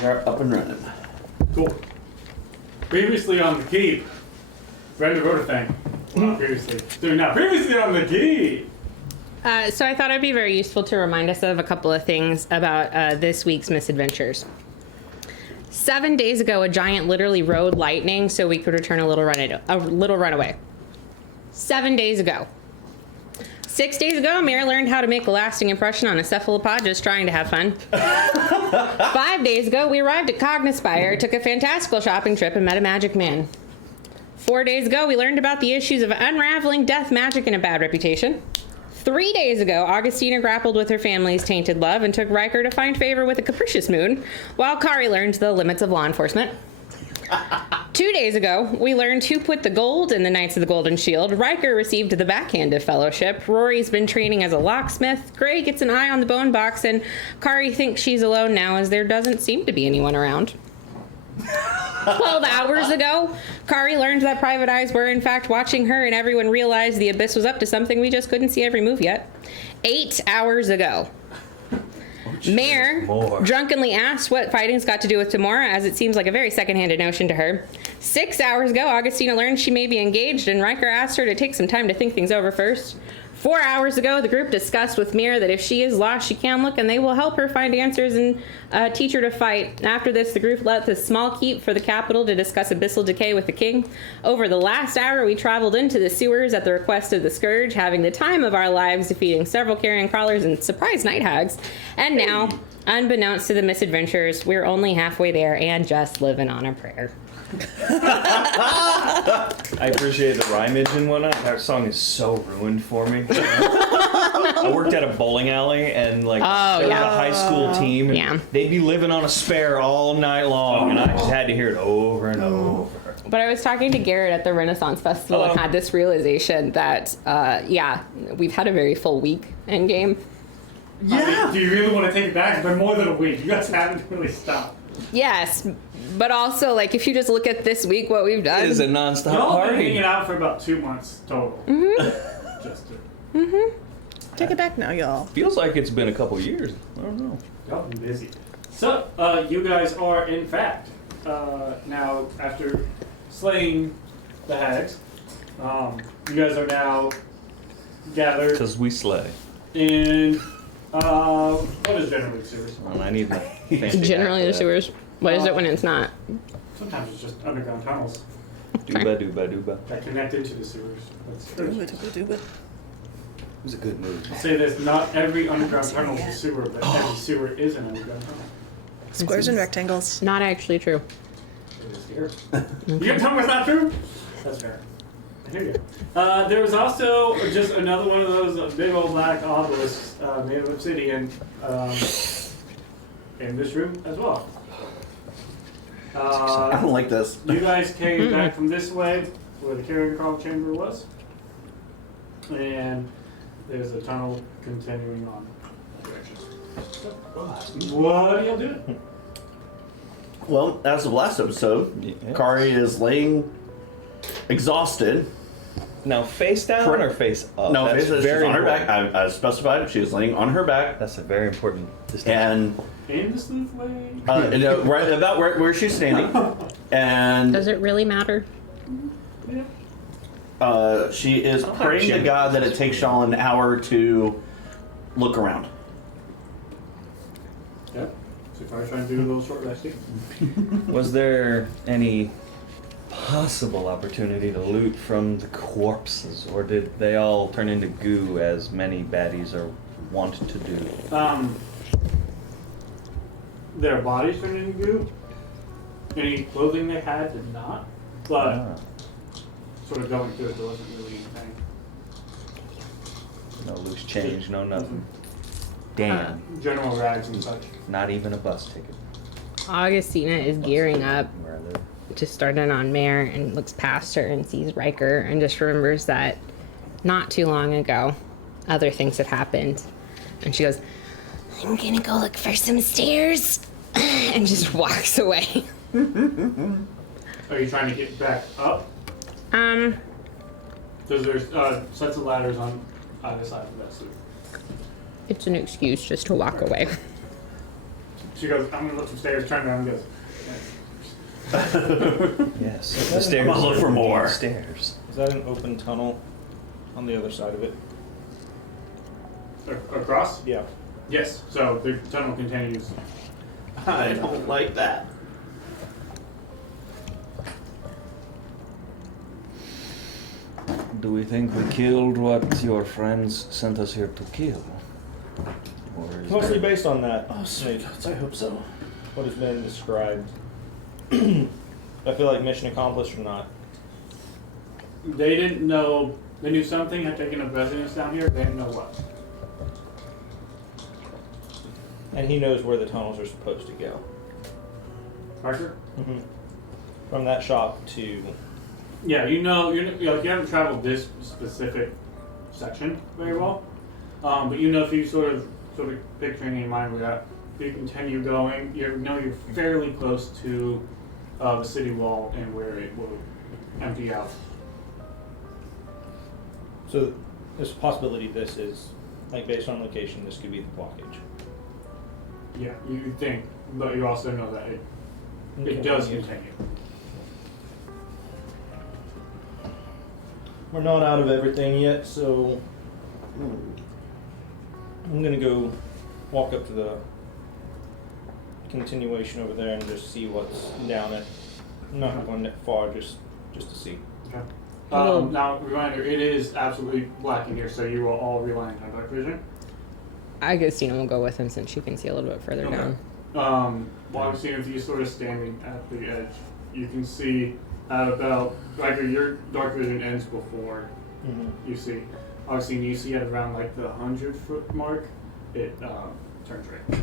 We are up and running. Cool. Previously on the keep, Brenda wrote a thing. Well, not previously. Doing now. Previously on the keep. So I thought it'd be very useful to remind us of a couple of things about this week's misadventures. 7 days ago, a giant literally rode lightning so we could return a little runaway. 7 days ago. 6 days ago, Mary learned how to make a lasting impression on a cephalopod just trying to have fun. 5 days ago, we arrived at Cognispire, took a fantastical shopping trip, and met a magic man. 4 days ago, we learned about the issues of unraveling death magic and a bad reputation. 3 days ago, Augustina grappled with her family's tainted love and took Riker to find favor with a capricious moon, while Kari learned the limits of law enforcement. 2 days ago, we learned who put the gold in the Knights of the Golden Shield. Riker received the backhand of fellowship. Rory's been training as a locksmith. Gray gets an eye on the bone box, and Kari thinks she's alone now as there doesn't seem to be anyone around. 12 hours ago, Kari learned that private eyes were in fact watching her, and everyone realized the Abyss was up to something. We just couldn't see every move yet. 8 hours ago, Mare drunkenly asked what fighting's got to do with Tamora, as it seems like a very second-handed notion to her. 6 hours ago, Augustina learned she may be engaged, and Riker asked her to take some time to think things over first. 4 hours ago, the group discussed with Mira that if she is lost, she can look, and they will help her find answers and teach her to fight. After this, the group left the small keep for the capital to discuss abyssal decay with the king. Over the last hour, we traveled into the sewers at the request of the Scourge, having the time of our lives, defeating several carrion crawlers and surprise night hags. And now, unbeknownst to the misadventurers, we're only halfway there and just living on a prayer. I appreciate the rhymage and whatnot. That song is so ruined for me. I worked at a bowling alley, and there was a high school team, and they'd be living on a spare all night long, and I just had to hear it over and over. But I was talking to Garrett at the Renaissance Festival and had this realization that, we've had a very full week in game. Yeah. I mean, do you really want to take it back? It's been more than a week. You guys haven't really stopped. Yes, but also, if you just look at this week, what we've done. It is a non-stop Y'all party. been hanging out for about 2 months total. Mm-hmm. Take it back now, y'all. Feels like it's been a couple years. I don't know. Y'all been busy. So, you guys are, in fact, now, after slaying the hags, you guys are now gathered Because we slay. in, what is generally the sewers? Well, I need my fancy Generally the hat for that. sewers. What is it when it's not? Sometimes it's just underground tunnels Dooba. that connect into the sewers. Do it. It was a good move. I'll say this, not every underground tunnel is a sewer, but every sewer is an underground tunnel. Squares and rectangles. Not actually true. It is here. You gonna tell me it's not true? That's fair. I hear you. There was also just another one of those big old black obelisks made of obsidian in this room as well. I don't like this. You guys came back from this way, where the carrion crawl chamber was, and there's a tunnel continuing on that direction. What are y'all doing? Well, as of last episode, Yeah. Kari is laying exhausted. Now, face down or face up? No, That's she's very on her important. back. I specified she is laying on her back. That's a very important distinction. And In the smooth way? right about where she's standing. And Does it really matter? Yeah. she is I'll have praying to Jim. God that it takes y'all an hour to look around. Yep. So if I try and do a little short resting. Was there any possible opportunity to loot from the corpses, or did they all turn into goo as many baddies are wont to do? Their bodies turned into goo. Any clothing they had did not. But Ah, sort of going through it, there wasn't really anything. no loose change, no nothing. Damn. General rags and such. Not even a bus ticket. Augustina is gearing up Where are they? to start in on Mare and looks past her and sees Riker and just remembers that not too long ago, other things had happened. And she goes, I'm gonna go look for some stairs. And just walks away. Are you trying to get back up? Because there's sets of ladders on either side of that suit. It's an excuse just to walk away. She goes, I'm gonna look some stairs, turn around and goes, Yes. The stairs. I'm gonna look for more. Stairs. Is that an open tunnel on the other side of it? across? Yeah. Yes, so the tunnel continues. I don't like that. Do we think we killed what your friends sent us here to kill? Or is Mostly there... based on that. Oh, sweet gods, I hope so. What has been described. I feel like mission accomplished or not. They didn't know, they knew something had taken up residence down here, they didn't know what. And he knows where the tunnels are supposed to go. Parker? Mm-hmm. From that shop to... Yeah, you know, you haven't traveled this specific section very well, but you know if you sort of picturing in your mind where that, you continue going, you're fairly close to the city wall and where it will empty out. So there's a possibility this is, like based on location, this could be the blockage. Yeah, you think, but you also know that it does continue. We're not out of everything yet, so I'm gonna go walk up to the continuation over there and just see what's down it. I'm not going that far, just to see. Okay. Now, reminder, it is absolutely black in here, so you will all rely on dark vision. I guess Stina will go with him since she can see a little bit further down. While I'm seeing if you sort of standing at the edge, you can see at about, like your dark vision ends before you see. Obviously, you see at around like the 100-foot mark, it turns red.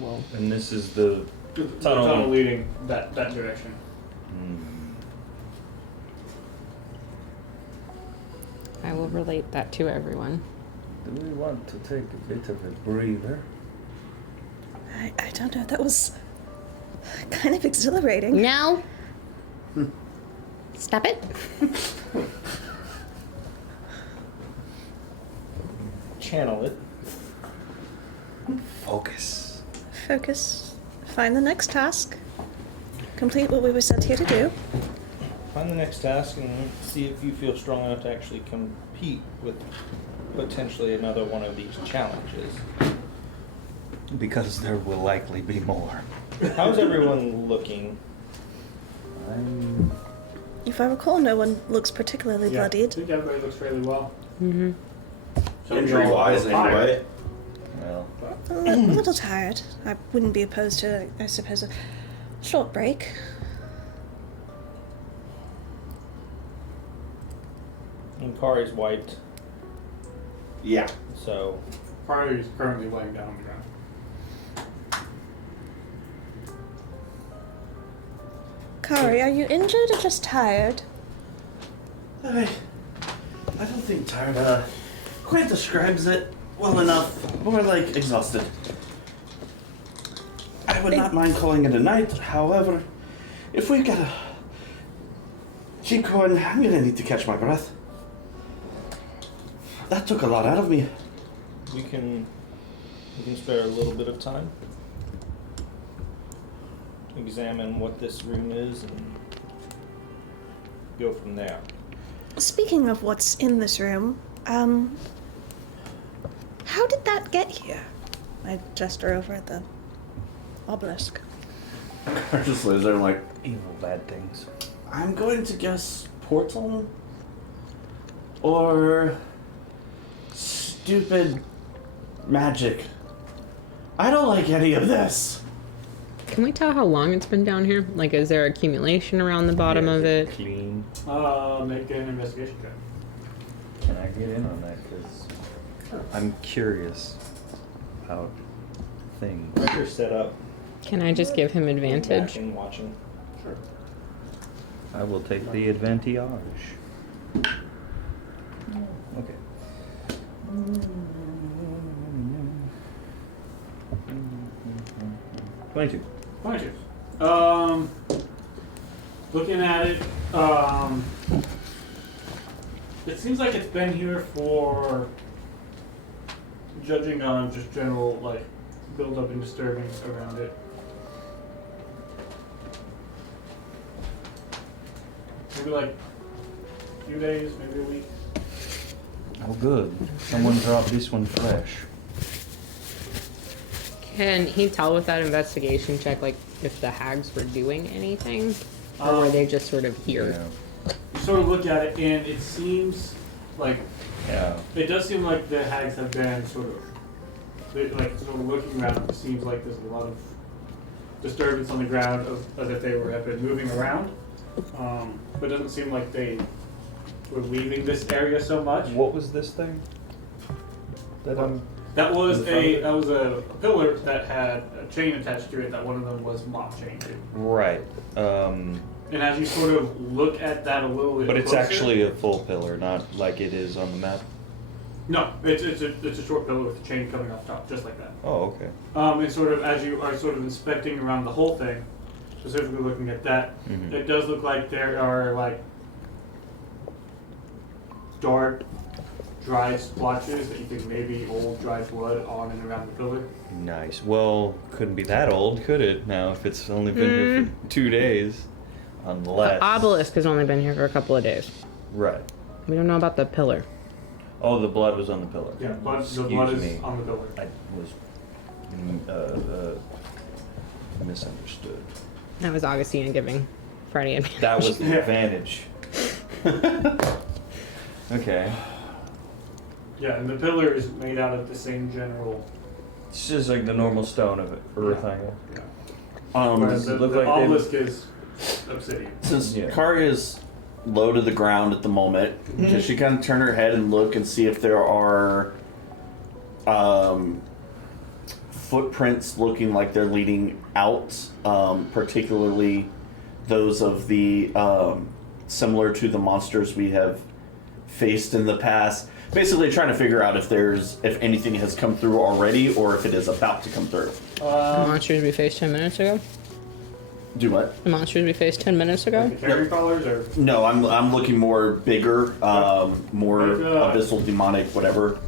Well, And this is the The tunnel. tunnel leading that direction. I will relate that to everyone. Do we want to take a bit of a breather? I don't know. That was kind of exhilarating. No. Stop it. Channel it. Focus. Focus. Find the next task. Complete what we were sent here to do. Find the next task and see if you feel strong enough to actually compete with potentially another one of these challenges. Because there will likely be more. How's everyone looking? If I recall, no one looks particularly I bloodied. think everybody looks fairly well. Mm-hmm. Injury-wise, anyway. Well, A little tired. I wouldn't be opposed to, I suppose, a short break. And Kari's wiped, Yeah. so Carter is currently laying down on the ground. Kari, are you injured or just tired? I don't think tired quite describes it well enough. More like exhausted. I would not mind calling it a night. However, if we gotta keep going, I'm gonna need to catch my breath. That took a lot out of me. we can spare a little bit of time. Examine what this room is and go from there. Speaking of what's in this room, how did that get here? I gesture over at the obelisk. I just lays there and like, evil bad things. I'm going to guess portal or stupid magic. I don't like any of this. Can we tell how long it's been down here? Like, is there accumulation around the bottom of it? Clean. Make an investigation check. Can I get in on that? Because I'm curious about things. You're set up. Can I just give him advantage? Back and watching. Sure. I will take the advantage. Okay. $22. 22. Looking at it, it seems like it's been here for, judging on just general, like, build up and disturbance around it. Maybe like a few days, maybe a week. Oh, good. Someone dropped this one fresh. Can he tell with that investigation check, like, if the hags were doing anything? Or were they just sort of here? Yeah. You sort of look at it, and it seems like Yeah. it does seem like the hags have been sort of looking around. It seems like there's a lot of disturbance on the ground, as if they have been moving around. But it doesn't seem like they were leaving this area so much. What was this thing? That was in front of it? a pillar that had a chain attached to it. That one of them was mob chained to. Right. And as you sort of look at that a little bit, But it's closer, actually a full pillar, not like it is on the map. no. It's a short pillar with a chain coming off top, just like that. Oh, okay. And sort of as you are sort of inspecting around the whole thing, specifically looking at that, Mhm. it does look like there are like dark, dry splotches that you think maybe old dry blood on and around the pillar. Nice. Well, couldn't be that old, could it? Now, if it's only been here for 2 days, unless. The obelisk has only been here for a couple of days. Right. We don't know about the pillar. Oh, the blood was on the pillar. Yeah, but the Excuse blood is me. on the pillar. I was misunderstood. That was Augustina giving Friday advantage. That was the Yeah. advantage. Okay. Yeah, and the pillar is made out of the same general. It's just like the normal stone of it, earth, I guess. Yeah. Whereas Does it the look like they- obelisk is obsidian. Since Yeah. Kari is low to the ground at the moment, does she kind of turn her head and look and see if there are footprints looking like they're leading out, particularly those of the similar to the monsters we have faced in the past? Basically, trying to figure out if anything has come through already or if it is about to come through. The monsters we faced 10 minutes ago? Do what? The monsters we faced 10 minutes ago? Like the carry crawlers or No, I'm looking more bigger, more Like, abyssal, demonic, whatever.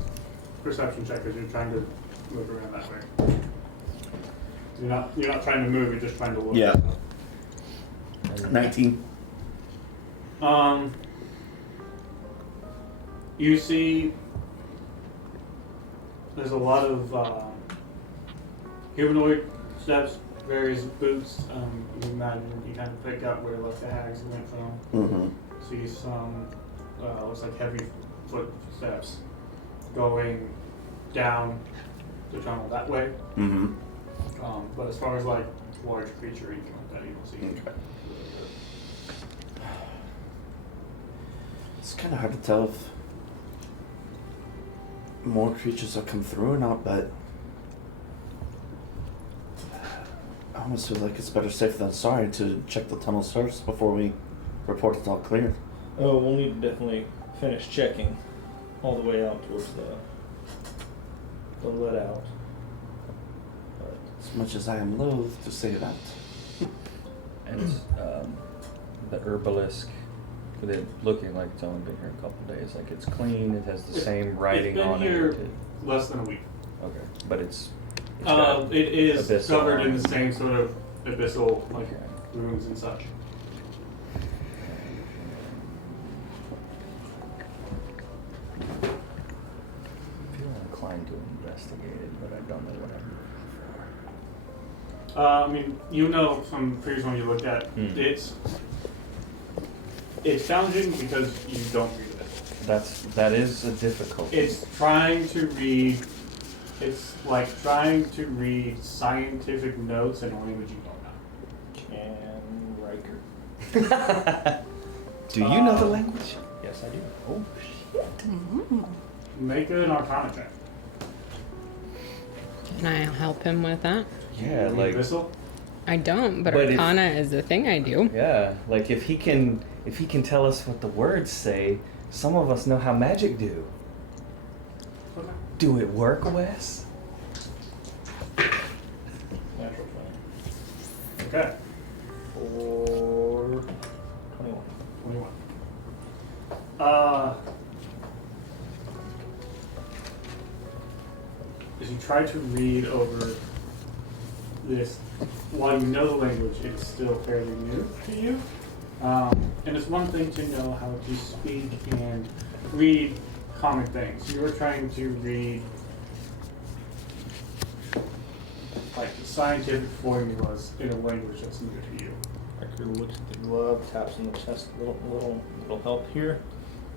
perception check as you're trying to move around that way. You're not trying to move, you're just trying to look. Yeah. 19. You see there's a lot of humanoid steps, various boots. You imagine you kind of pick out where like the hags went from. Mm-hmm. See some looks like heavy footsteps going down the tunnel that way. Mm-hmm. But as far as like large creature or anything like that, you don't see. Okay. It's kind of hard to tell if more creatures have come through or not, but I almost feel like it's better safe than sorry to check the tunnels first before we report it's all clear. Oh, we'll need to definitely finish checking all the way out towards the let out. But As much as I am loath to say that. And the herbalisk, with it looking like it's only been here a couple days, like it's clean, it has the same writing it's been on here it. less than a week. Okay, but it's got It is abyssal covered in on the it. same sort of abyssal like Okay. runes and such. I feel inclined to investigate it, but I don't know what I'm looking I mean, you know from previous one you looked at, Hmm. it's challenging because you don't read it. for. That is a difficulty. It's trying to read. It's like trying to read scientific notes in a language you don't know. Can Riker? Do you know the language? Yes, I do. Oh shit. Make an Arcana check. Can I help him with that? Yeah, like Abyssal? I don't, but But if- Arcana is the thing I do. yeah, like if he can tell us what the words say, some of us know how magic do. Okay. Do it work, Wes? Natural 20. Okay. For 21. 21. As you try to read over this, while you know the language, it's still fairly new to you. And it's one thing to know how to speak and read common things. You are trying to read like scientific formulas in a language that's new to you. Riker looks at the glove, taps on the chest, little help here,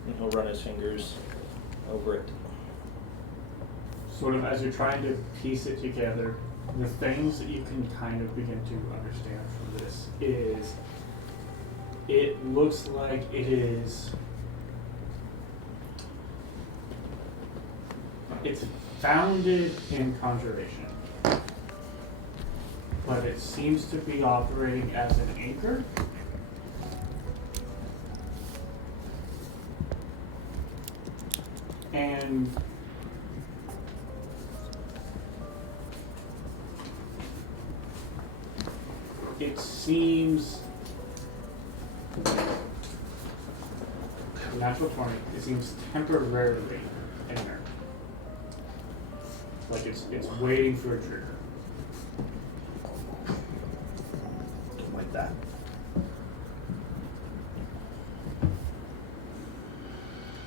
and he'll run his fingers over it. Sort of as you're trying to piece it together, the things that you can kind of begin to understand from this is it looks like it is, it's founded in conjuration, but it seems to be operating as an anchor. And it seems, natural 20, it seems temporarily inert. Like it's waiting for a trigger. Don't like that.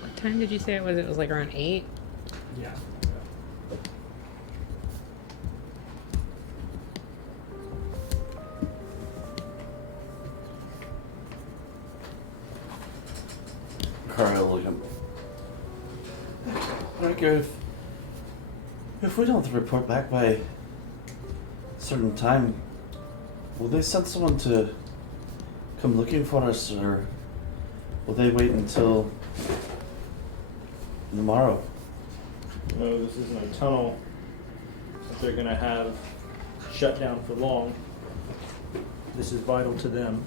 What time did you say it was? It was like around 8? Yeah. Carl, look at Riker, if we don't report back by a certain time, will they send someone to come looking for us, or will they wait until tomorrow? No, this isn't a tunnel that they're gonna have shut down for long. This is vital to them.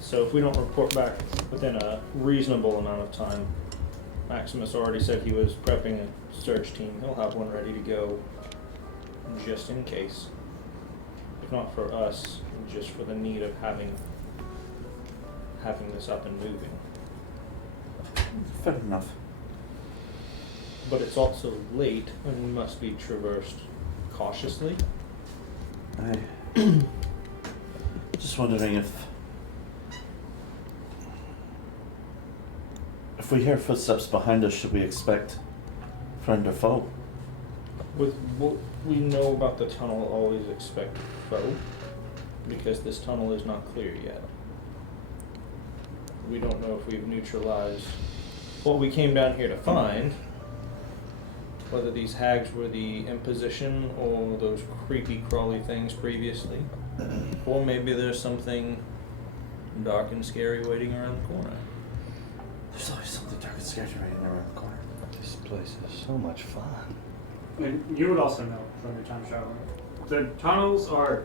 So if we don't report back within a reasonable amount of time, Maximus already said he was prepping a search team. He'll have one ready to go just in case. If not for us, just for the need of having this up and moving. Fair enough. But it's also late and must be traversed cautiously. I just wondering if we hear footsteps behind us, should we expect friend or foe? With what we know about the tunnel, always expect foe, because this tunnel is not clear yet. We don't know if we've neutralized what we came down here to find, whether these hags were the imposition or those creepy crawly things previously, or maybe there's something dark and scary waiting around the corner. There's always something dark and scary right around the corner. This place is so much fun. And you would also know from your time traveling, the tunnels are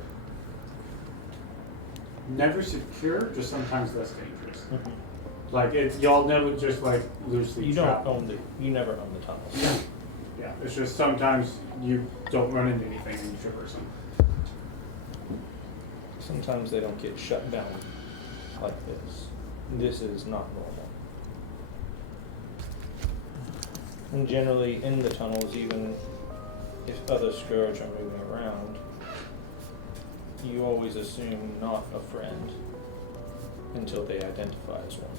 never secure, just sometimes less dangerous. Like y'all never just like loosely You travel. you never own the tunnels. Yeah. Yeah, it's just sometimes you don't run into anything and you traverse them. Sometimes they don't get shut down like this. This is not normal. And generally in the tunnels, even if other scourge are moving around, you always assume not a friend until they identify as one.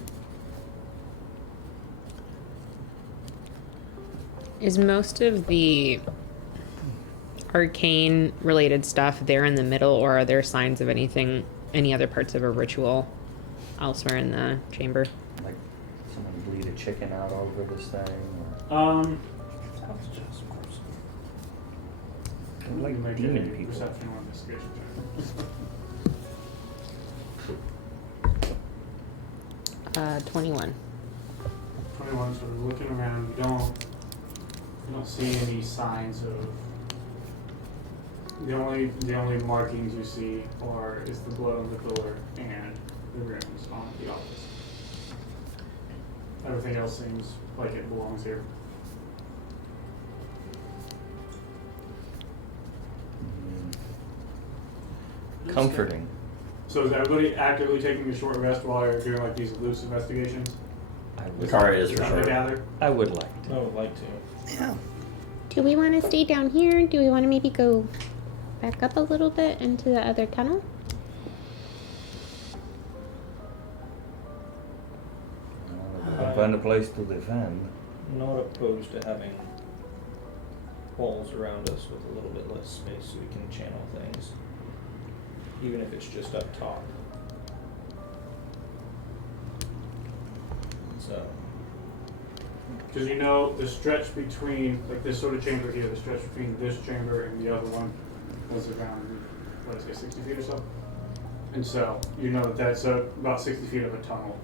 Is most of the arcane related stuff there in the middle, or are there signs of anything, any other parts of a ritual elsewhere in the chamber? Like someone bleed a chicken out over this thing? Sounds just, of course. Like Make demon a people. perception or investigation check. 21. 21, sort of looking around, you don't see any signs of. The only markings you see is the blood on the pillar and the rims on the office. Everything else seems like it belongs here. Comforting. So is everybody actively taking a short rest while you're doing like these loose investigations? Kari is Is for that what I sure. gather? I would like to. I would like to. Yeah. Do we want to stay down here? Do we want to maybe go back up a little bit into the other tunnel. We can find a place to defend. Not opposed to having walls around us with a little bit less space so we can channel things, even if it's just up top. So, Because you know the stretch between, like this sort of chamber here, the stretch between this chamber and the other one was around, what is it, 60 feet or so? And so, you know that that's about 60 feet of a tunnel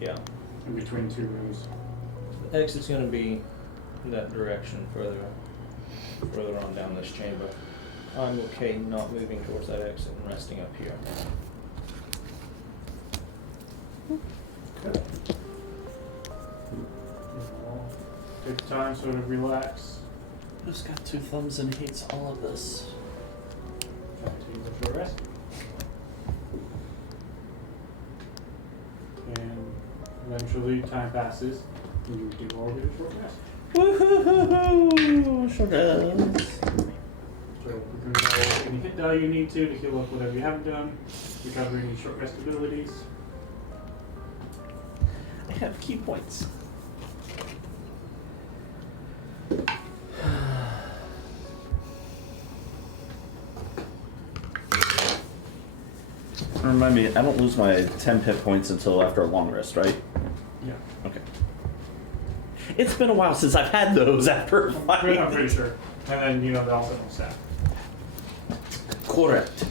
yeah, in between two rooms. the exit's going to be in that direction further on down this chamber. I'm okay not moving towards that exit and resting up here. Okay. Take time, sort of relax. Who's got 2 thumbs and hates all of this? Try to use a short rest. And eventually time passes and you do all get a short rest. Woohoo! Sure does. So you can roll any hit die you need to heal up whatever you haven't done, recover any short rest abilities. I have key points. Remind me, I don't lose my 10 hit points until after a long rest, right? Yeah. Okay. It's been a while since I've had those after a fight. I'm pretty sure. And then, you know, they also don't stack. Correct.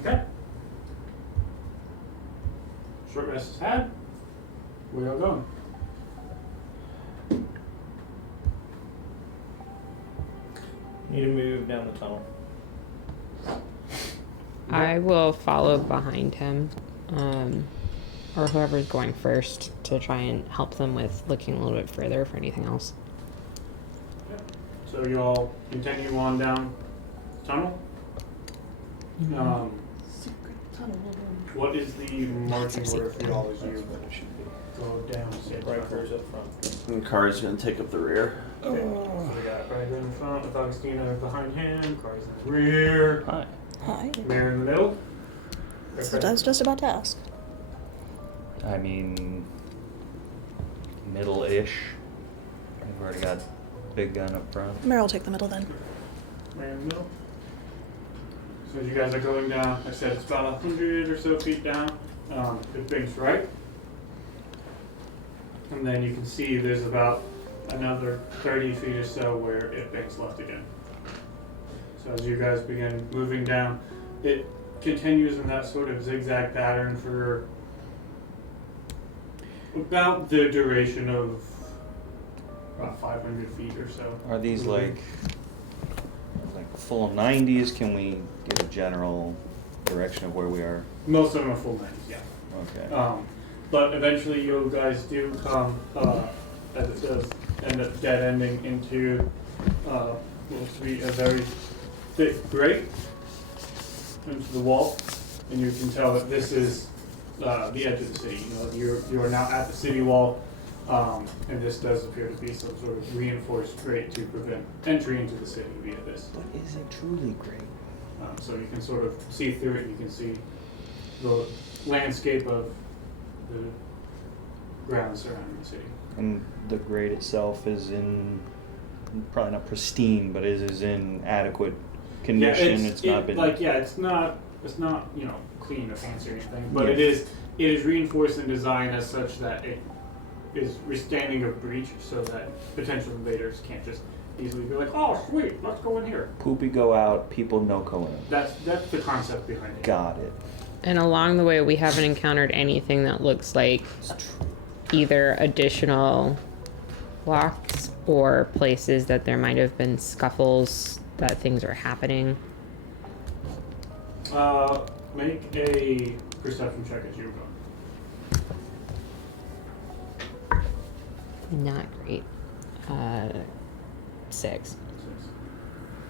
Okay. Short rest is had. We are going. Need to move down the tunnel. I will follow behind him, or whoever's going first to try and help them with looking a little bit further for anything else. Okay. So you all continue on down the tunnel. What is the marching order for y'all as you go down? Rikers up front. And Kari's gonna take up the rear. Okay. So we got Ryder in the front with Augustina behind him, Kari's in the rear, Hi. Hi. Mare in the middle. That's what I was just about to ask. I mean, middle-ish. We've already got big gun up front. Mare will take the middle then. Mare in the middle. So as you guys are going down, like I said, it's about 100 or so feet down. It banks right. And then you can see there's about another 30 feet or so where it banks left again. So as you guys begin moving down, it continues in that sort of zigzag pattern for about the duration of about 500 feet or so. Are these like full 90s? Can we get a general direction of where we are? Most of them are full 90s, yeah. Okay. But eventually you guys do come, as it does, end up dead ending into what looks to be a very thick grate into the wall, and you can tell that this is the edge of the city. You know, you are now at the city wall, and this does appear to be some sort of reinforced grate to prevent entry into the city via this. But is it truly great? So you can sort of see through it. You can see the landscape of the ground surrounding the city. And the grade itself is in, probably not pristine, but is in adequate condition. It's not been like it's not you know clean or fancy or anything, but Yeah. it is reinforced and designed as such that it is withstanding a breach, so that potential invaders can't just easily be like, oh sweet, let's go in here. poopy go out, people no go in. That's the concept behind it. Got it. And along the way, we haven't encountered anything that looks like either additional locks or places that there might have been scuffles, that things are happening. Make a perception check as you go. Not great. 6.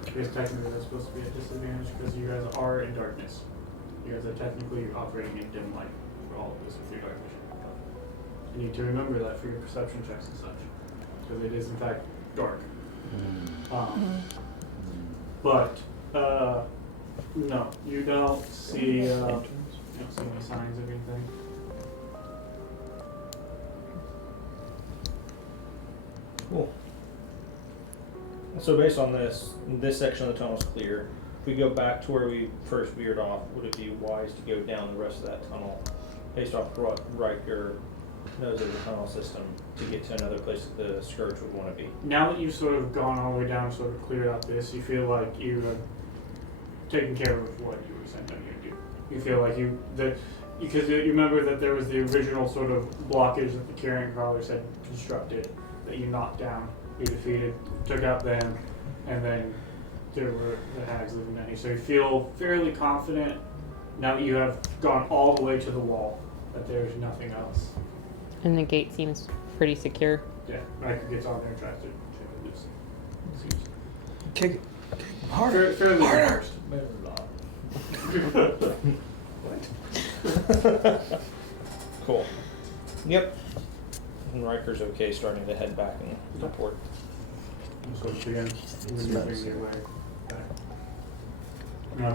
I guess technically that's supposed to be a disadvantage because you guys are in darkness. You guys are technically operating in dim light for all of this with your dark vision. You need to remember that for your perception checks and such, because it is in fact dark. But no, you don't see any signs of anything. Cool. So based on this section of the tunnel is clear. If we go back to where we first veered off, would it be wise to go down the rest of that tunnel based off what Riker knows of the tunnel system to get to another place that the Scourge would want to be? Now that you've sort of gone all the way down, sort of cleared out this, you feel like you have taken care of what you were sent down here to do. You feel like because you remember that there was the original sort of blockage that the carrion crawlers had constructed that you knocked down, you defeated, took out them, and then there were the hags living down here. So you feel fairly confident now that you have gone all the way to the wall that there's nothing else. And the gate seems pretty secure. Yeah, Riker gets on there and tries to check it loose. Seems Kick it harder. fairly Harder. Cool. Yep. And Riker's okay starting to head back and report. So again, maneuvering your way back.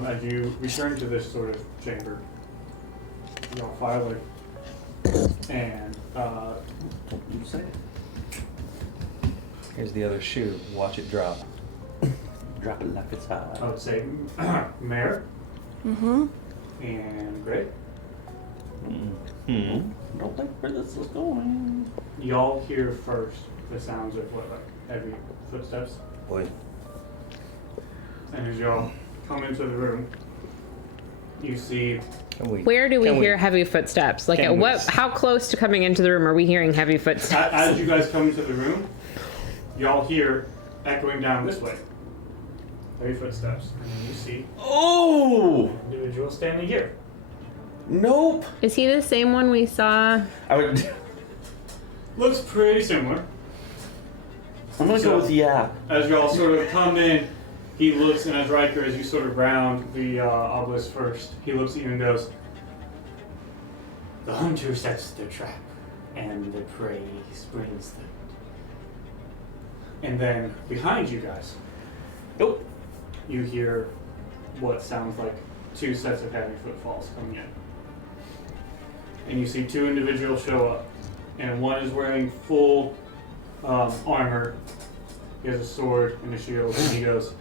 As you return to this sort of chamber, y'all file it, and Don't you say it. Here's the other shoe. Watch it drop. Drop it like it's hot. I would say Mare and Gray. Don't think where this is going. Y'all hear first the sounds of what, like heavy footsteps, Boy. and as y'all come into the room, you see Where do we hear heavy footsteps? Like, at what? How close to coming into the room are we hearing heavy footsteps? as you guys come into the room, y'all hear echoing down this way heavy footsteps, and then you see Oh! an individual standing here. Nope. Is he the same one we saw? I would. Looks pretty similar. I'm gonna go with yeah. As y'all sort of come in, he looks, and as Riker, as you sort of round the obelisk first, he looks at you and goes, "The hunter sets the trap, and the prey springs them." And then behind you guys, Nope. you hear what sounds like two sets of heavy footfalls coming in. And you see two individuals show up, and one is wearing full armor. He has a sword and a shield, and he goes,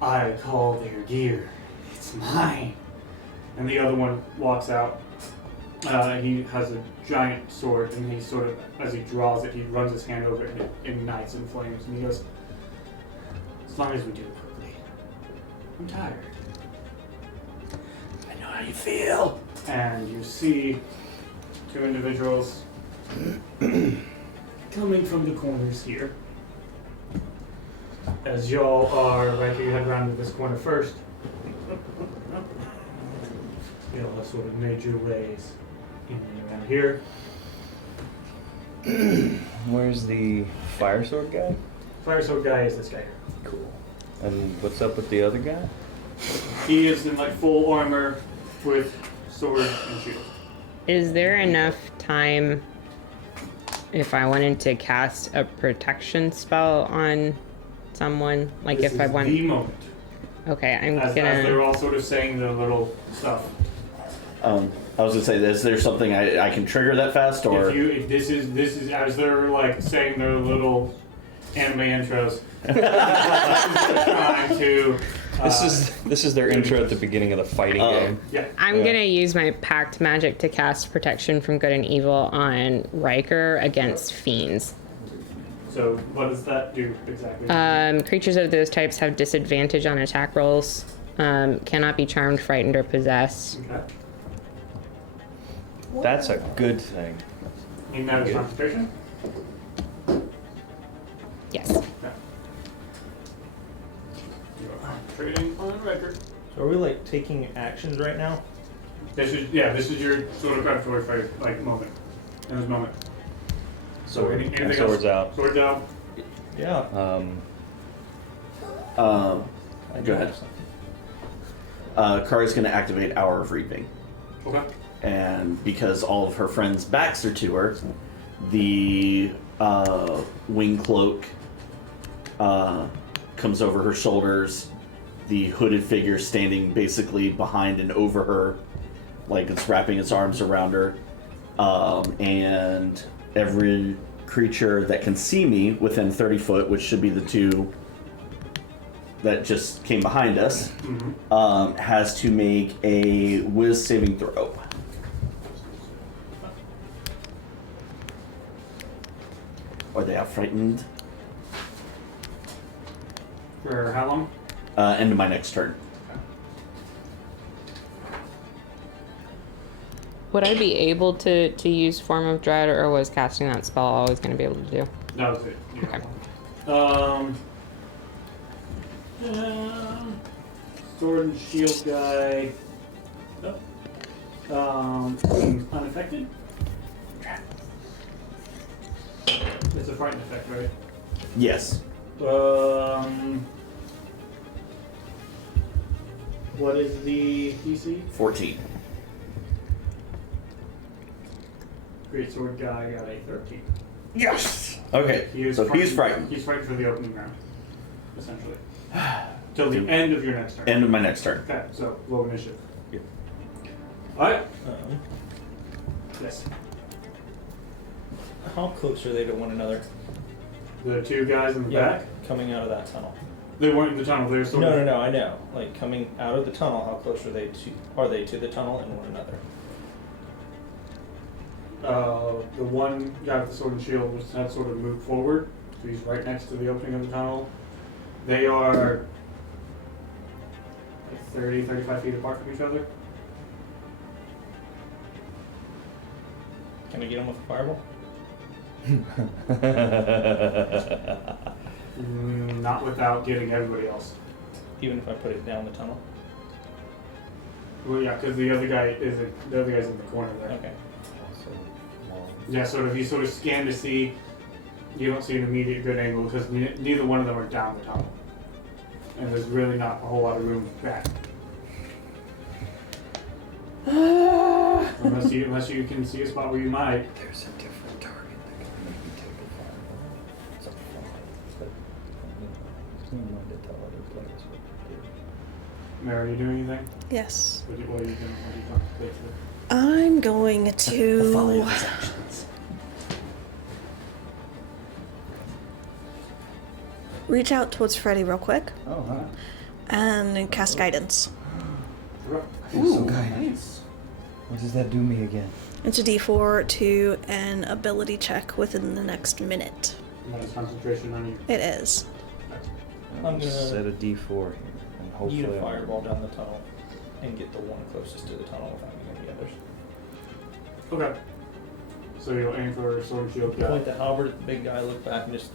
"I call their gear. It's mine." And the other one walks out. He has a giant sword, and he sort of, as he draws it, he runs his hand over it, and it ignites in flames. And he goes, "As long as we do it quickly. I'm tired." I know how you feel. And you see two individuals coming from the corners here. As y'all are, right here, you head around to this corner first. Y'all have sort of made your ways in and around here. Where's the fire sword guy? Fire sword guy is this guy here. Cool. And what's up with the other guy? He is in like full armor with sword and shield. Is there enough time if I wanted to cast a protection spell on someone? Like This if I is want. the moment. Okay, I'm As they're gonna. all sort of saying their little stuff. I was gonna say, is there something I can trigger that fast, or If this is as they're like saying their little anime intros. Trying to. This is their intro at the beginning of the fighting game. Yeah. I'm Yeah. gonna use my pact magic to cast protection from good and evil on Riker against fiends. So what does that do exactly? Creatures of those types have disadvantage on attack rolls. Cannot be charmed, frightened, or possessed. Okay. That's a good thing. Need that as concentration? Yes. Okay. You are concentrating on record. So are we like taking actions right now? This is your sort of preparatory phase, like moment. In this moment. So anything Swords else? out. Swords out. Yeah. go ahead. Kari's gonna activate Hour of Reaping. Okay. and because all of her friends' backs are to her, the wing cloak comes over her shoulders, the hooded figure standing basically behind and over her, like it's wrapping its arms around her, and every creature that can see me within 30 foot, which should be the two that just came behind us, has to make a whiz saving throw. Are they out frightened? For how long? End of my next turn. Would I be able to use Form of Dread, or was casting that spell always going to be able to do? That was it. Okay. Sword and shield guy. Unaffected. It's a frightened effect, right? Yes. What is the DC? 14. Great sword guy got a 13. Yes! Okay, he's frightened. He's frightened for the opening round, essentially. Till the end of your next turn. End of my next turn. Okay, so roll initiative. Yeah. Alright. Yes. How close are they to one another? The two guys in the back? Coming out of that tunnel. They weren't in the tunnel, they were sort of... No, I know. Like, coming out of the tunnel, how close are they to the tunnel and one another? The one guy with the sword and shield had sort of moved forward, so he's right next to the opening of the tunnel. They are like 30, 35 feet apart from each other. Can I get them with a fireball? Not without getting everybody else. Even if I put it down the tunnel? Well, yeah, because the other guy's in the corner there. Okay. Yeah, you sort of scan to see. You don't see an immediate good angle because neither one of them are down the tunnel, and there's really not a whole lot of room back. unless you can see a spot where you might. There's a different target that can make me take a fireball. It's a fly, but it's not mine to tell other players what to do. Mary, are you doing anything? Yes. What are you doing? What are you contemplating? I'm going The folly to of his actions. reach out towards Freddy real quick Oh, huh. and cast guidance. Ooh, so nice. What does that do me again? It's a D4 to an ability check within the next minute. That is concentration on you. It is. I'm gonna set a D4 here, and hopefully Eat a I'll- fireball down the tunnel and get the one closest to the tunnel without any others. Okay. So you'll aim for sword and shield guy. Point the halberd at the big guy, look back, and just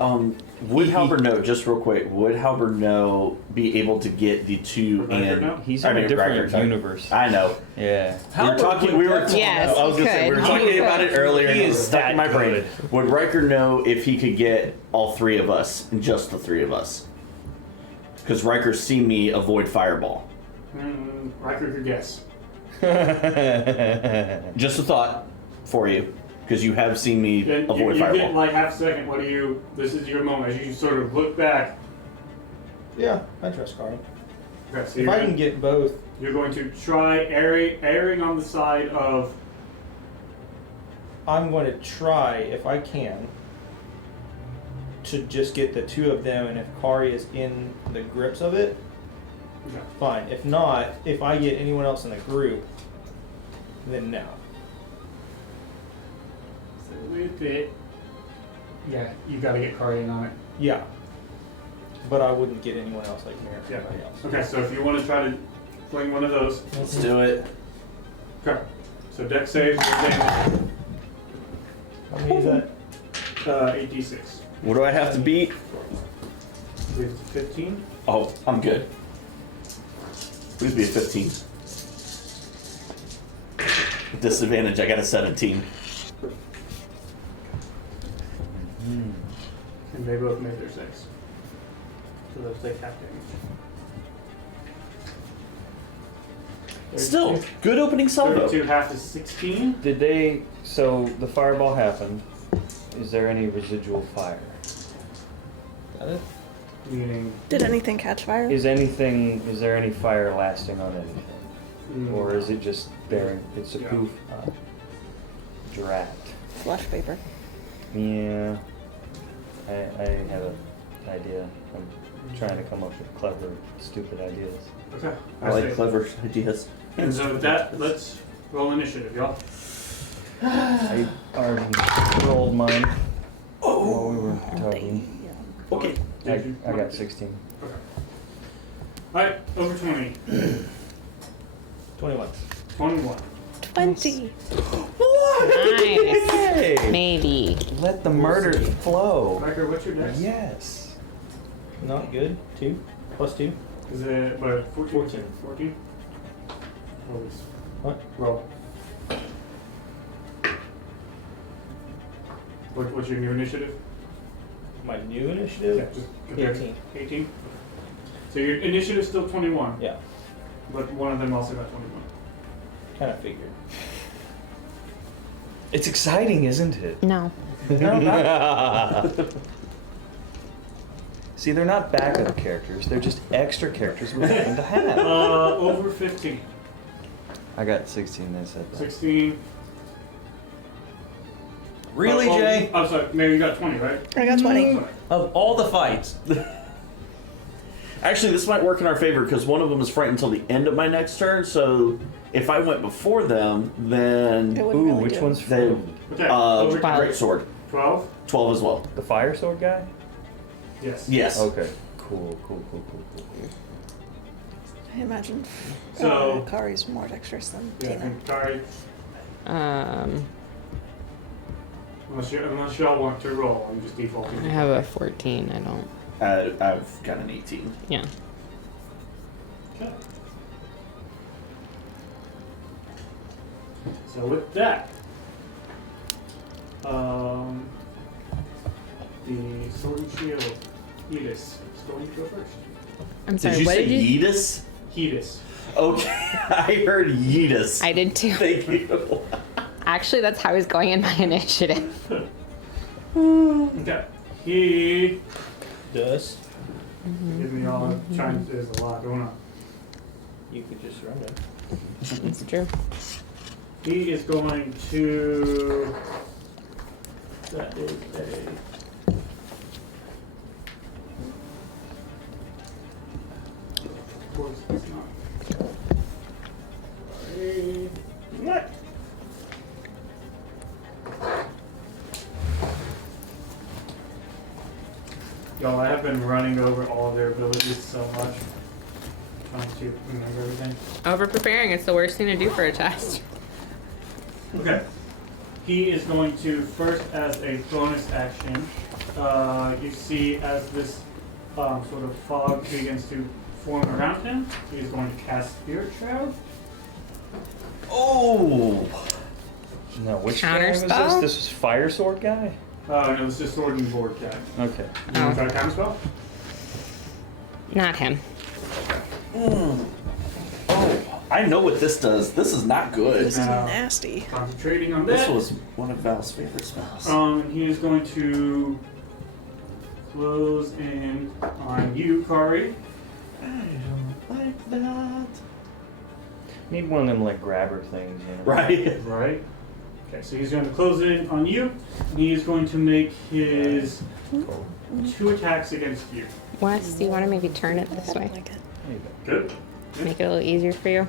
Would Halberno, just real quick, would Halberno be able to get the two Riker and... now? He's in a different sorry. universe. I know. Yeah. Yes, I was gonna say, we were he talking could. about it earlier. He and it is was stuck in my that brain. good. Would Riker know if he could get all three of us, and just the three of us? Because Riker's seen me avoid fireball. Riker could guess. Just a thought for you, because you have seen me Then avoid you fireball. get like half a second. What do you? This is your moment. As you sort of look back. yeah, I trust Carl. Okay, so If I can get both, you're going to try erring on the side of. I'm going to try, if I can, to just get the two of them, and if Kari is in the grips of it, Okay. fine. If not, if I get anyone else in the group, then no. So with it. Yeah, you got to get Kari in on it. Yeah. But I wouldn't get anyone else like Mary or Yeah. anybody else. Okay, so if you want to try to fling one of those. Let's do it. Okay. So deck saves your damage. How many is that? 8d6. What do I have to beat? I believe it's 15. Oh, I'm good. Please be a 15. With disadvantage, I got a 17. And they both made their 6. So those take half damage. Still, good opening salvo. 32 half to 16. Did they? So the fireball happened. Is there any residual fire? Got it? Meaning. Did anything catch fire? Is there any fire lasting on anything? Or is it just bearing, it's a poof? Drat. Flush paper. Yeah. I have an idea. I'm trying to come up with clever, stupid ideas. Okay. I like clever ideas. And so with that, let's roll initiative, y'all. I already rolled mine while we were talking. Okay. I got 16. Okay. Alright, over 20. 21. 21. 20. Nice. Hey! Maybe. Let the murder flow. Riker, what's your dex? Yes. Not good. 2 plus 2. Is it, what, 14? 14. 14? Roll this. What? Roll. What's your new initiative? My new initiative? Just compare 18. 18? So your initiative's still 21, Yeah, but one of them also got 21. kind of figured. It's exciting, isn't it? No. See, they're not backup characters. They're just extra characters we happen to have. Over 15. I got 16. They said that. 16. Really, Oh, Jay? I'm sorry, Mary, you got 20, right? I got 20. Sorry. Of all the fights, Actually, this might work in our favor because one of them is frightened until the end of my next turn. So if I went before them, then It wouldn't Ooh, really which do. one's they from? Okay, over great sword 12? 12 as well. The fire sword guy? Yes. Yes. Okay. Cool. I imagine So- Kari's more dexterous than Yeah, Tina. and Kari, Um, unless y'all want to roll, I'm just defaulting. I have a 14. I don't. I've got an 18. Yeah. Okay. So with that, the sword and shield, Hedis, is going to go first. I'm sorry. Did you what say did you? Yeetus? Hedis. Okay, I heard Yeetus. I did too. Thank you. Actually, that's how I was going in my initiative. Okay. He. does. Give me all. Trying. There's a lot going on. You could just surrender. That's true. He is going to. That is a. Of course, it's not. Sorry. What? Y'all, I have been running over all of their abilities so much. Trying to remember everything. Over preparing. It's the worst thing to do for a test. Okay. He is going to first, as a bonus action, you see as this sort of fog begins to form around him, he is going to cast Spirit Shroud. Oh. No, which guy was Counterspell? this? This was fire sword guy? No, it's just sword and board guy. Okay. You want Oh. to try counterspell? Not him. Oh, I know what this does. This is not good. This is Now- nasty. Concentrating on This that. was one of Val's favorite spells. He is going to close in on you, Kari. I don't like that. Need one of them like grabber things, you know? Right? Right. Okay, so he's going to close in on you, and he is going to make his 2 attacks against you. Wes, do you want to maybe turn it this I don't way? like it. There you go. Good. Make it a little easier for you.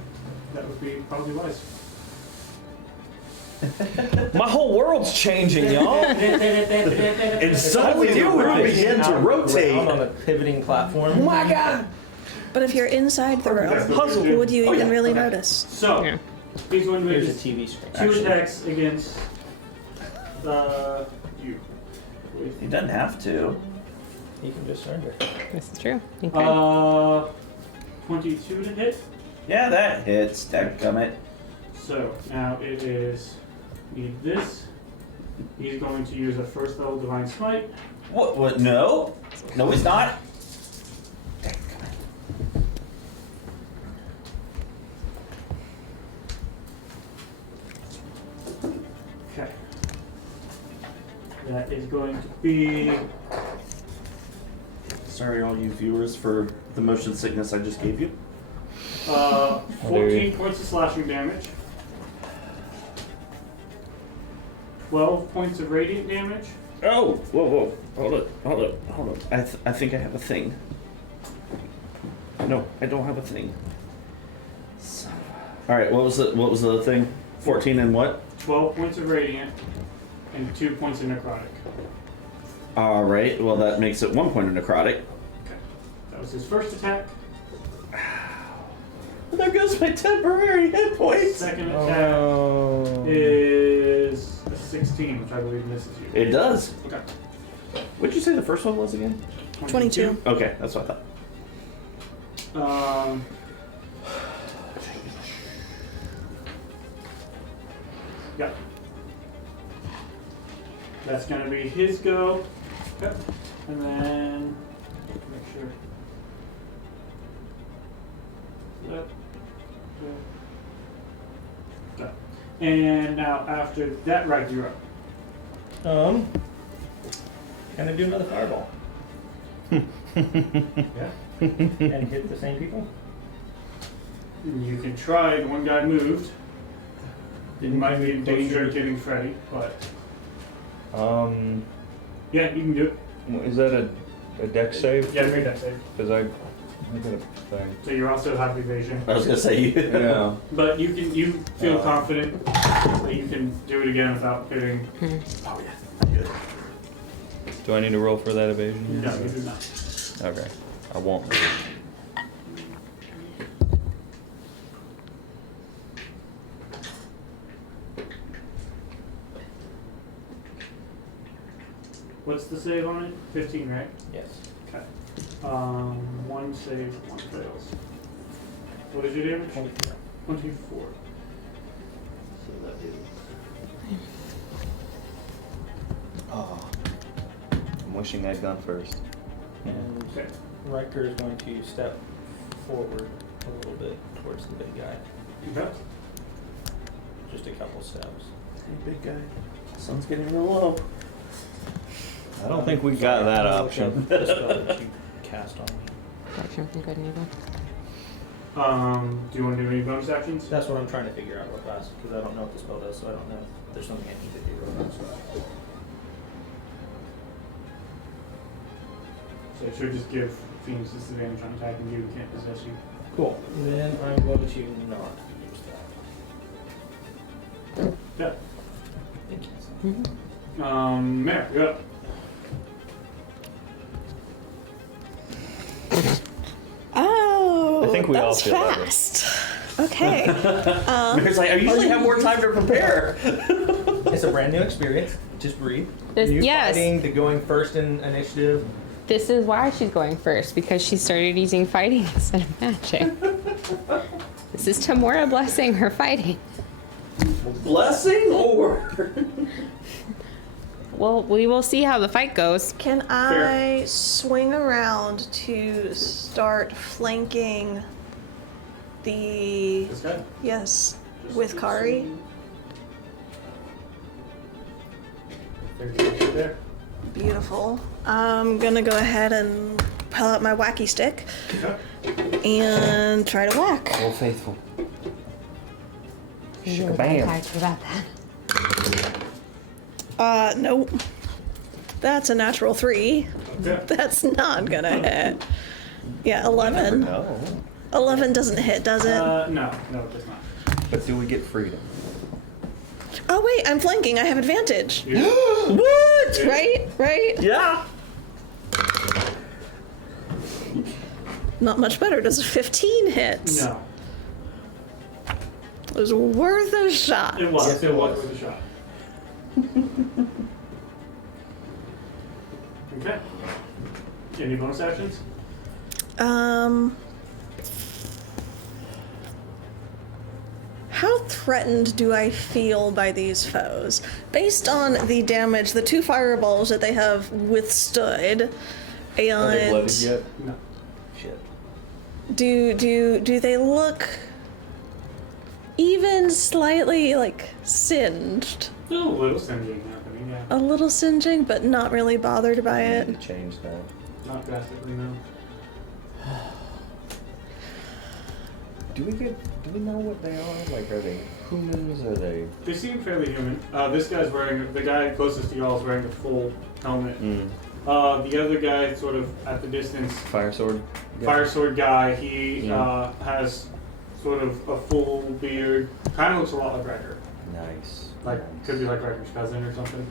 That would be probably wise. My whole world's changing, y'all. And suddenly the do with room this? began to Around rotate. on a pivoting platform. Oh my god! But if you're inside the That's room, what we do. would you Oh, even yeah, really okay. notice? So, Yeah. he's going to make Here's a his TV screen. 2 actually. attacks against you. He doesn't have to. You can just surrender. This is true. You can. 22 to hit. Yeah, that hits. Dadgummit. So, now it is, need this. He's going to use a first level Divine Smite. What? No? No, he's not. Okay. That is going to be Sorry, all you viewers, for the motion sickness I just gave you. 14 points of slashing damage. 12 points of radiant damage. Oh, whoa. Hold on. I think I have a thing. No, I don't have a thing. All right, what was the thing? 14 and what? 12 points of radiant and 2 points of necrotic. All right, well that makes it 1 point of necrotic. Okay. That was his first attack. There goes my temporary hit points. Second attack is a 16, which I believe misses you. It does. Okay. What'd you say the first one was again? 22. Okay, that's what I thought. Yeah. That's gonna be his go. Okay. And then make sure. Yep. Okay. And now after that, right, you're up. Can I do another fireball? Yeah. And hit the same people? You can try. The one guy moved. You might be in danger of getting Freddy, but yeah, you can do it. Is that a dex save? Yeah, make that save. Because I got a thing. So you also have evasion. I was gonna say Yeah. But you feel confident that you can do it again without getting. Oh yeah, good. Do I need to roll for that evasion? No, you do not. Okay. I won't. What's the save on it? 15, right? Yes. Okay. One save, one fails. What is your damage? 24. 24. So that is. Oh. I'm wishing I'd gone first. And Okay. Riker is going to step forward a little bit towards the big guy. Okay. Just a couple steps. Hey, big guy. Sun's getting real low. I don't think we got that option. The spell that you cast on me. Action from good and evil. Do you want to do any bonus actions? That's what I'm trying to figure out real fast, because I don't know what the spell does, so I don't know if there's something I need to do real fast. So it should just give Phoenix disadvantage on attacking you. Can't possess you. Cool. Then I'm going to not use that. Yeah. Thank you. Mare, you're up. Oh, I think we that all was feel better. fast. Okay. Mary's like, I usually have more time to prepare. It's a brand new experience. Just breathe. New Yes. fighting, the going first in initiative. This is why she's going first, because she started using fighting instead of magic. This is Tamora blessing her fighting. Blessing or? Well, we will see how the fight goes. Can I swing around to start flanking the... This guy? Yes, with Kari? There. Beautiful. I'm gonna go ahead and pull out my wacky stick Okay. and try to whack. Old Faithful. Bam. About that. Nope. That's a natural 3. Okay. That's not gonna hit. Yeah, 11. No. 11 doesn't hit, does it? No, it does not. But do we get freedom? Oh wait, I'm flanking. I have advantage. You- What? Yeah. Right? Yeah. Not much better. Does a 15 hit? No. It was worth a shot. It was. Yes, it it was was. with a shot. Okay. Any bonus actions? How threatened do I feel by these foes? Based on the damage, the 2 fireballs that they have withstood, Are they blooded and yet? No. Shit. do they look even slightly, like, singed. A little singeing happening, yeah. A little singeing, but not really bothered by I it. need to change that. Not drastically, no. Do we know what they are? Like, are they humans? Are they? They seem fairly human. This guy's the guy closest to y'all is wearing a full helmet. The other guy, sort of at the distance, Fire sword? fire sword guy, he Yeah. has sort of a full beard. Kind of looks a lot like Riker. Nice. Like, nice. could be like Riker's cousin or something.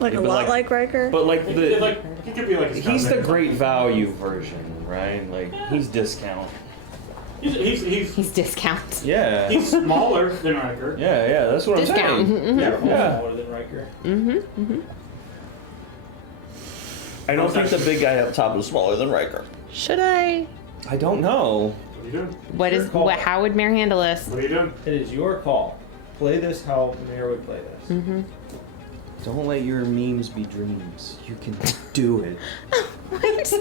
Like Yeah, a but lot like Riker. But like He could be like his he's cousin the or great something. value version, right? Like he's discount. He's discount. Yeah. he's smaller than Riker. yeah, that's what Discount. I'm saying. Yeah. Yeah. Smaller than Riker. I don't think the big guy up top is smaller than Riker. Should I? I don't know. What are you doing? What Your is? call. How would Mare handle this? What are you doing? It is your call. Play this how Mayor would play this. Don't let your memes be dreams. You can do it. What?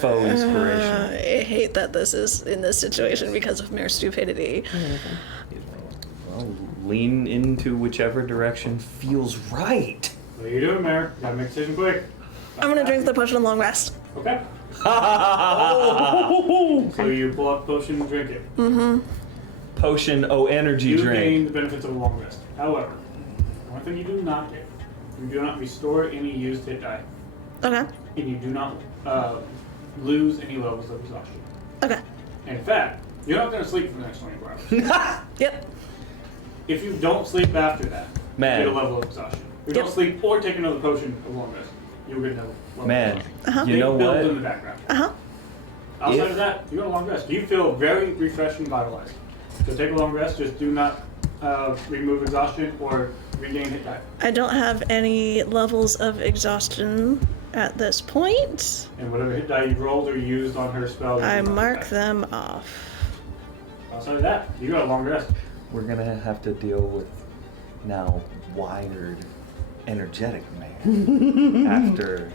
Faux inspiration. I hate that this is in this situation because of mere stupidity. Well, lean into whichever direction feels right. What are you doing, Mayor? Gotta make a decision quick. I'm gonna drink the potion of long rest. Okay. So you pull up potion and drink it. Potion energy You drink. gain the benefits of a long rest. However, one thing you do not get, you do not restore any used hit die, Okay. and you do not lose any levels of exhaustion. Okay. In fact, you're not going to sleep for the next 24 hours. Yep. If you don't sleep after that, Man. you get a level of exhaustion. If you Yep. don't sleep or take another potion of long rest, you will get another level Man, of exhaustion. you They know build in what? the background. Uh-huh. Outside If- of that, you got a long rest. You feel very refreshed and vitalized. So take a long rest. Just do not remove exhaustion or regain hit die. I don't have any levels of exhaustion at this point. And whatever hit die you rolled or used on her spell, you I do not mark get them off. back. Outside of that, you got a long rest. We're gonna have to deal with now wired, energetic man after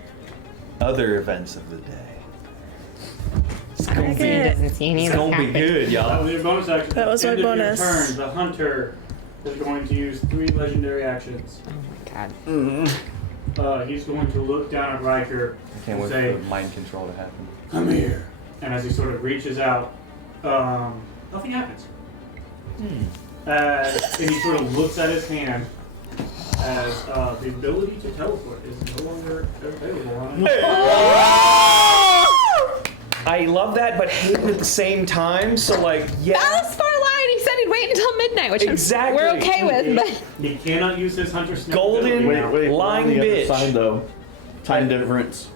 other events of the day. It's gonna Okay. be, Doesn't see any it's of this gonna be happen. good, That y'all. was your bonus action. That was my End of your bonus. turn, the hunter is going to use 3 legendary actions. Oh my god. He's going to look down at Riker I can't and wait say, for mind control to happen. "Come here." And as he sort of reaches out, nothing happens. And he sort of looks at his hand as the ability to teleport is no longer available on it. I love that, but hate it at the same time. So like, yeah. That's far line. He said he'd wait until midnight, which Exactly. we're okay with. But He cannot use his hunter snap Golden ability now. Wait, Lying on the other bitch. side though. Time difference.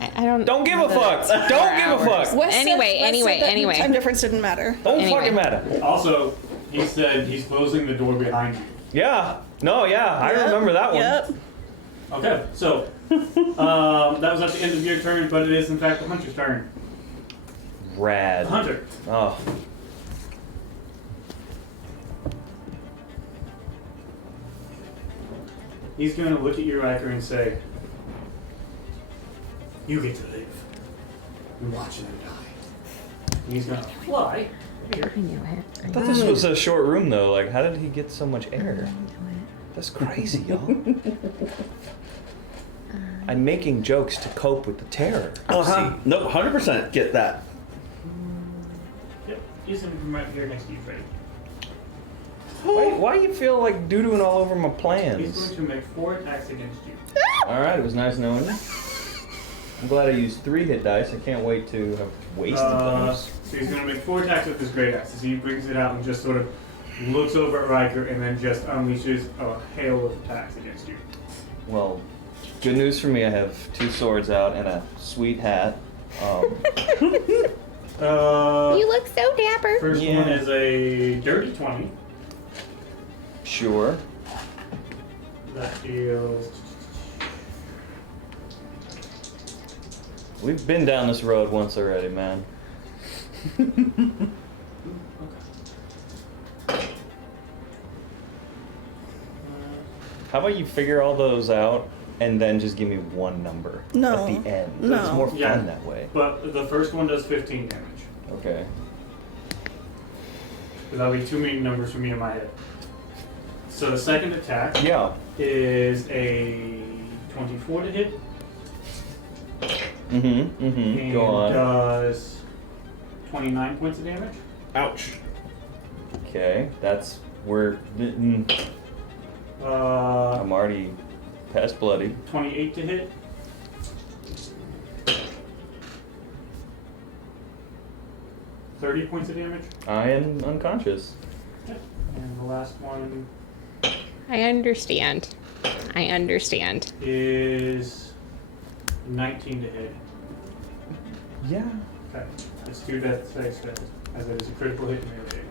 I don't. Don't give a know fuck. that it's Don't give a 4 hours. fuck. Wes Anyway, said that anyway. Time difference didn't matter. Don't Anyway. fucking matter. Also, he said he's closing the door behind you. Yeah. No, yeah. I Yep. remember that one. Yep. Okay, so that was at the end of your turn, but it is in fact the hunter's turn. Rad. The hunter. Oh. He's going to look at you, Riker, and say, "You get to live. And watch them die." And he's going to fly here. I knew it. I thought this was a short room though. Like, how did he get so much air? That's crazy, y'all. I'm making jokes to cope with the terror. Uh-huh. No, 100% get that. Yep, he's right here next to you, Freddy. Why do you feel like doo-dooing all over my He's plans? going to make 4 attacks against you. Alright, it was nice knowing you. I'm glad I used 3 hit dice. I can't wait to have wasted those. So he's going to make 4 attacks with his great axe. As he brings it out and just sort of looks over at Riker and then just unleashes a hail of attacks against you. Well, good news for me. I have 2 swords out and a sweet hat. You look so dapper. First Yeah. one is a dirty 20. Sure. That deals. We've been down this road once already, man. How about you figure all those out and then just give me one number No. at the end. No. It's more fun Yeah. that way. But the first one does 15 damage. Okay. That'll be too many numbers for me in my head. So the second attack Yeah. is a 24 to hit. And Go on. does 29 points of damage. Ouch. Okay, that's where I'm already past bloody. 28 to hit. $30 points of damage. I am unconscious. And the last one I understand. I understand. is 19 to hit. Yeah. Okay. It's 2 death saves, as it is a critical hit melee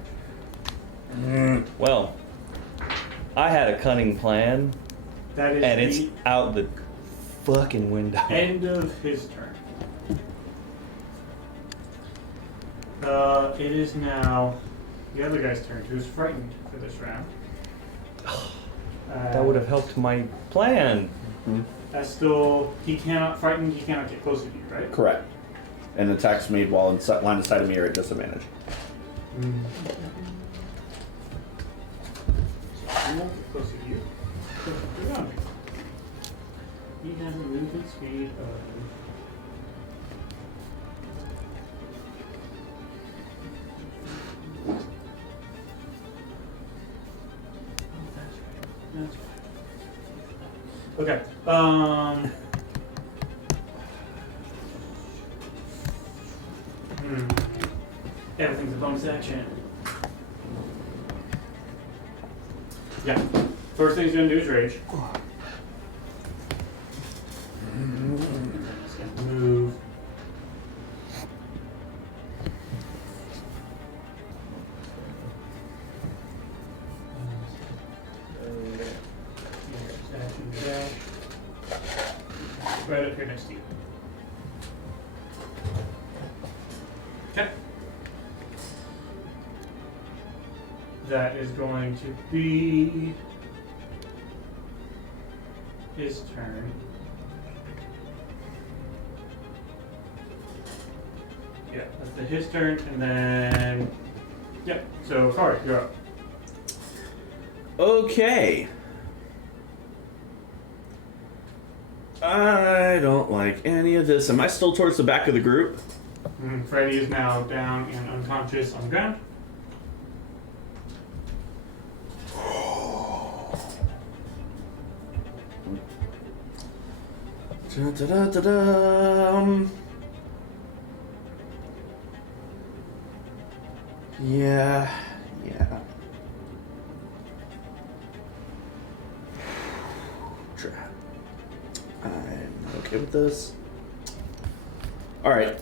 damage. Well, I had a cunning plan, That is and the it's out the fucking window. end of his turn. It is now the other guy's turn, who's frightened for this round. That would have helped my plan. That's still, he cannot get closer to you, right? Correct. And attacks made while in line of sight of me are at disadvantage. He won't get closer to you. Get around me. He has a movement speed of... That's right. Okay. Everything's a bonus action. Yeah. First thing he's gonna do is rage. He's gonna move. Right up here next to you. Okay. That is going to be his turn. Yeah, that's his turn, and then yeah. So Kari, you're up. Okay. I don't like any of this. Am I still towards the back of the group? Freddy is now down and unconscious on the ground. Da-da-da-da-da. Yeah. I'm okay with this. All right.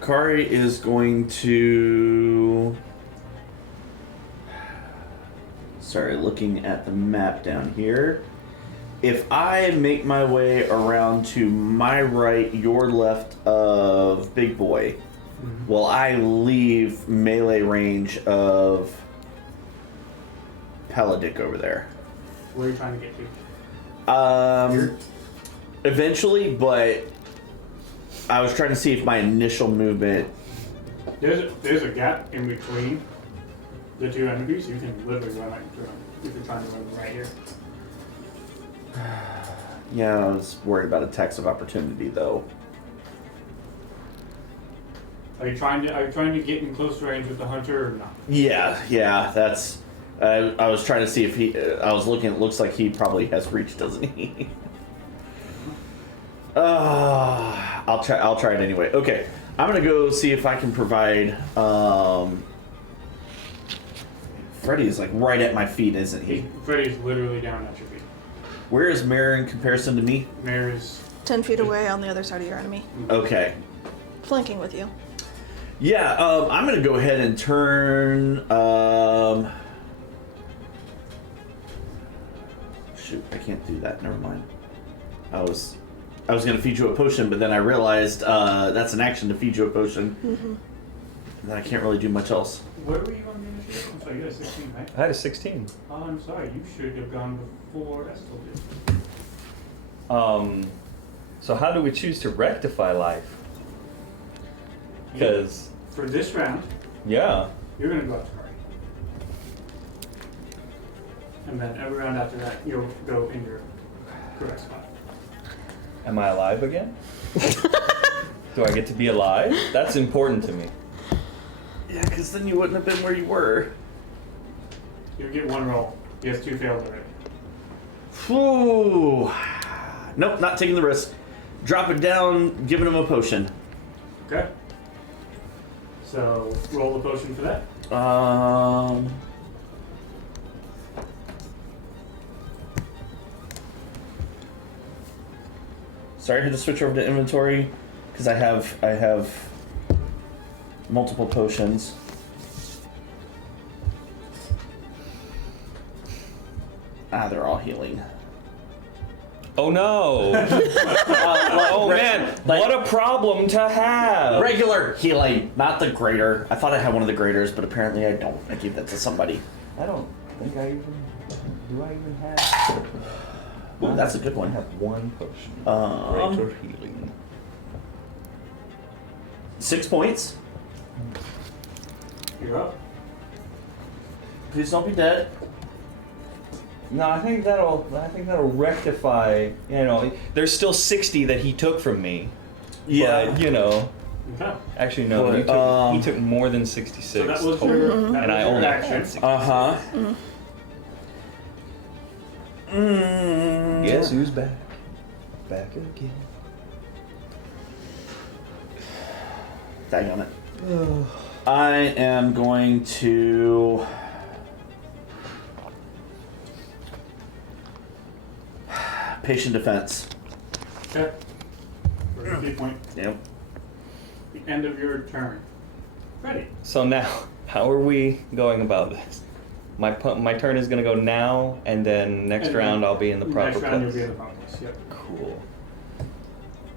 Kari is going to. Sorry, looking at the map down here. If I make my way around to my right, your left of Big Boy, will I leave melee range of Paladic over there? Where are you trying to get to? Eventually, but I was trying to see if my initial movement. There's a gap in between the two enemies. You can literally run like if you're trying to run right here. Yeah, I was worried about attacks of opportunity though. Are you trying to get in close range with the hunter or not? Yeah, that's. I was trying to see if he. I was looking. It looks like he probably has reach, doesn't he? I'll try it anyway. Okay, I'm gonna go see if I can provide. Freddy is like right at my feet, isn't he? Freddy's literally down at your feet. Where is Mare in comparison to me? Mare is 10 feet away on the other side of your enemy. Okay. Flanking with you. Yeah, I'm gonna go ahead and turn. Shoot, I can't do that. Never mind. I was gonna feed you a potion, but then I realized that's an action to feed you a potion. Mm-hmm. And then I can't really do much else. Where were you on the initiative? I'm sorry, you had a 16, right? I had a 16. Oh, I'm sorry. You should have gone before Estel did. So how do we choose to rectify life? Because For this round, yeah, you're gonna go out to party. And then every round after that, you'll go in your correct spot. am I alive again? Do I get to be alive? That's important to me. Yeah, because then you wouldn't have been where you were. You'll get one roll. He has 2 failed already. Whew. Nope, not taking the risk. Drop it down, giving him a potion. Okay. So roll the potion for that. Sorry, I had to switch over to inventory because I have multiple potions. They're all healing. Oh no! Oh man, what a problem to have! Regular healing, not the greater. I thought I had one of the graders, but apparently I don't. I gave that to somebody. I don't think I even. Do I even have? Ooh, that's a good I one. have one potion. Greater healing. 6 points. You're up. Please don't be dead. No, I think that'll rectify. You know, there's still 60 that he took from me. Yeah. But, you know. Okay. Actually, no. But, he took more than 66. So that was total. your, and I only had action. 60. Guess who's back? Back again. Dang on it. I am going to. Patient defense. Okay. For a key point. Yep. The end of your turn. Ready. So now, how are we going about this? My turn is gonna go now, and then next And round then I'll be in the proper Next round you'll place. be in the proper place. Yep. Cool.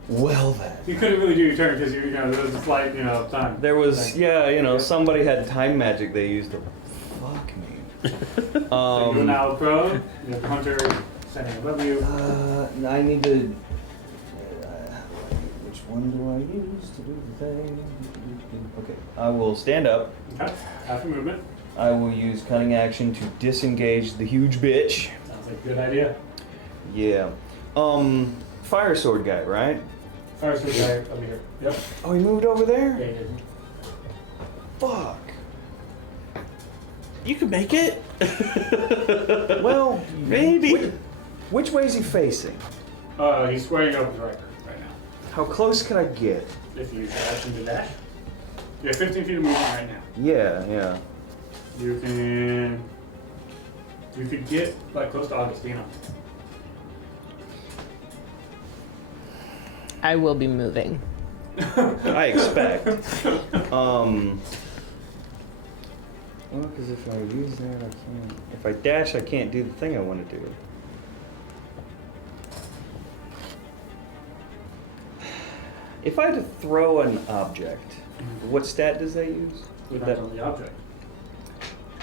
Well then. You couldn't really do your turn because you know there was a slight time. There was, thing. yeah, somebody had time magic they used to fuck me. So you're now prone. You have the hunter standing above you. I need to. Which one do I use to do the thing? Okay, I will stand up. Okay. Half a movement. I will use cunning action to disengage the huge bitch. Sounds like a good idea. Yeah. Fire sword guy, right? Fire sword guy over here. Yep. Oh, he moved over there? Yeah, you did. Fuck. You can make it. Well, Maybe. Which way is he facing? He's squaring up with Riker right now. How close can I get? If you use your action to dash. You have 15 feet of movement right now. Yeah. You could get like close to Augustina. I will be moving. I expect. Well, because if I use that, I can't. If I dash, I can't do the thing I want to do. If I had to throw an object, what stat does that use? Would Depends that on the object.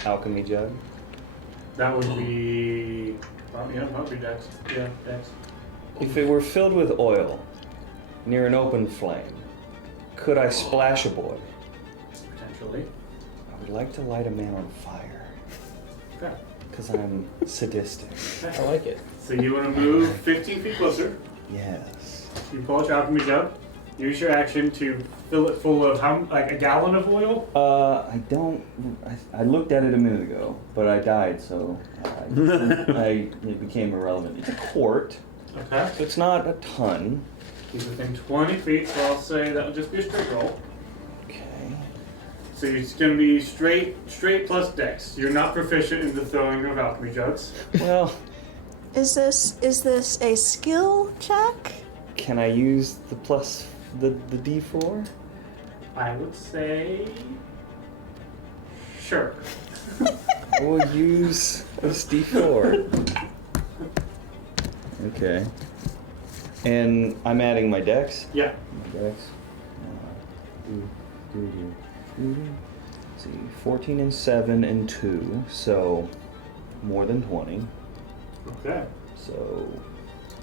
alchemy jug? That would be probably Dex. Yeah, Dex. If it were filled with oil near an open flame, could I splash a boy? Potentially. I would like to light a man on fire Okay. because I'm sadistic. I like it. So you want to move 15 feet closer. Yes. You pull out your alchemy jug. Use your action to fill it full of like a gallon of oil. I don't. I looked at it a minute ago, but I died, so it became irrelevant. It's a quart, Okay. so it's not a ton. He's within 20 feet, so I'll say that would just be a straight roll. Okay. So it's going to be straight plus Dex. You're not proficient in the throwing of alchemy jugs. Well, Is this a skill check? can I use the plus the D4? I would say sure. I will use this D4. Okay. And I'm adding my dex. Yeah. Dex. Let's see, 14 and 7 and 2, so more than 20. Okay. So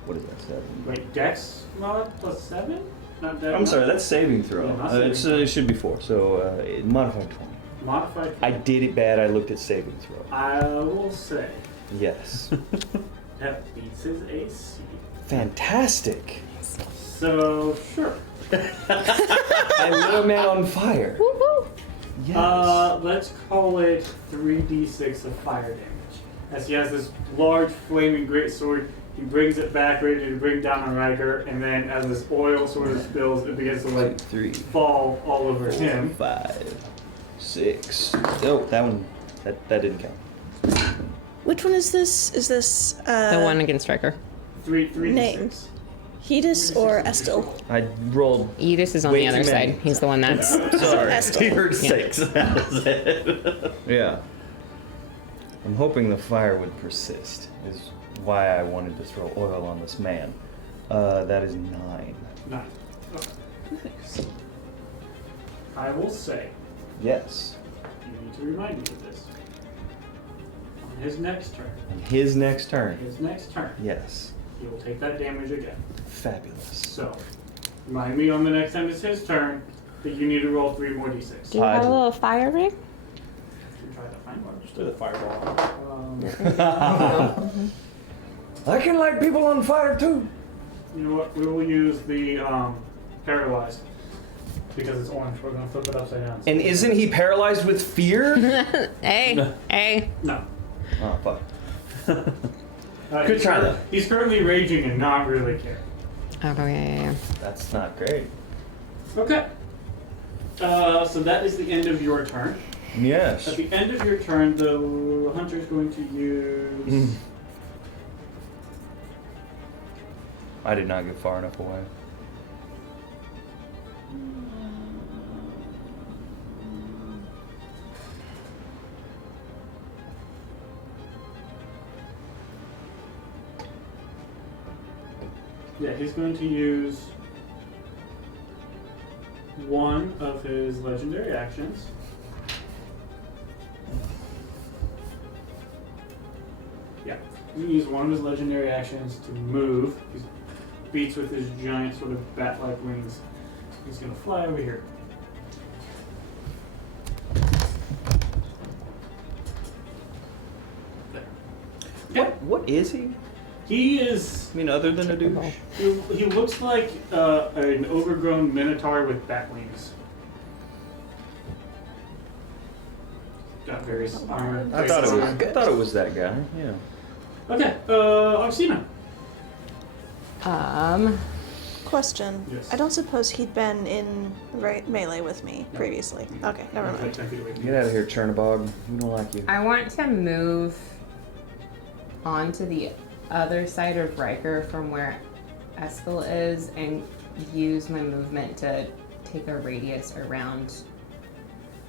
What is that? 7. Wait, Dex mod plus 7? Not Dex. I'm sorry, that's saving throw. Yeah, not saving throw. It should be 4. So modified 20. Modified. I did it bad. I looked at saving throw. I will say Yes. that beats his AC. Fantastic. So sure. I lit a man on fire. Woo-hoo. Yes. Let's call it 3d6 of fire damage. As he has this large flaming greatsword, he brings it back, ready to bring down on Riker, and then as this oil sort of spills, it begins to like 3, fall all over 4, him. 5, 6. Oh, that one. That didn't count. Which one is this? Is this The one against Striker. 3d6. Names. Hedis or Estil? I rolled. Edis is on Way the other too many. side. He's the one that's. Sorry. Estil. He heard 6. That was it. Yeah. I'm hoping the fire would persist, is why I wanted to throw oil on this man. That is 9. 9. Okay. I will say, Yes. you need to remind me of this. On his next turn, His next turn. Yes. he will take that damage again. Fabulous. So, remind me on the next time it's his turn that you need to roll 3 more d6. Do you have a little fire ring? You try to find one. Just a fireball. I can light people on fire too. You know what? We will use the paralyzed because it's orange. We're gonna flip it upside down. And isn't he paralyzed with fear? Hey. No. Oh, fuck. Good try, though. He's currently raging and not really caring. Oh, yeah. That's not great. Okay. So that is the end of your turn. Yes. At the end of your turn, the hunter's going to use. I did not get far enough away. Yeah, he's going to use one of his legendary actions. Yeah, he's going to use one of his legendary actions to move. He beats with his giant sort of bat-like wings. He's going to fly over here. There. What is he? He is. I mean, other than a douche? He looks like an overgrown minotaur with bat wings. Got various armor. I thought it was that guy. Yeah. Okay, Oxina. Question. Yes. I don't suppose he'd been in melee with me previously. Okay, never mind. 10 feet away from Get out of here, Chernabog. We don't like you. I want to move onto the other side of Riker from where Eskel is and use my movement to take a radius around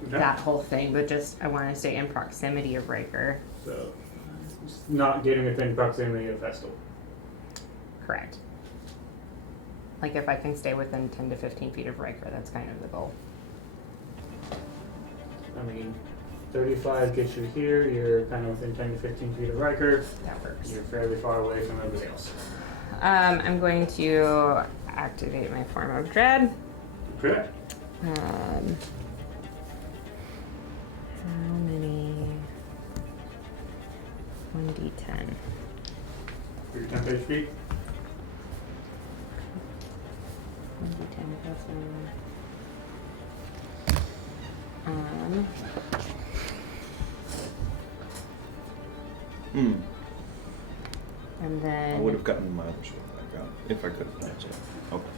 that whole thing, but just I want to stay in proximity of Riker. So, not getting within proximity of Vestal. Correct. Like if I can stay within 10 to 15 feet of Riker, that's kind of the goal. I mean, 35 gets you here. You're kind of within 10 to 15 feet of Riker. That works. You're fairly far away from everybody else. I'm going to activate my form of dread. Okay. How many? 1d10. Your 10 HP. 1d10 plus 1. And then I would have gotten my other sword back out if I could have done so. Okay.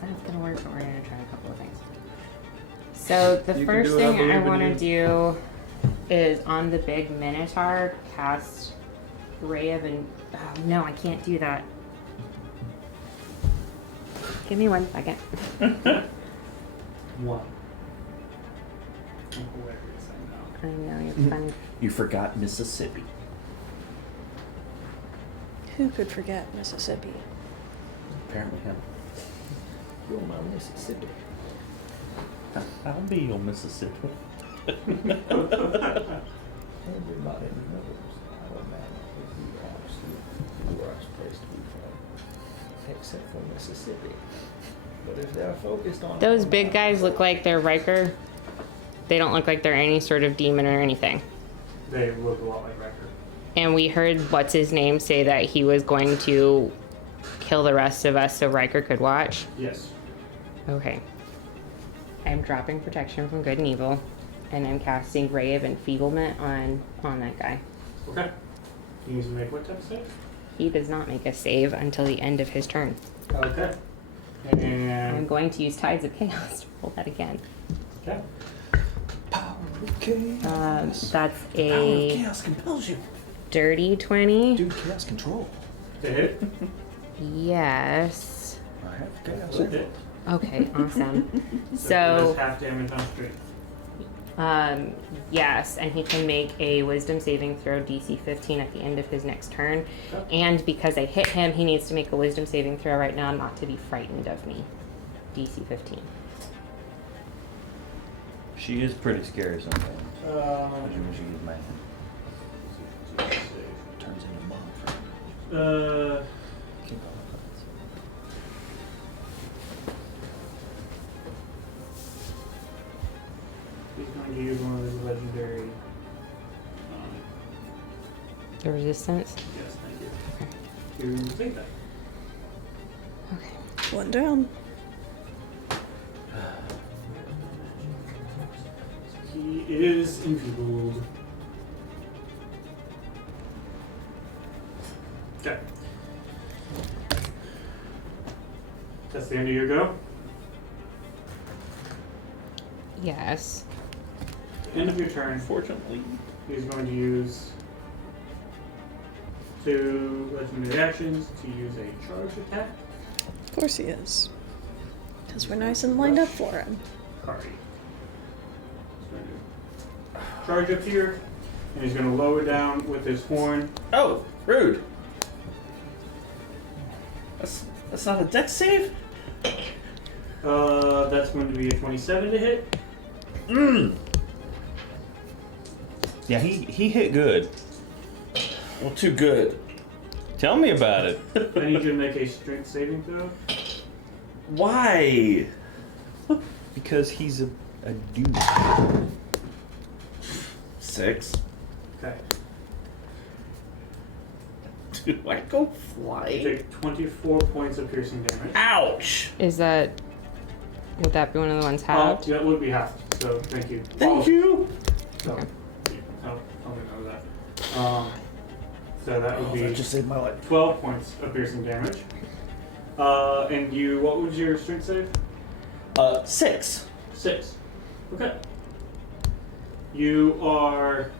That's gonna work, but we're gonna try a couple of things. So the You can first do it, I thing I believe in want to you. do is on the big Minotaur cast Ray of oh no, I can't do that. Give me 1 second. One. I know you're fun. You forgot Mississippi. Who could forget Mississippi? Apparently him. You're my Mississippi. I'll be your Mississippi. Everybody knows Alabama is the absolute worst place to be from, except for Mississippi. But if they're focused on Those big guys look like they're Riker. They don't look like they're any sort of demon or anything. They look a lot like Riker. And we heard what's his name say that he was going to kill the rest of us so Riker could watch. Yes. Okay. I'm dropping protection from good and evil, and I'm casting Ray of Enfeeblement on that guy. Okay. You need to make what type of save? He does not make a save until the end of his turn. Okay. I'm And going to use Tides of Chaos to roll that again. okay. That's a Chaos compels you. dirty 20. Dude, chaos control. To hit. Yes. I have chaos. To hit. Okay, awesome. That's So, half damage on strength. yes, and he can make a wisdom saving throw DC 15 at the end of his next turn. Okay. And because I hit him, he needs to make a wisdom saving throw right now not to be frightened of me. DC 15. She is pretty scary sometimes. When she gets mad, turns into mom for Keep on. He's going to use one of his legendary. The resistance? Yes, thank you. To take that. Okay. One down. He is enfeebled. Okay. That's the end of your go. Yes. End of your turn. Unfortunately. He's going to use 2 legendary actions to use a charge attack. Of course he is. Because we're nice and lined up for him. Party. Charge up here, and he's going to lower down with his horn. Oh, rude. That's not a dex save? That's going to be a 27 to hit. Yeah, he hit good. Well, too good. Tell me about it. I need you to make a strength saving throw. Why? Because he's a dude. 6. Okay. Do I go You flying? take 24 points of piercing damage. Ouch! Would that be one of the ones Oh, halved? yeah, it would be half. So thank you. Thank you. So, Okay. help me know that. So that would That be just saved my life. 12 points of piercing damage. And you, what was your strength save? 6. 6. Okay. You are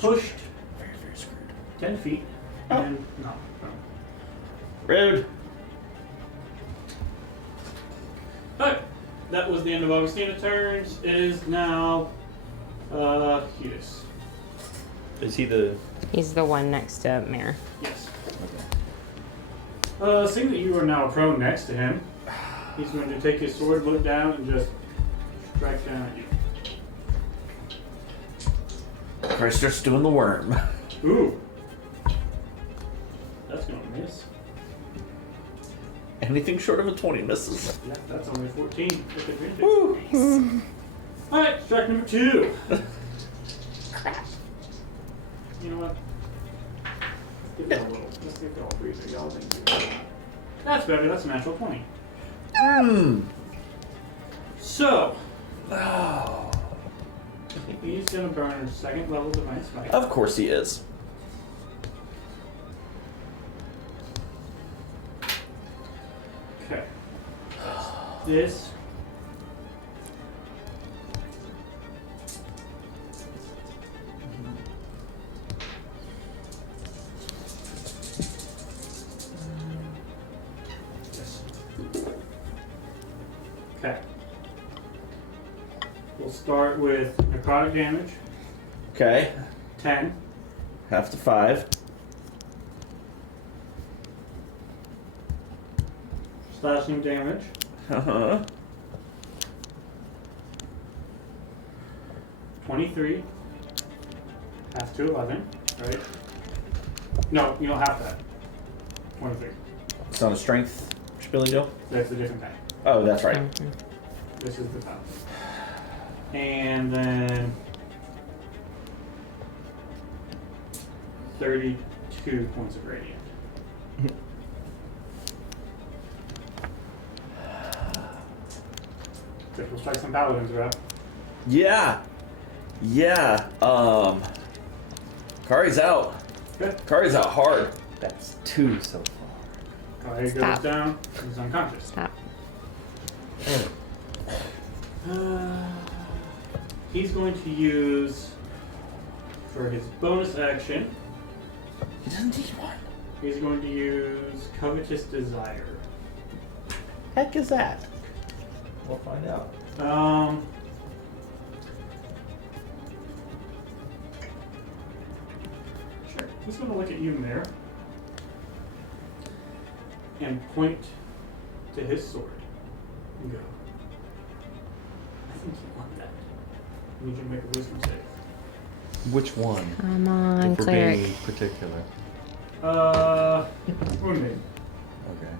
pushed Very, very screwed. 10 feet. Oh. And no. Rude. Alright. That was the end of Augustina's turns. It is now Hughes. Is he the? He's the one next to Mare. Yes. Seeing that you are now prone next to him, he's going to take his sword, look down, and just strike down at you. Chrysler's doing the worm. Ooh. That's gonna miss. Anything short of a 20 misses. Yeah, that's only 14 with advantage. Woo! Alright, strike number 2. You know what? Let's give it a little. Let's give it all 3 for y'all. Thank you. That's better. That's a natural 20. So, he's gonna burn a 2nd level divine smite. Of course he is. Okay. This. Yes. Okay. We'll start with necrotic damage, Okay. 10. Half to 5. Slashing damage, Uh-huh. 23. Half to 11, right? No, you don't have that. 23. It's not a strength ability deal? That's a different guy. Oh, that's right. This is the top. And then 32 points of radiant. We'll strike some paladins, bro. Yeah. Yeah. Kari's out. Good. Kari's out hard. That's 2 so far. Kari goes Stop. down. He's unconscious. Stop. He's going to use, for his bonus action, He doesn't need one. he's going to use Covetous Desire. Heck is that? We'll find out. Sure. Just going to look at you, Mayor, and point to his sword and go, I think you want that. I need you to make a wisdom save. Which one? Come on, If we're cleric. being particular. Wounded. Okay.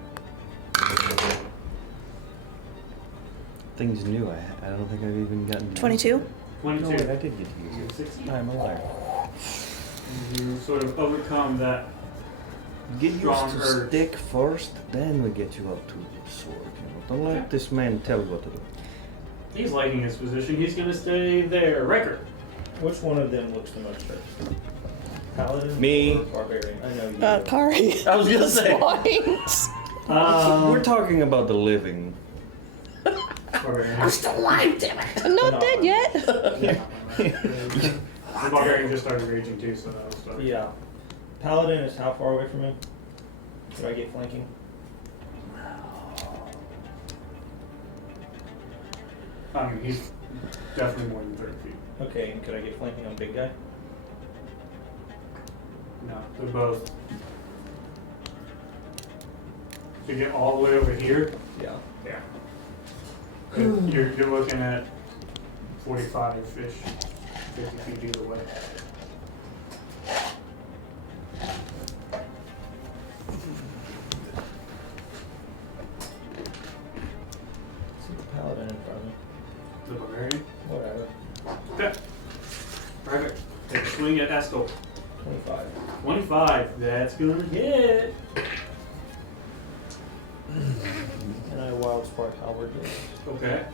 Things new. I don't think I've even gotten. 22. No, 22. wait, I did get to use You it. succeed. I'm a liar. You sort of overcome that. Get used Strong to urge. stick first, then we get you up to the sword. You know, don't let this man tell you what to do. He's liking his position. He's going to stay there. Riker. Which one of them looks the most hurt? Paladin Me. or Barbarian? I know you. Kari. I was gonna say. We're talking about the living. Barbarian. I'm still alive, damn it. I'm not dead yet. The Barbarian just started raging too, so that was started. Yeah. Paladin is how far away from me? Did I get flanking? I mean, he's definitely more than 30 feet. Okay, and could I get flanking on big guy? No, they're both. To get all the way over here, Yeah. yeah. You're looking at 45-ish, 50 feet either way. See the paladin in front of me. The Barbarian. Whatever. Okay. Perfect. Take a swing at Estel. 25. 25. That's gonna hit. And I wild spark halberd damage. Okay.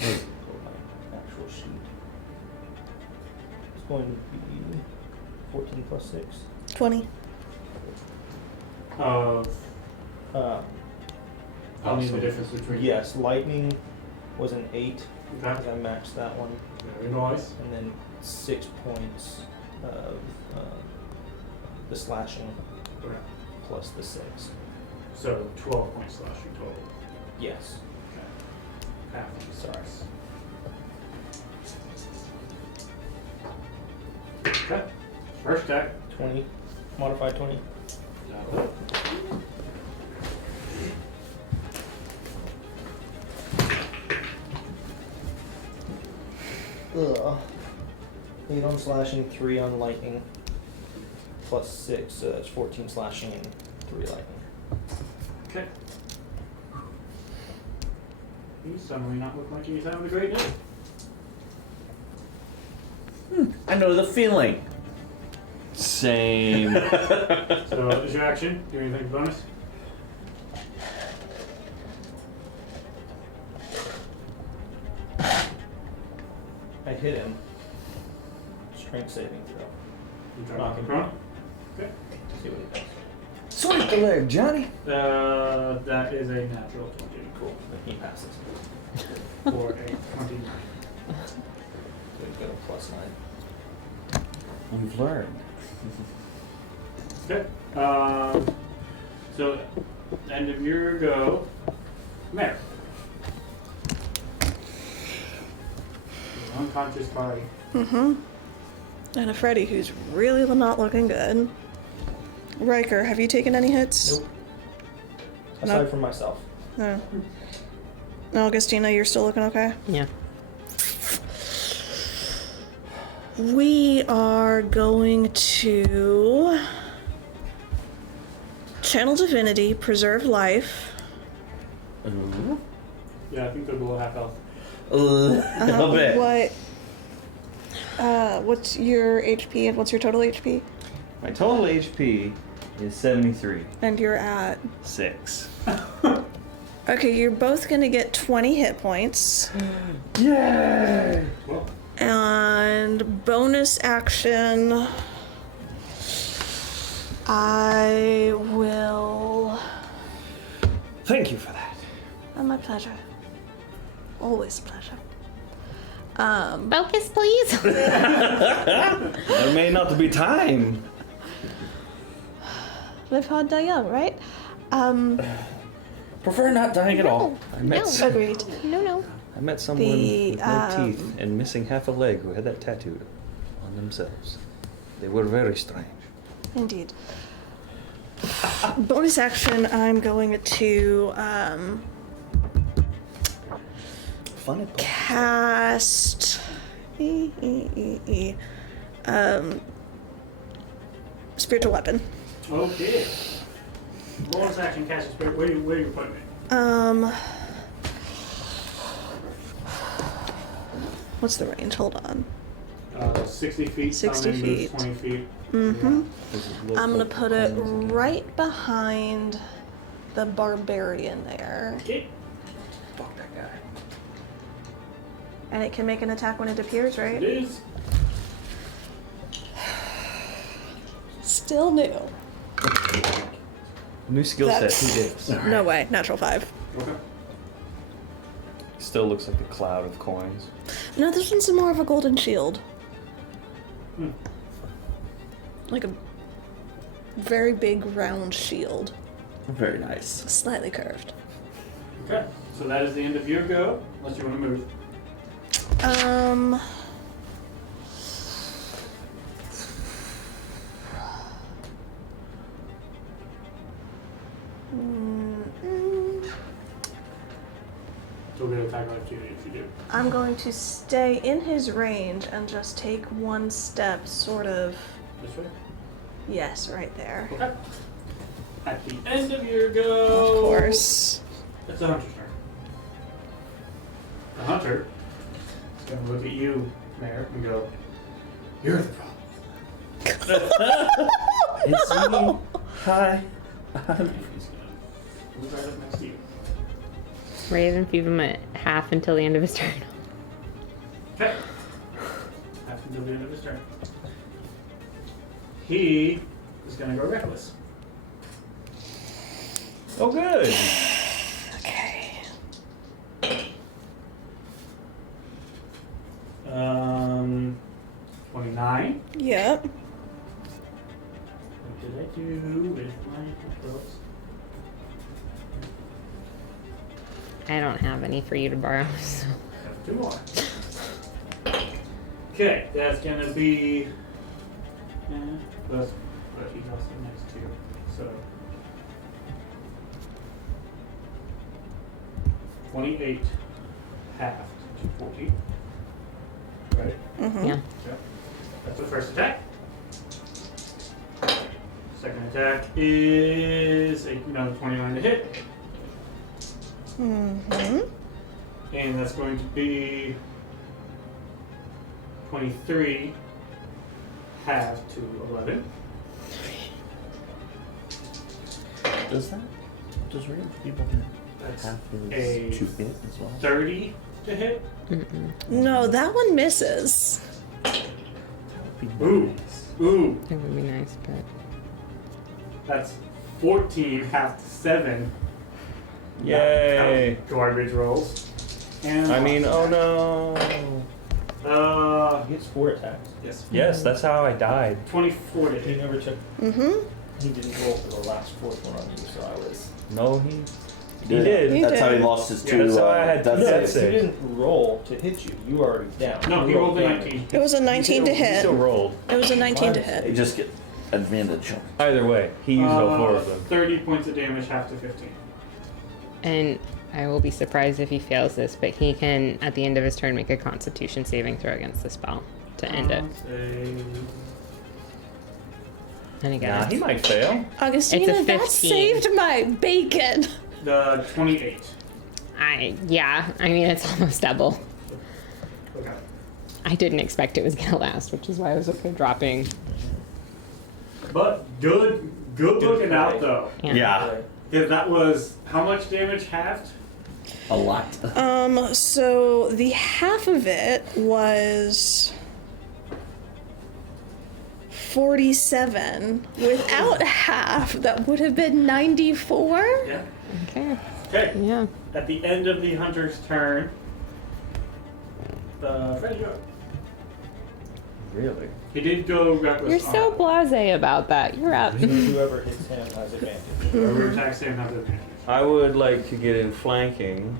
Actual sheet. It's going to be 14 plus 6. 20. Of. I'll need the So- difference between. Yes, lightning was an 8 because Okay. I maxed that one, Very nice. and then 6 points of the slashing Okay. plus the 6. So 12 points slashing total. Yes. Okay. Half. Sorry. Okay. First attack. 20, modified 20. Ugh. 8 on slashing, 3 on lightning, plus 6, so that's 14 slashing and 3 lightning. Okay. You suddenly not look like he's having a great day. I know the feeling. Same. So is your action? Do anything bonus? I hit him. Strength saving throw. You try to knock him prone? Okay. See what he does. Sweep the leg, Johnny. That is a natural 20. Cool. He passes. For a 29. So he's got a plus 9. We've learned. Okay. So end of your go. Mare. unconscious body. Mm-hmm. And a Freddy who's really not looking good. Riker, have you taken any hits? Nope. Aside Nope. from myself. No. Augustina, you're still looking okay? Yeah. We are going to channel divinity, preserve life. Ooh. Yeah, I think they're below half health. A little bit. What's your HP and what's your total HP? My total HP is 73. And you're at... 6. Okay, you're both gonna get 20 hit points. Yay! Well, And bonus action... I will... Thank you for that. Oh, my pleasure. Always a pleasure. Focus, please. There may not be time. Live hard, die young, right? Prefer not dying at all. No. Agreed. No. I met someone The, with no teeth and missing half a leg who had that tattooed on themselves. They were very strange. Indeed. Bonus action, I'm going to Fun at cast spiritual weapon. okay. Bonus action, cast a spirit. Where are you putting it? What's the range? Hold on. 60 feet. 60 Somebody moves feet. 20 feet. Mm-hmm. Yeah. I'm gonna put it right behind the barbarian there. Okay. Fuck that guy. And it can make an attack when it appears, It right? is. Still new. New skill set. That's- Who gives? No way. Natural 5. Okay. Still looks like a cloud of coins. No, this one's more of a golden shield. Hmm. Like a very big round shield. Very nice. Slightly curved. Okay. So that is the end of your go, unless you want to move. So we'll get attack opportunity if you do. I'm going to stay in his range and just take one step, sort of. This way? Yes, right there. Okay. At the end of your go. Of course. It's the hunter's turn. The hunter is going to look at you, Mayor, and go, "You're the problem." It's me. Hi. He's going to move right up next to you. Raven, feed him a half until the end of his turn. Okay. After until the end of his turn. He is going to go reckless. Oh, good. Okay. 29. Yep. What did I do with my controls? I don't have any for you to borrow. So. Have 2 more. Okay, that's gonna be. But he's also next to you. So. 28 halved to 14. Right? Mm-hmm. Yeah. Yep. That's the first attack. Second attack is another 29 to hit. Mm-hmm. And that's going to be 23 halved to 11. Does regular people hit That's half a is 2 hit as well? 30 to hit. No, that one misses. That would be Ooh. nice. Ooh. That would be nice, but That's 14 half to 7. Yay. Garbage rolls. And I mean, oh no. He gets 4 attacks. Yes. Yes, that's how I died. 24 to He hit. never took. Mm-hmm. He didn't roll for the last 4th one on you, so I was. No, he He did. He That's how he did. lost his Yeah, two. that's how I had death two No, death saves. he saves. didn't roll to hit you. You were already down. No, he rolled a 19. It was a 19 to He hit. still rolled. It was a 19 to You hit. just get advantage. Either way, he used all four of them. 30 points of damage, half to 15. And I will be surprised if he fails this, but he can, at the end of his turn, make a Constitution saving throw against the spell to end it. And again, Nah, he might fail. Augustina, It's a that 15. saved my bacon. The 28. I mean, it's almost double. Okay. I didn't expect it was gonna last, which is why I was okay dropping. But good looking out though. Yeah, Because that was how much damage halved? a lot. So the half of it was 47. Without half, that would have been 94. Yeah. Okay. Okay. Yeah. At the end of the hunter's turn, Freddy, you're up. Really? He did go reckless. You're so on blasé about that. You're up. Whoever hits him has advantage. whoever attacks him has advantage. I would like to get in flanking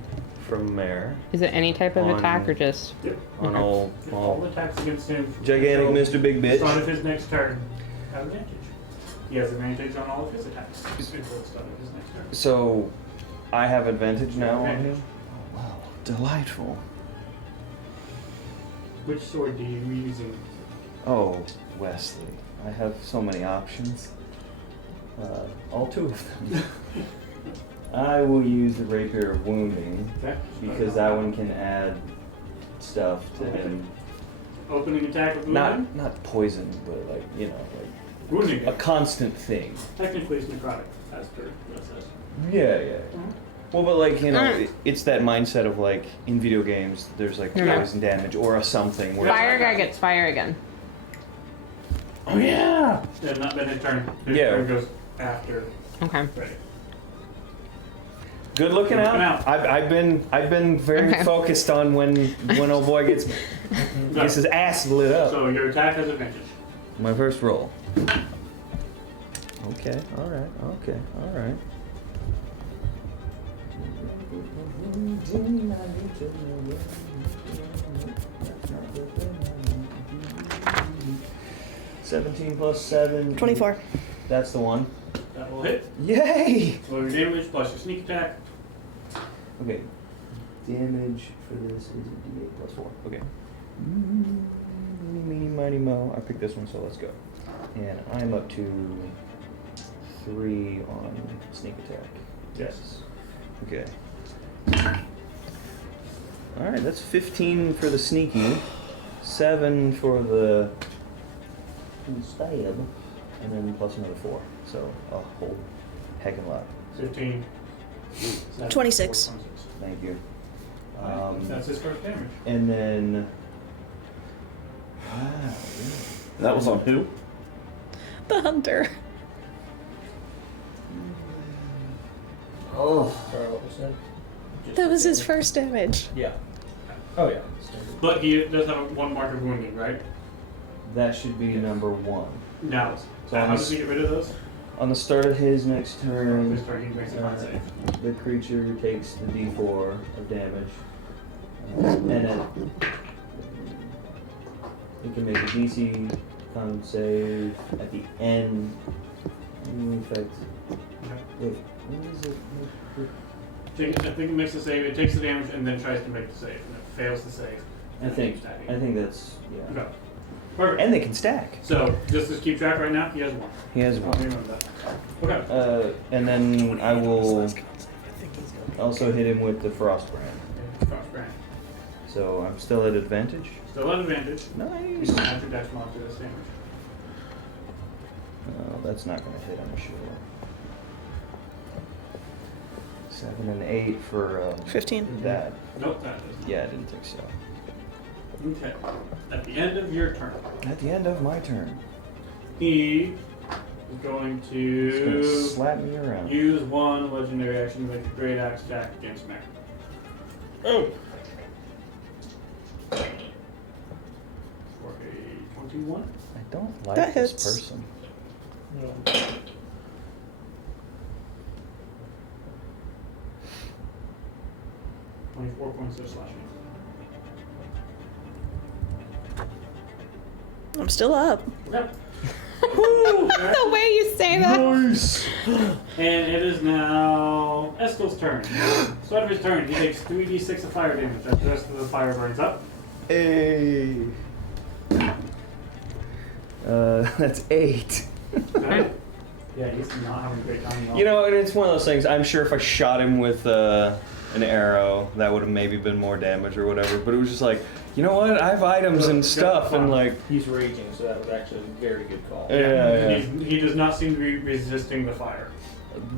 from Mare Is it any type of On- attack or just? Yep. on Okay. All attacks against him. gigantic until Mr. Big the Start of Bitch. his next turn have advantage. He has advantage on all of his attacks until the start of his next turn. So I have advantage now on him. Wow, delightful. Which sword do you using? Oh, Wesley, I have so many options. All two of them. I will use the Rapier of Wounding Okay. because that one can add stuff to him. Opening attack with wounding. Not poison, but like Wounding. a constant thing. Technically, it's necrotic, as per what it says. Yeah. Well, but Alright. it's that mindset of like in video games, there's like Yeah. poison damage or a something. Where Fire guy gets fire again. Oh yeah. Yeah, not been his turn. His Yeah. turn goes after Okay. Freddy. Good looking Looking out. out. I've been very Okay. focused on when old boy gets his ass lit up. So your attack has advantage. My first roll. Okay. All right. Okay. All right. $17 plus 7. 24. That's the one. That will hit. Yay! So your damage plus your sneak attack. Okay. Damage for this is D8 plus 4. Okay. Meeny, miny, mo. I picked this one, so let's go. And I'm up to 3 on sneak attack. Yes. Okay. Alright, that's 15 for the sneaky, 7 for the stab, and then plus another 4. So a whole heck of a lot. 15. 26. Thank you. That's his first damage. And then. Wow, That was on who? The hunter. Oh, Sorry, what was that? That was his first damage. Yeah. Oh yeah. But he does have one mark of wounding, right? that should be number 1. Now, So how on does he the, get rid of those? on the start of his next turn, This turn he makes a con save. the creature takes the d4 of damage, and then it can make a DC con save at the end. In effect, wait, what is it? I think it makes the save, it takes the damage and then tries to make the save, and it fails to save. I think that's yeah. Okay. Perfect. And they can stack. So, just to keep track right now, he has one. He has I'll one. remember that. Okay. And then I will also hit him with the Frostbrand. Cross brand. So I'm still at advantage. Still at advantage. You Nice. don't have to dash mod to this damage. That's not going to hit, I'm sure. 7 and 8 for 15. that. Nope, that doesn't. Yeah, I didn't think so. Okay. At the end of your turn, At the end of my turn, he is going he's going to to slap me around. use one legendary action to make a great axe attack against Mary. Oh! For a 21. I don't like That this hits. person. 24 points of slashing. I'm still up. Yep. The way you say that. Nice. And it is now Estel's turn. Start of his turn, he takes 3d6 of fire damage as the rest of the fire burns up. Hey. That's 8. Okay. Yeah, he's not having a great time at all. You know, and it's one of those things. I'm sure if I shot him with an arrow, that would have maybe been more damage or whatever. But it was just like, you know what? I have items and stuff, and like. He's raging, so that was actually a very good call. Yeah. He does not seem to be resisting the fire.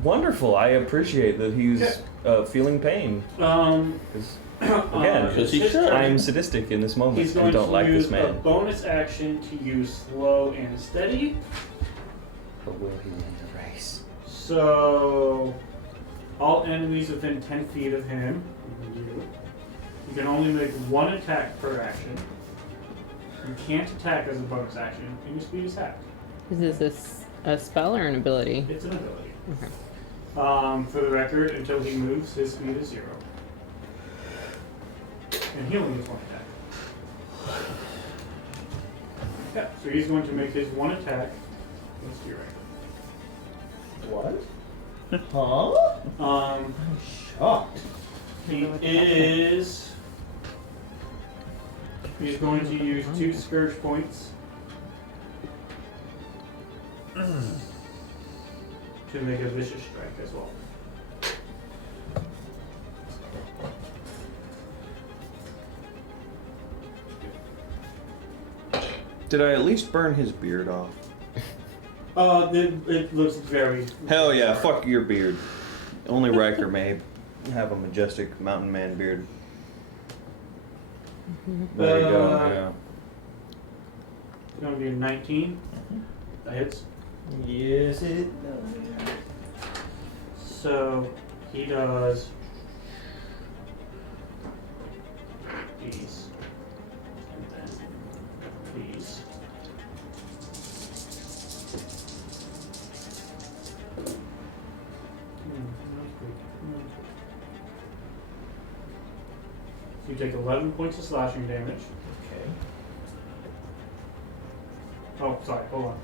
Wonderful. I appreciate that he's feeling pain. 'Cause, again, Because he should. I'm sadistic in this moment He's going and don't to like use this a man. bonus action to use slow and steady. But will he win the race? So, all enemies within 10 feet of him, you can only make one attack per action. You can't attack as a bonus action, and your speed is halved. Is this a spell or an ability? It's an ability. Okay. For the record, until he moves, his speed is 0. And he only gets one attack. Yeah, so he's going to make his one attack. Let's do right. What? Huh? I'm Shocked. He's going to use 2 scourge points to make a vicious strike as well. Did I at least burn his beard off? It looks very. Hell yeah, fuck your beard. Only Riker may have a majestic mountain man beard. There you go, yeah. It's going to be a 19. That hits. Yes, it does. So he does these, and then these. So you take 11 points of slashing damage. Okay. Oh, sorry, hold on.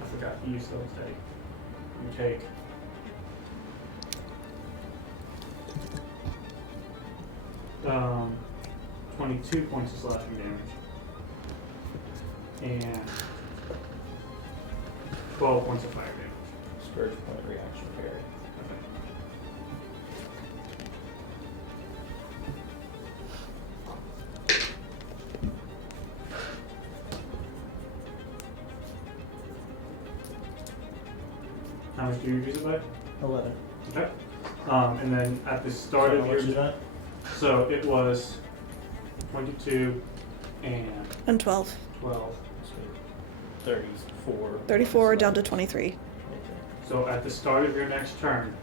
I forgot, you still steady. You take 22 points of slashing damage. And 12 points of fire damage. Scourge point reaction parry. How much do you reduce it by? 11. Okay. And then at the start So of how your much is that? so it was 22 and And 12. 12. So 34. 34 down to 23. Okay. So at the start of your next turn,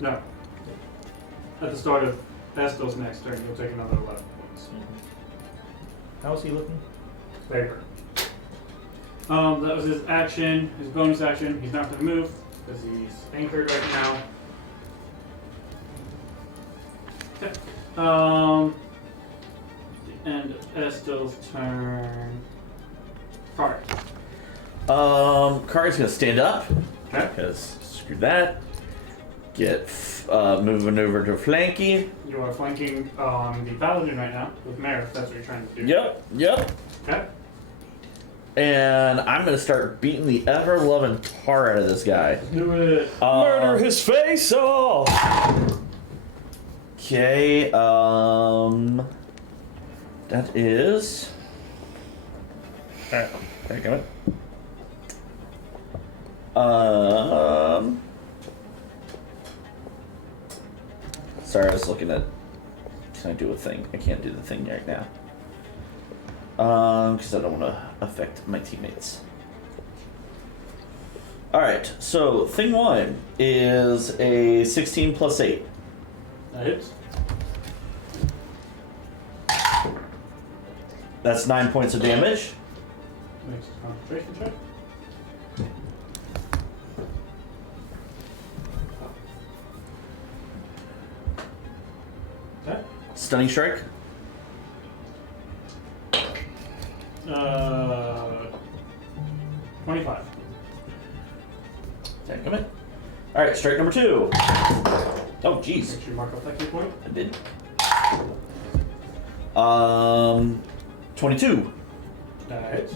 no. At the start of Estel's next turn, you'll take another 11 points. How's he looking? Favor. That was his action, his bonus action. He's not going to move because he's anchored right now. Okay. The end of Estel's turn. Card. Kari's gonna stand up Okay. because screw that. Get moving over to flanky. You are flanking the paladin right now with Mare, if that's what you're trying to do. Yep. Okay. And I'm gonna start beating the ever loving tar out of this guy. Do it. Murder his face off! Okay. That is. Alright, there you go. Sorry, I was looking at. Can I do a thing? I can't do the thing right now. Because I don't want to affect my teammates. Alright, so thing 1 is a 16 plus 8. That hits. That's 9 points of damage. Makes a concentration check. Okay. Stunning strike. 25. Come in. All right, strike number 2. Oh, jeez. Make sure you mark off that key point. I did. 22. That hits.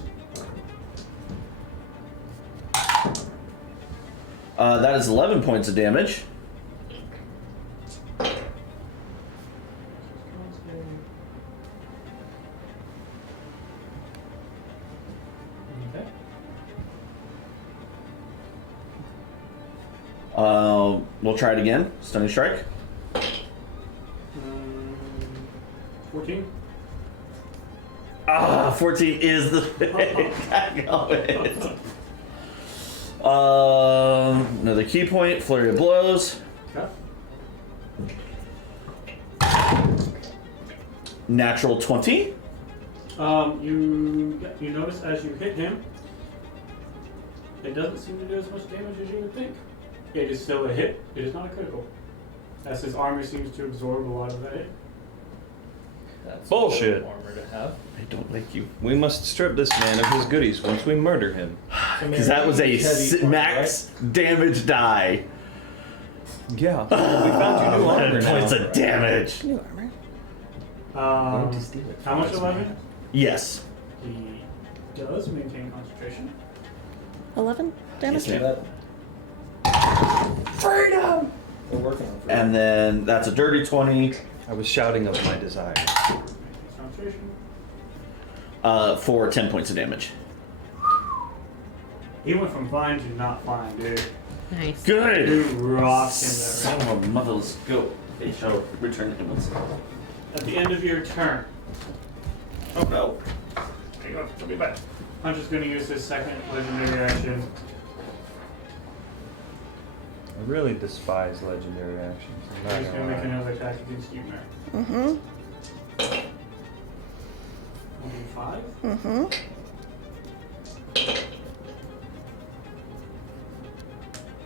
That is 11 points of damage. Okay. We'll try it again. Stunning strike. 14. 14 is the another key point. Flurry of blows. Okay. Natural 20. You notice as you hit him, it doesn't seem to do as much damage as you would think. It is still a hit. It is not a critical, as his armor seems to absorb a lot of that hit. That's Bullshit. Armor to have. I don't like you. We must strip this man of his goodies once we murder him. Because that was a Heavy armor, max damage die. Yeah. We found you new armor 11 now. points of damage. New armor. How much 11? Yes. He does maintain concentration. 11 damage. Yes, ma'am. Freedom! We're working on freedom. And then that's a dirty 20 I was shouting of my desire. Concentration. for 10 points of damage. He went from fine to not fine, dude. Nice. Good. Dude rocked in Son of a mother, let's go. They shall return the ambulance. there. At the end of your turn. Oh no. There you go. She'll be back. Hunter's going to use his second legendary action. I really despise legendary actions. I'm not He's going to gonna make lie. another attack against you, Mary. Mm-hmm. 25. Mm-hmm.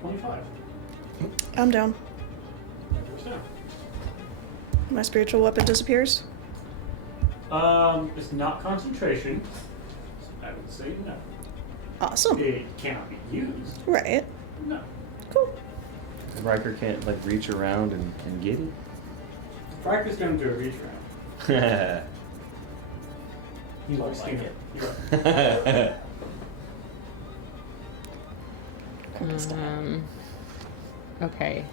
25. I'm down. That goes down. My spiritual weapon disappears. It's not concentration. So I would say no. Awesome. It cannot be used. Right. No. Cool. Riker can't like reach around and get Practice going to do a reach around. it. You won't like it. You're right. Okay.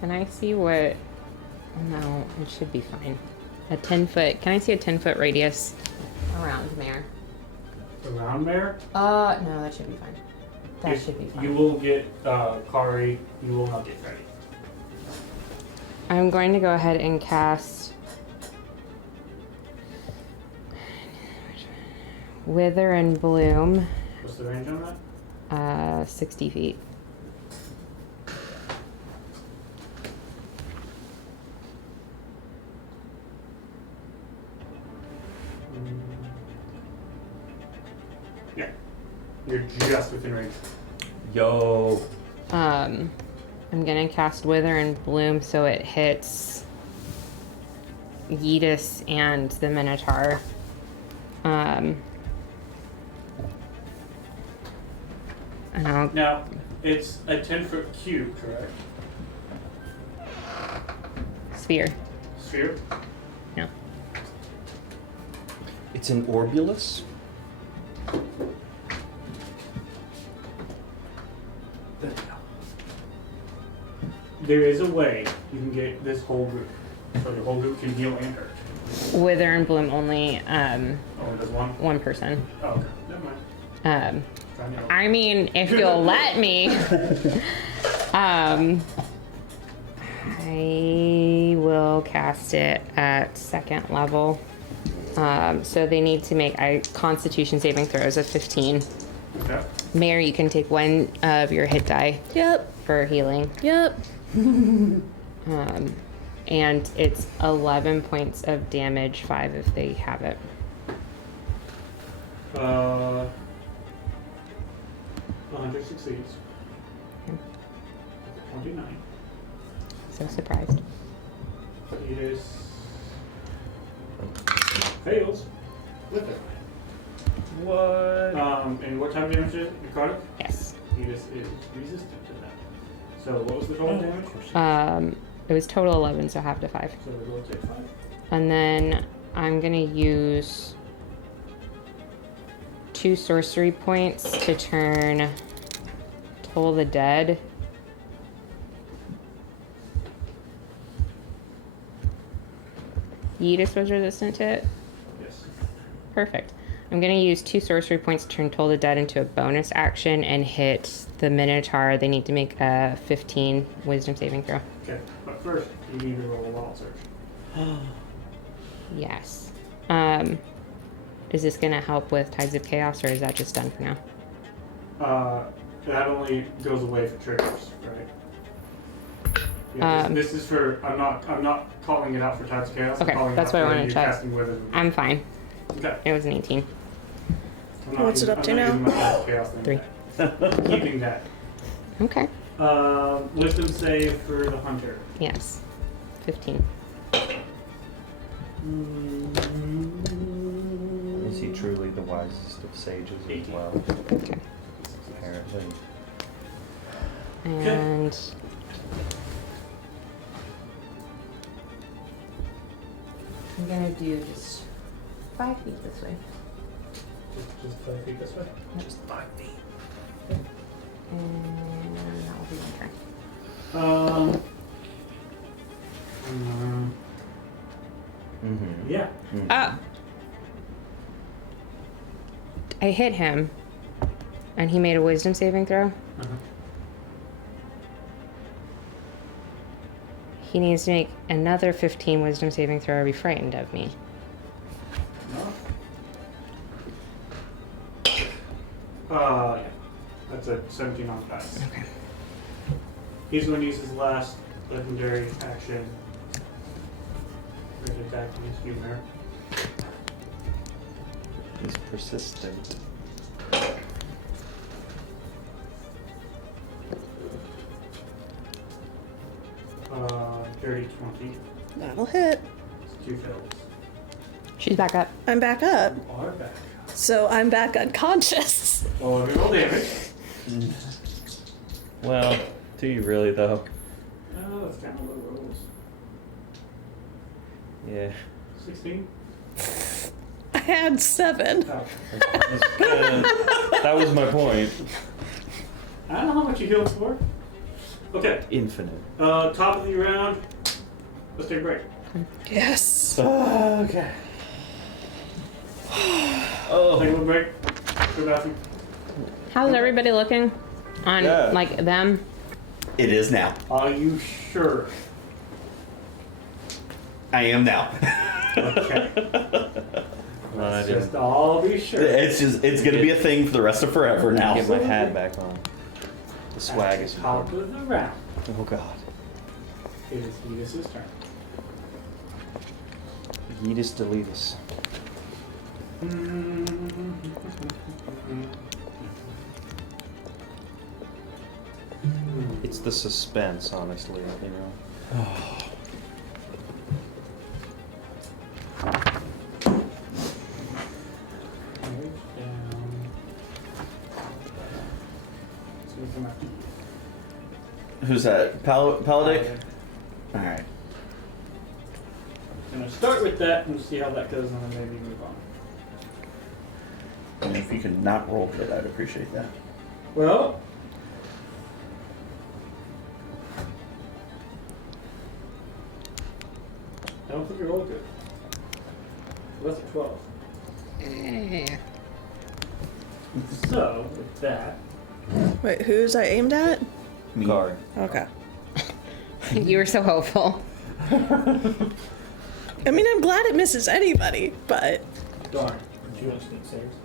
Can I see what? No, it should be fine. A 10-foot. Can I see a 10-foot radius around Mare? Around there, No, that should be fine. That you- should be fine. You will get Kari. You will not get ready. I'm going to go ahead and cast Wither and Bloom, What's the range on that? 60 feet. Yeah. You're just within range. Yo. I'm gonna cast Wither and Bloom so it hits Yeetus and the Minotaur. And I'll, Now, it's a 10-foot cube, correct? sphere. Sphere? Yeah. It's an orbulus. There is a way you can get this whole group, so the whole group can heal and hurt. Wither and Bloom only Oh, it does one? one person. Oh, okay. Never mind. Trying to help. I mean, if you'll let me. I will cast it at second level. So they need to make Constitution saving throws of 15. Okay. Mare, you can take one of your hit die Yep. for healing. Yep. And it's 11 points of damage, 5 if they have it. 100 succeeds. 29. So surprised. Edis fails with it. What? And what type of damage is it? Necrotic? Yes. Edis is resistant to that. So what was the total damage? It was total 11, so half to 5. So it will take 5. And then I'm gonna use 2 sorcery points to turn Toll the Dead. Yeetus was resistant to it? Yes. Perfect. I'm gonna use 2 sorcery points to turn Toll the Dead into a bonus action and hit the Minotaur. They need to make a 15 Wisdom saving throw. Okay, but first you need to roll a wild search. Yes. Is this gonna help with Tides of Chaos, or is that just done for now? That only goes away for triggers, right? Yeah, this is for. I'm not calling it out for Tides of Chaos. Okay, I'm calling that's it out what I for wanted to you check. casting Wizard. I'm fine. Okay. It was an 18. I'm not What's it up to now? using my Tides of Chaos thing 3. yet. Keeping that. Okay. Wisdom save for the hunter. Yes. 15. Is he truly the wisest of sages as 18. well? Okay. Apparently. And I'm gonna do just 5 feet this way. Just 5 feet this way. Just 5 feet. And that will be my turn. Mm-hmm. Yeah. I hit him, and he made a wisdom saving throw. Uh-huh. He needs to make another 15 wisdom saving throw or be frightened of me. No. Yeah. That's a 17 on pass. Okay. He's going to use his last legendary action. To attack against you, Mayor. He's persistent. Dirty 20. That'll hit. It's 2 fails. She's back up. I'm back up. You are back. So I'm back unconscious. Well, let me roll damage. Well, do you really though? That's kind of low rolls. Yeah. 16? I had 7. Oh. That was my point. I don't know how much you healed for. Okay. Infinite. Top of the round. Let's take a break. Yes. Okay. Take a little break. Go to the bathroom. How's everybody looking on like them? It is now. Are you sure? I am now. Okay. I Just didn't I'll be sure. It's gonna be a thing for the rest of forever now. get my hat back on. The swag is Top important. of the round. Oh god. It is Edith's turn. Yeetus deletus. It's the suspense, honestly, you know. Who's that? Paladic? Alright. I'm gonna start with that and see how that goes, and then maybe move on. And if you can not roll good, I'd appreciate that. Well, I don't think you rolled good. That's a 12. So, with that, Wait, who's I aimed at? Me. Guard. Okay. You were so hopeful. I mean, I'm glad it misses anybody, but darn. Do you want to sneak saves?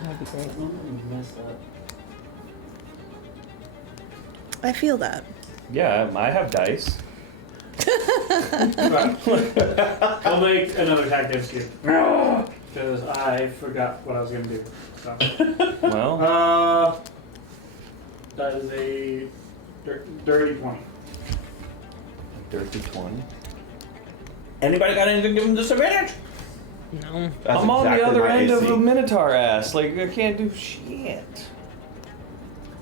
That would be great. Don't mess up. I feel that. Yeah, I have dice. Right. I'll make another attack against you. Because I forgot what I was going to do. So. Well, That is a dirty 20. dirty 20. Anybody got anything to give him disadvantage? No. That's I'm on the exactly other my end AC. of a Minotaur ass. Like, I can't do shit.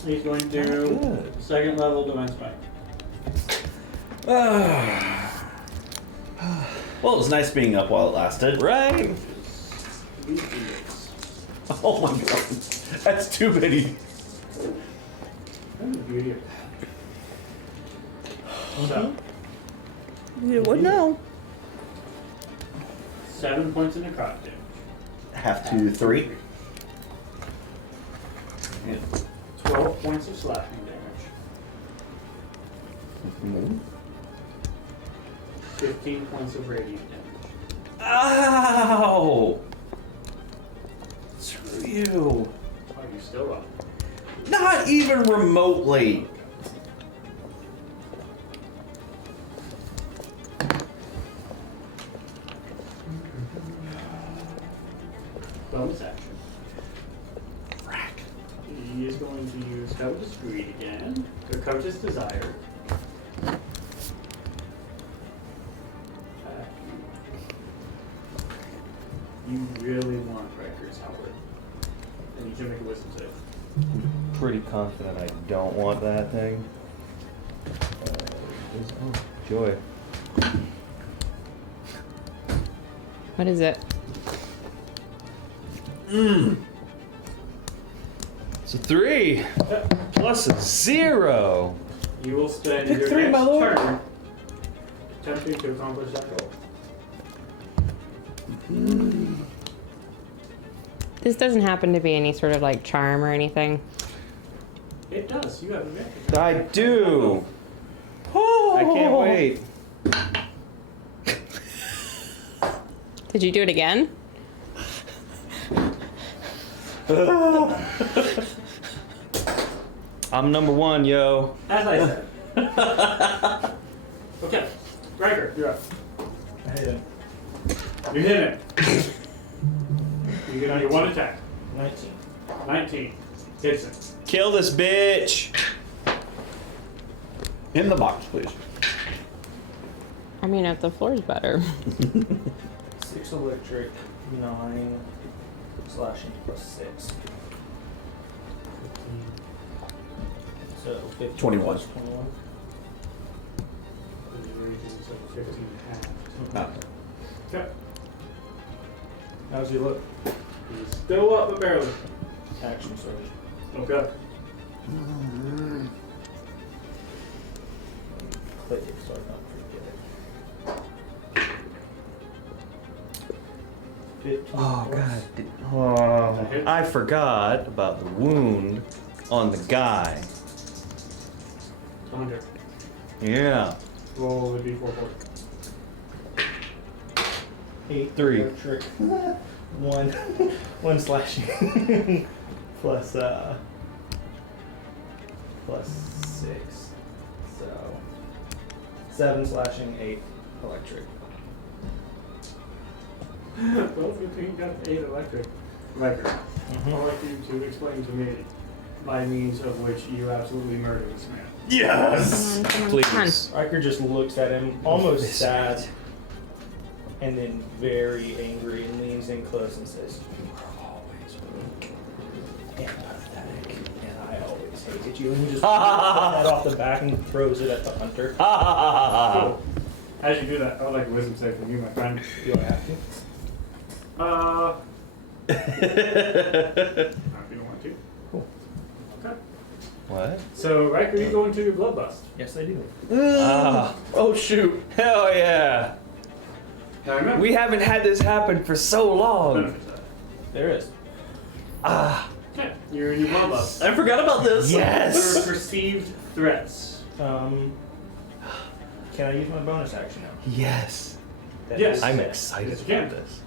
He's going to do Good. second level Divine Smite. Well, it was nice being up while it lasted. Right? Oh my god. That's too many. That's the beauty of that. So, You would know. 7 points of necrotic damage. Half to 3. And 12 points of slashing damage. 15 points of radiant damage. Ow! Screw you. Are you still up? Not even remotely. Bonus action. Frack. He is going to use Covetous Greed again. Or Covetous Desire. You really want Riker's Howard. And you should make a wisdom save. Pretty confident I don't want that thing. Oh, joy. What is it? It's a 3 plus a 0. You will spend Pick your 3, next my lord. turn attempting to accomplish that goal. This doesn't happen to be any sort of like charm or anything. It does. You have advantage. I do. I can't wait. Did you do it again? I'm number 1, yo. As I said. Okay. Riker, you're up. I hit him. You hit him. You get on your one attack. 19. 19. Hits him. Kill this bitch. In the box, please. I mean, if the floor's better. 6 electric, 9 slashing plus 6. So 15 21. plus 21. And your region is like 15 and a half. Ah. Okay. How's he look? He's still up, but barely. Action surge. Okay. Click it so I don't forget it. 15 Oh plus. god. I forgot about the wound on the guy. 100. Yeah. Roll the d4 for 8 3. electric. 1 slashing plus 6. So 7 slashing, 8 electric. Well, 15 got 8 electric. Riker, I'd like you to explain to me by means of which you absolutely murder this man. Yes! Come on. Please. Riker just looks at him, almost sad, and then very angry, and leans in close and says, "You are always weak and pathetic, and I always hated you." And he just pulls his head off the back and throws it at the hunter. Cool. As you do that, I would like a wisdom save from you, my friend. Do I have to? If you don't want to. Cool. Okay. What? So, Riker, you go into your bloodlust. Yes, I do. Oh shoot. Hell yeah. Now remember, We haven't had this happen for so long. benefits of that. There is. Okay, you're in your bloodlust. I forgot about this. There Yes. are perceived threats. Can I use my bonus action now? Yes. That Yes. is I'm set. excited Yes, you can. about this.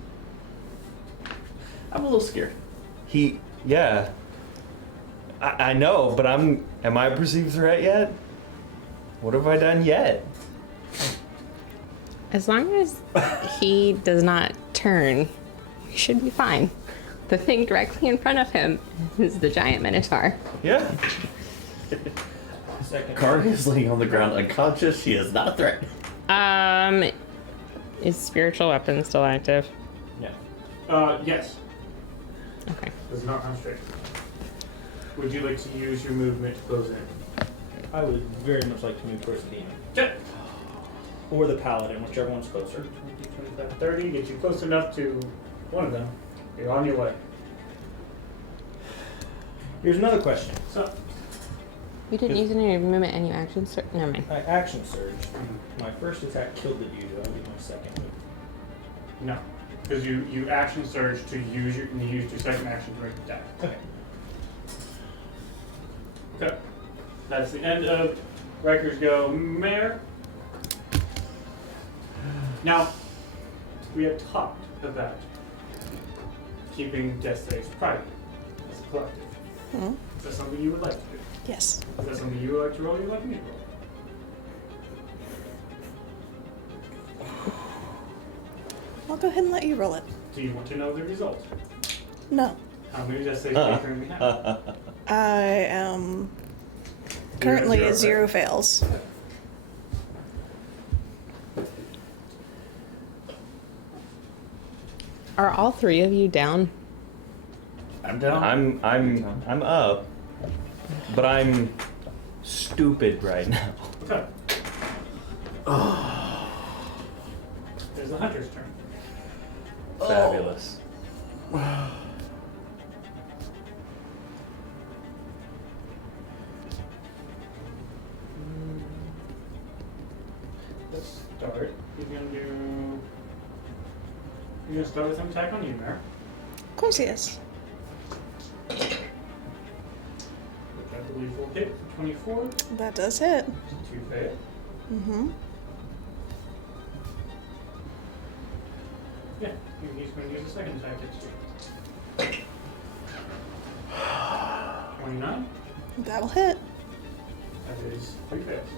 I'm a little scared. Yeah. I know, but am I a perceived threat yet? What have I done yet? As long as he does not turn, he should be fine. The thing directly in front of him is the giant minotaur. Yeah. Second. Karg is laying on the ground unconscious. She is not a threat. Is spiritual weapon still active? Yeah. Yes. Okay. Does not constrict. Would you like to use your movement to close in? I would very much like to move towards the demon. Okay. Or the paladin, whichever one's closer. 20, 25, 30. Get you close enough to one of them. You're on your way. Here's another question. So, You didn't use any of your movement and you action. Never mind. I action surged. My first attack killed the dude. That'll be my second move. no. Because you action surge to use your, and you used your second action to make the attack. Okay. Okay. That's the end of Riker's Go Mare. Now, we have talked about keeping death saves private as a collective. Hmm? Is that something you would like to do? Yes. Is that something you would like to roll or you'd like me to roll? I'll go ahead and let you roll it. Do you want to know the results? No. How many death saves do you currently have? I am currently Zero, at 0 right? fails. Are all three of you down? I'm down. I'm up, but I'm stupid right now. Okay. There's the hunter's turn. Fabulous. Let's start. He's gonna do. You're gonna start with an attack on you, Mare. Of course he is. Which I believe will hit for 24. That does hit. 2 fail. Mm-hmm. Yeah, he's going to use a second attack against you. 29. That'll hit. That is 3 fails.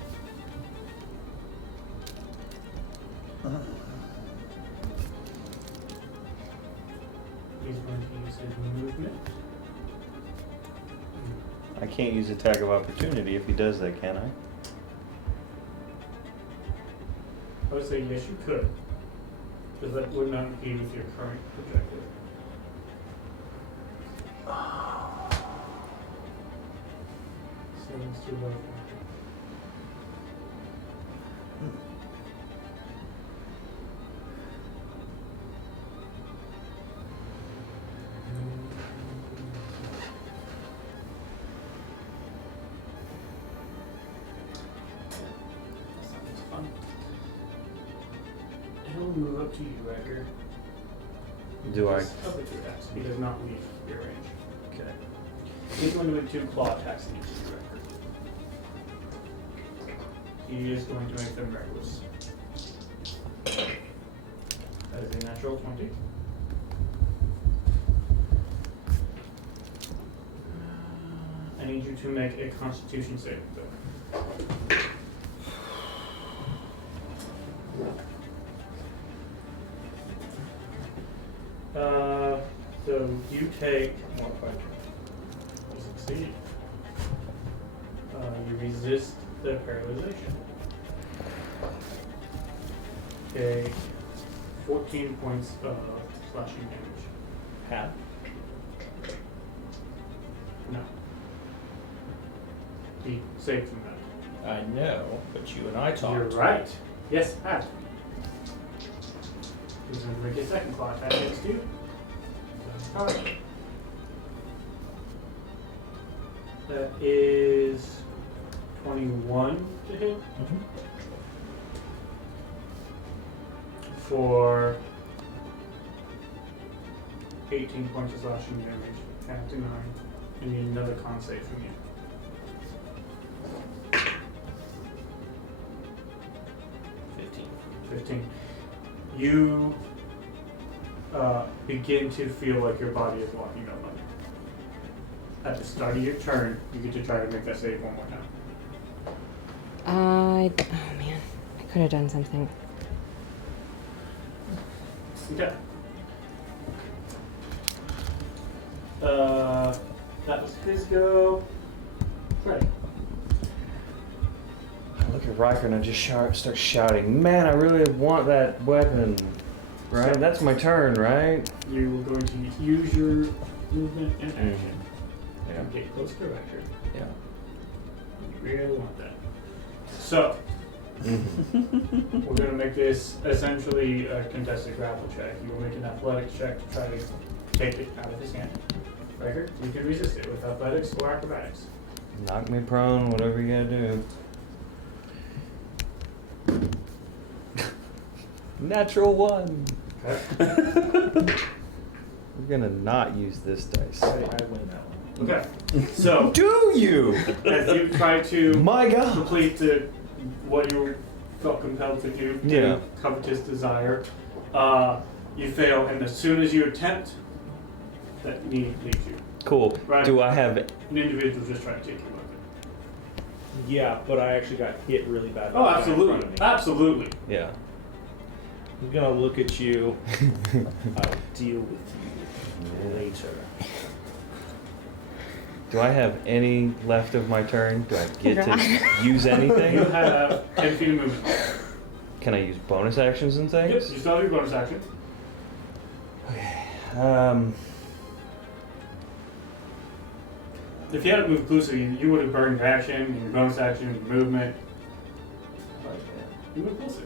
He's going to use his movement. I can't use attack of opportunity if he does that, can I? I would say yes, you could. Because that would not be with your current objective. So let's do both. That sounds fun. He'll move up to you, Riker. Do I? Up with your attacks. He does not leave your range. Okay. He's going to make 2 claw attacks against you, Riker. He is going to make them reckless. That is a natural 20. I need you to make a Constitution saving throw. So you take modified. You succeed. You resist the paralyzation. Take 14 points of slashing damage. Half. No. He saved from that. I know, but you and I talked. You're right. Yes, half. He's going to make a second claw attack against you. Alright. That is 21 to hit for 18 points of slashing damage. Half to 9. I need another con save from you. 15. You begin to feel like your body is walking up on you. At the start of your turn, you get to try to make that save one more time. Oh man, I could have done something. Okay. That was his go. Right. Look at at Riker and I just start shouting, "Man, I really want that weapon!" Right? That's my turn, right? You're going to use your movement and action Yeah. to get close to Riker. Yeah. You really want that. So, we're going to make this essentially a contested grapple check. You will make an athletics check to try to take it out of his hand. Riker, you can resist it with athletics or acrobatics. Knock me prone, whatever you gotta do. Natural 1. Okay. We're gonna not use this dice. I win that one. Okay. So, Do you? as you try to My God. complete what you felt compelled to do, Yeah. covetous desire, you fail, and as soon as you attempt, that need leaves you. Cool. Right. Do I have? An individual just trying to take your weapon. Yeah, but I actually got hit really bad. Oh, by the guy in front absolutely, of me. absolutely. Yeah. I'm gonna look at you. I'll deal with you later. Do I have any left of my turn? Do I get to use You anything? have 10 feet of movement. Can I use bonus actions and Yep, things? you still have your bonus action. If you hadn't moved closer, you would have burned your action, and your bonus action, and your movement. You moved closer.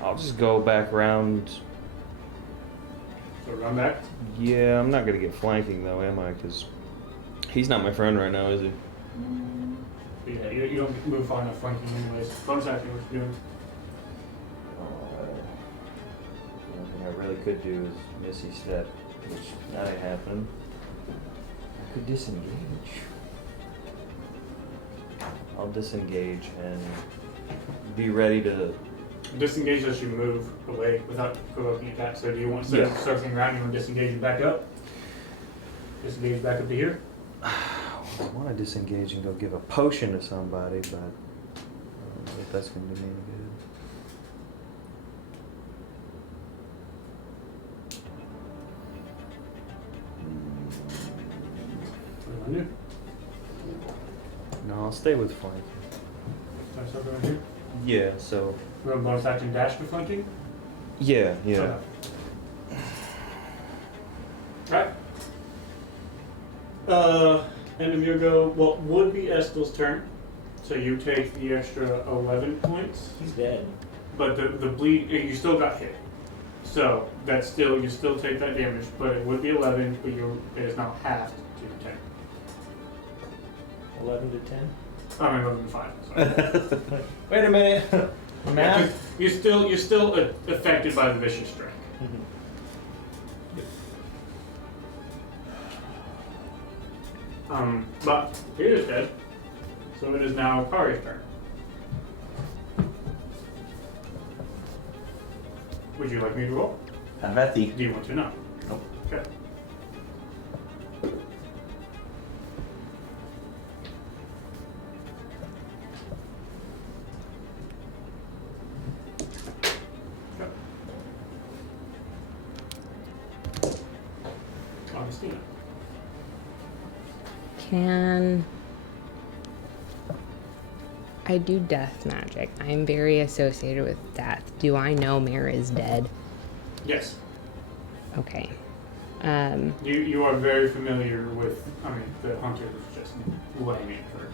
I'll just go back around. So run back. Yeah, I'm not gonna get flanking though, am I? Because he's not my friend right now, is he? But yeah, you don't move far enough flanking anyways. Bonus action, what you doing? The only thing I really could do is Missy Step, which that ain't happening. I could disengage. I'll disengage and be ready to. Disengage as you move away without provoking attack. So do you want, instead of circling around, you want to disengage and back up? Disengage back up to here? I want to disengage and go give a potion to somebody, but I don't know if that's going to do me any good. What do you want to do? No, I'll stay with flanking. Try something right here? Yeah, so. You want bonus action dash to flanking? Yeah. Alright. End of your go. What would be Estel's turn? So you take the extra 11 points, He's dead. but the bleed, you still got hit. So that's still, you still take that damage, but it would be 11, but it is now halved to 10. 11 to 10. I mean 11 to 5. Sorry. Wait a minute. Math. You're still affected by the vicious strike. But it is dead. So it is now Kari's turn. Would you like me to roll? Have at thee. Do you want to know? Nope. Okay. Augustina. Can I do death magic? I am very associated with death. Do I know Mare is dead? Yes. Okay. You are very familiar with, the hunter was just laying it for.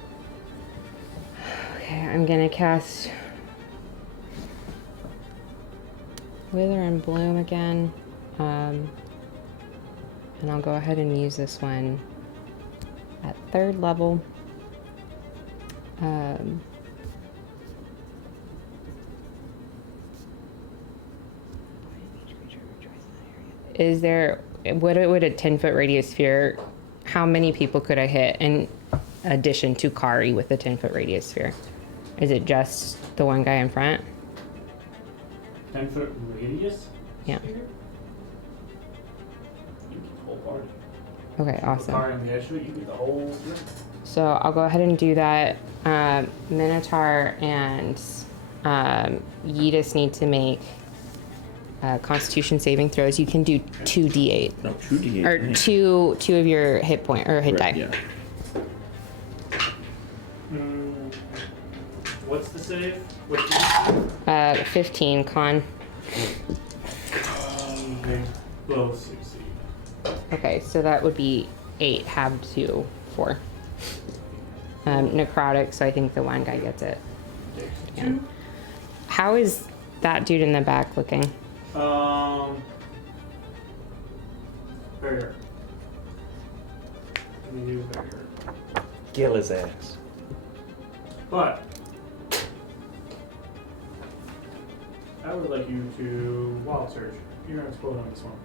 Okay, I'm gonna cast Wither and Bloom again. And I'll go ahead and use this one at 3rd level. Would a 10-foot radius sphere, how many people could I hit in addition to Kari with the 10-foot radius sphere? Is it just the one guy in front? 10-foot radius? Yeah. sphere? You get the whole party. Okay, awesome. Party on the edge of it, you get the whole thing. So I'll go ahead and do that. Minotaur and Yeetus need to make Constitution saving throws. You can do 2d8 No, 2d8. or two of your hit point or hit die. Yeah. What's the save? What's the 15 con. They both succeed. Okay, so that would be 8 halved to 4. Necrotic, so I think the one guy gets it. Yeah. How is that dude in the back looking? Very hurt. I mean, he was very hurt. Kill his ass. But I would like you to wild surge. You're gonna explode on this one.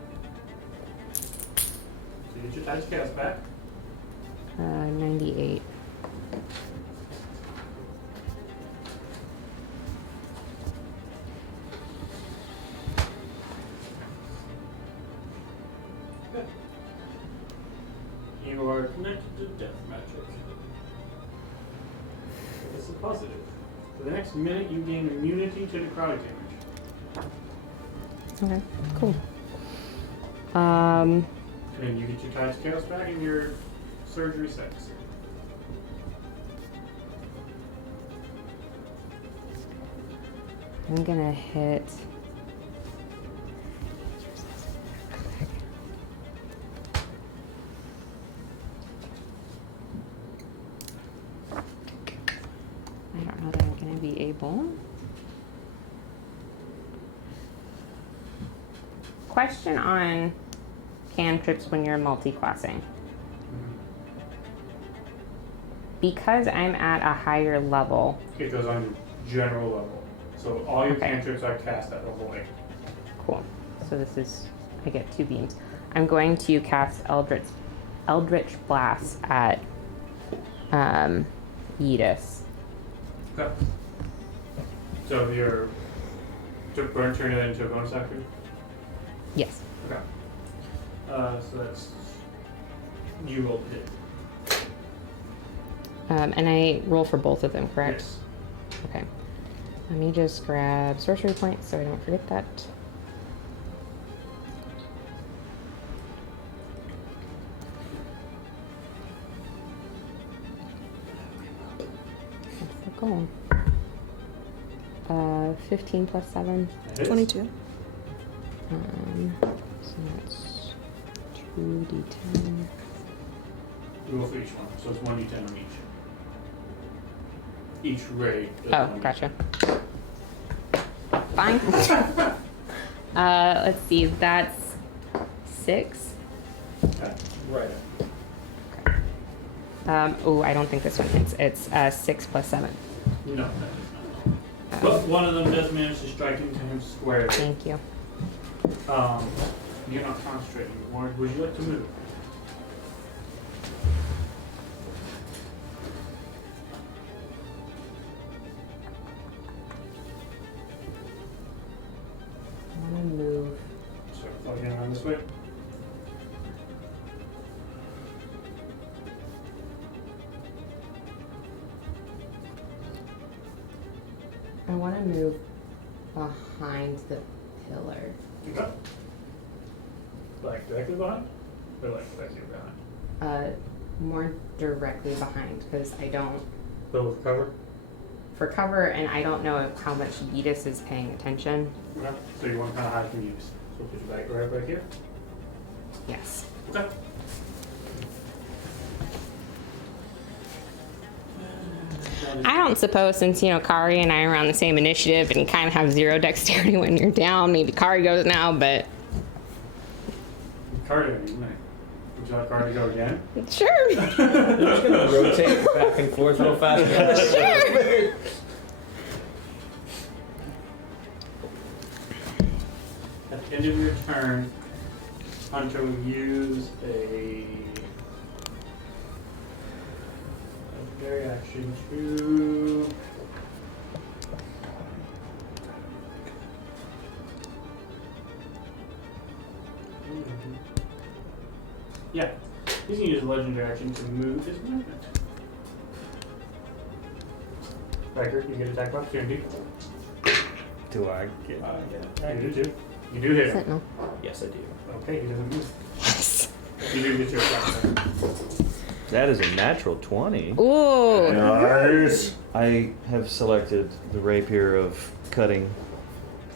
So you get your touch chaos back. 98. Good. You are connected to death magic. This is positive. For the next minute, you gain immunity to necrotic damage. Okay, cool. And then you get your Tides Chaos back and your surge resets. I'm gonna hit. I don't know that I'm gonna be able. Question on cantrips when you're multi-classing. Because I'm at a higher level. It goes on your general level. So all your Okay. cantrips are cast at level 8. Cool. So this is, I get 2 beams. I'm going to cast Eldritch Blast at Yeetus. Okay. So your to turn it into a bonus action? Yes. Okay. So that's you rolled it. And I roll for both of them, correct? Yes. Okay. Let me just grab sorcery points so I don't forget that. What's the goal? 15 plus 7. That is. 22. So that's 2d10. You roll for each one, so it's 1d10 on each. Each ray. Does Oh, 1d10. gotcha. Fine. Let's see, that's 6. Okay. Right. Oh, I don't think this one hits. It's 6 plus 7. No, that does not. But one of them does manage to strike into him squarely. Thank you. You're not concentrating. Warren, would you like to move? I'm gonna move. Start plugging around this way. I want to move behind the pillar. Okay. Like directly behind? Or like directly behind? More directly behind because I don't But with cover? for cover and I don't know how much Yeetus is paying attention. Okay. So you want to kind of hide from use. So put your back right back here. Yes. Okay. I don't suppose since, you know, Kari and I are on the same initiative and kind of have 0 dexterity when you're down, maybe Kari goes now, but Cardio, isn't it? Would you like Cardio to go again? sure. They're just gonna rotate back and forth real fast. Sure. At the end of your turn, Hunter will use a legendary action to Yeah. He's going to use a legendary action to move his movement. Riker, you get attack of opportunity. Do I get? You do too. You do hit him. Sentinel. Yes, I do. Okay, he doesn't move. You do get your attack. That is a natural 20. Ooh. Nice. I have selected the rapier of cutting.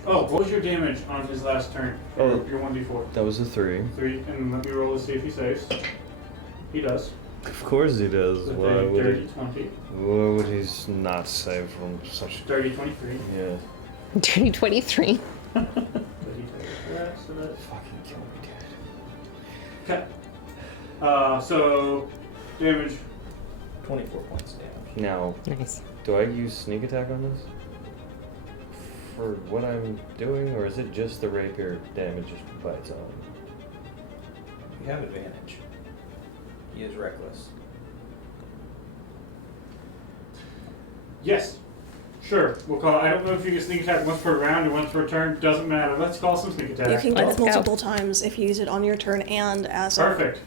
Oh, what was your damage on his last turn? Oh. Your 1d4. That was a 3. 3, and let me roll to see if he saves. He does. Of course he does. So Why would dirty he? 20. Why would he not save from such? Dirty 23. Yeah. Dirty 23. But he takes the rest of it. Fucking kill me, dude. Okay. So, damage. 24 points of damage. Now, Nice. do I use sneak attack on this? For what I'm doing, or is it just the rapier damage by its own? You have advantage. He is reckless. Yes. Sure. We'll call. I don't know if you can sneak attack once per round or once per turn. Doesn't matter. Let's call some sneak attack. You can get Let's it go. multiple times if you use it on your turn and as a... Perfect.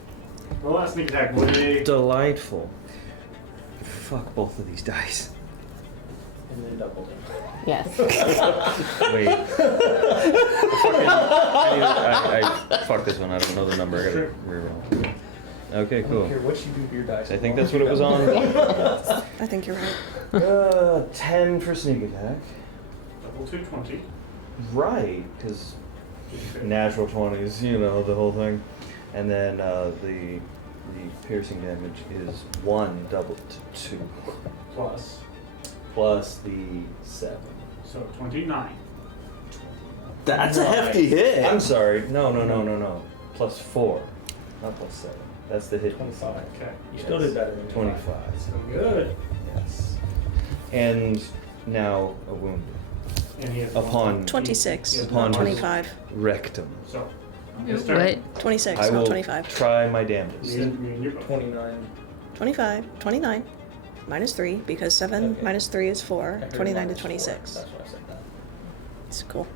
Roll that sneak attack, boy. Delightful. Fuck both of these dice. And then doubled him. Yes. Wait. I fuck this one. I don't know the number. I gotta reroll. Okay, I don't cool. care what you do to your dice. I think that's what it was on. I think you're right. 10 for sneak attack. Double 220. Right, because natural 20s, you know, the whole thing. And then the piercing damage is 1 doubled to 2. Plus. Plus the 7. So 29. That's a hefty hit. I'm sorry. No. Plus 4. Not plus 7. That's the hit. 25. Okay. You still did better than 25. So good. Yes. And now a wound. And he has Upon 26, Upon his 25. rectum. So, his turn. What? 26, I not will 25. try my Me damnedest. and you both. 29. 25, 29, minus 3, because 7 Okay. minus 3 is 4, I heard 29 to minus 26. 4. That's why I said that. It's cool.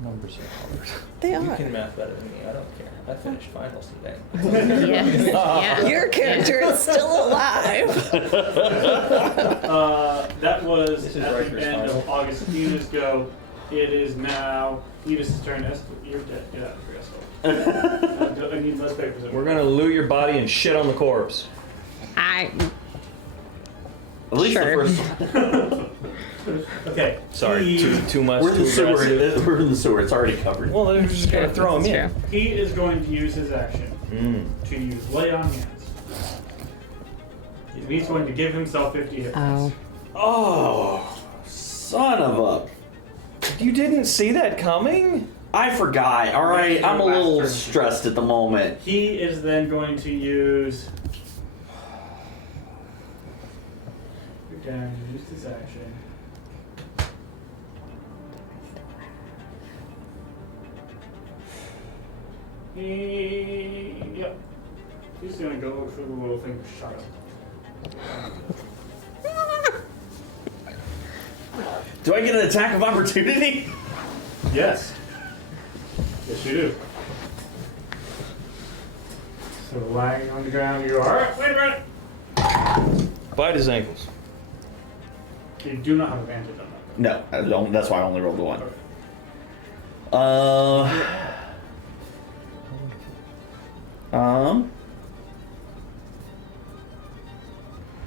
Numbers are hard. They You are. can math better than me. I don't care. I finished finals today. Yes. Yeah. Your character is still alive. That was This is at the Riker's end final. of Augustina's go. It is now Edith's turn. You're dead. Get out of here, Estel. I need less papers. We're gonna loot your body and shit on the corpse. I. At least Sure. the first one. Okay. Sorry, He, too much. We're in the too sewer. aggressive. We're in the sewer. It's already covered. Well, they're just gonna throw him in. True. he is going to use his action to use lay on hands. He's going to give himself 50 hit points. Oh. Oh, son of a! You didn't see that coming? I forgot. All right, I'm a little stressed at the moment. He is then going to use. Again, use his action. Yep. He's gonna go for the little thing. Shut up. Do I get an attack of opportunity? Yes. Yes, you do. So lying on the ground, you are. Alright, wait a minute. Bite his ankles. You do not have advantage on that. No, I don't. That's why I only rolled the one.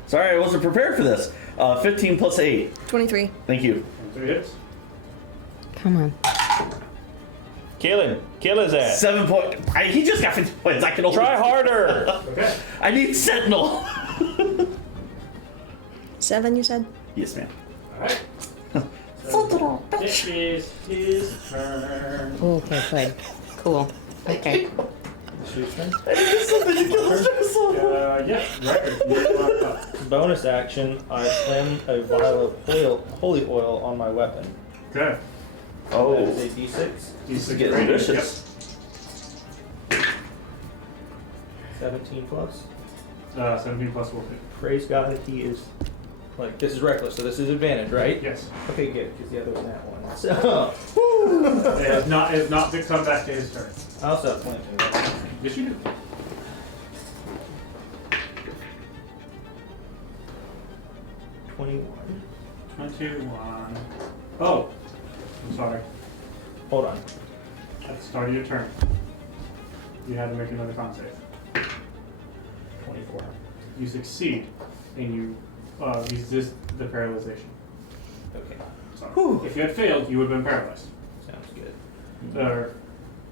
Sorry, I wasn't prepared for this. 15 plus 8. 23. Thank you. And 3 hits. Come on. Kill him. Kill his ass. 7 point. He just got 50 points. I can only Try harder. Okay. I need Sentinel. 7, you said? Yes, ma'am. Alright. So it is his turn. Okay, good. Cool. Okay. Shoot him. Yeah, record. You are up. Bonus action, I slam a vial of holy oil on my weapon. Okay. That Oh, is a d6. this is getting vicious. 17 plus. 17 plus 4. Praise God, he is like, this is reckless, so this is advantage, right? Yes. Okay, good, because the other was that one. So, It has not come back to his turn. I also have flanking. Yes, you do. $21. 21. Oh! I'm sorry. Hold on. At the start of your turn, you had to make another con save. 24. You succeed, and you resist the paralyzation. Okay. So, if you had failed, you would have been paralyzed. Sounds good.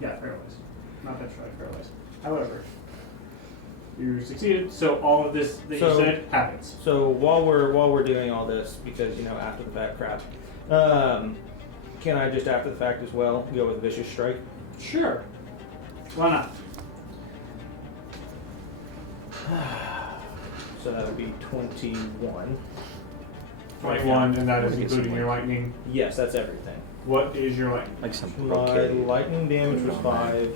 Yeah, paralyzed. Not petrified, paralyzed. However, you succeeded, so all of this that you said happens. So while we're doing all this, because after the fact crap, can I just after the fact as well go with vicious strike? Sure. Why not? So that would be 21. 21, and that is including your lightning. Yes, that's everything. What is your lightning? Like some My brocade. lightning damage was 5.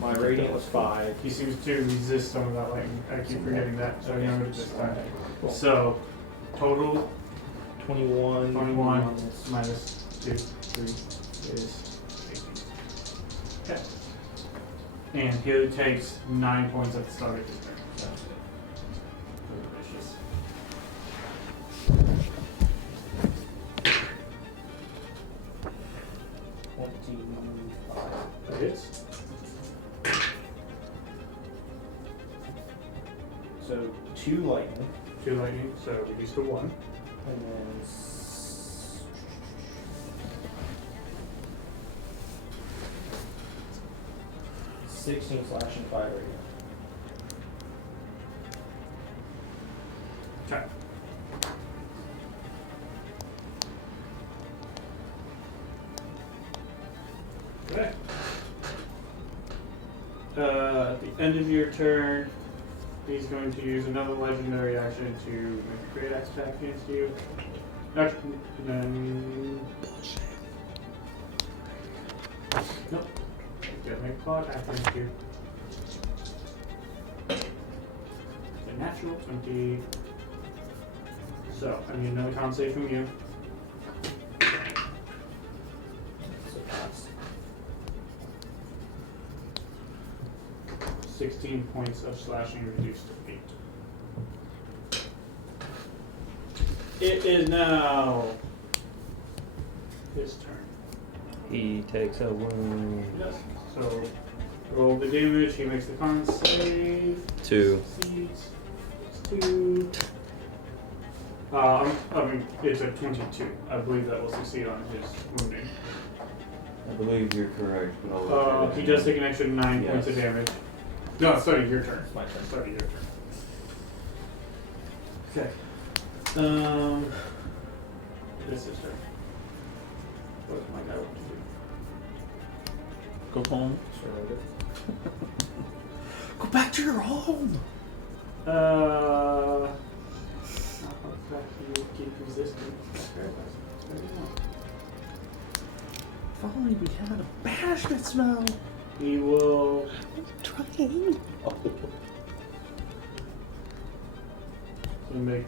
My radiant was 5. He seems to resist some of that lightning. I keep forgetting that, so I'm going to this time. Cool. So, total 21. 21 minus 2, 3 is 18. Okay. And he takes 9 points at the start of his turn. Sounds good. Delicious. That hits. So 2 lightning, 2 lightning, so reduce to 1. and then 16 slashing, 5 radiant. Okay. Okay. At the end of your turn, he's going to use another legendary action to make a great axe attack against you. Actually, then. Nope. He's gonna make a claw attack against you. It's a natural 20. So, I need another con save from you. So that's 16 points of slashing reduced to 8. It is now his turn. He takes a wound. Yes. So roll the damage. He makes the con save. 2. Succeeds. It's 2. I mean, it's a 22. I believe that will succeed on his wounding. I believe you're correct, but I'll look at it. He does take an extra 9 points of Yes. damage. No, sorry, your turn. my turn. Sorry, your turn. Okay. This is her. What does my guy want to do? Go home. Surrender. Go back to your home. Not the fact that you keep resisting. Paralyzed. There you go. If only we had a banishment spell. He will. Trying. Oh. He'll make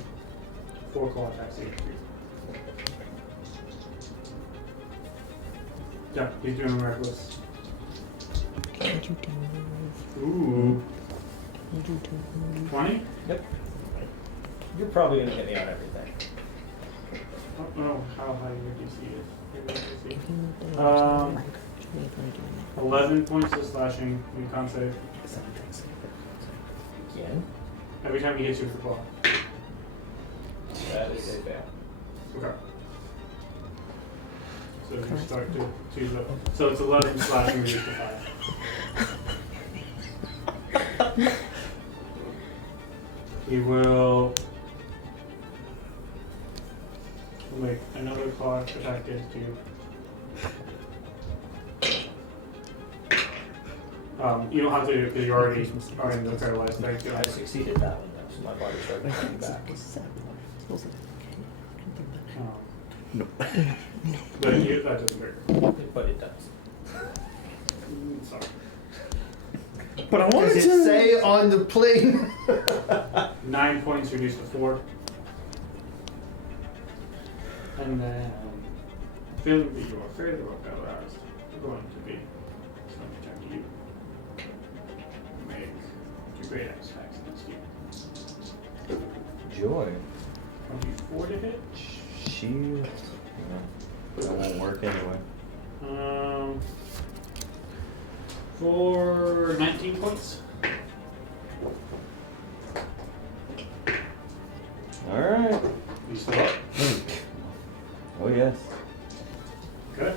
4 claw attacks against you. Yeah, he's doing reckless. Ooh. 20? Yep. You're probably gonna hit me on everything. I don't know how high your DC is. Your DC. 11 points of slashing in con save. Again. Every time he hits you with the claw. That is a fail. Okay. So you start to choose up. So it's 11 slashing reduced to 5. He will make another claw attack against you. You don't have to because you already are in the paralyzed state. You don't I have to. succeeded that one though, so my body started coming back. No. But that doesn't hurt. But it does. Sorry. But I wanted Does to it say on the plane? 9 points reduced to 4. And then, feeling that you are afraid of the rope battle hours, we're going to be, so let me turn to you. Make 2 great axe attacks. joy. 24 to hit. She, that won't work anyway. For 19 points. All right. You still up? Oh yes. Good.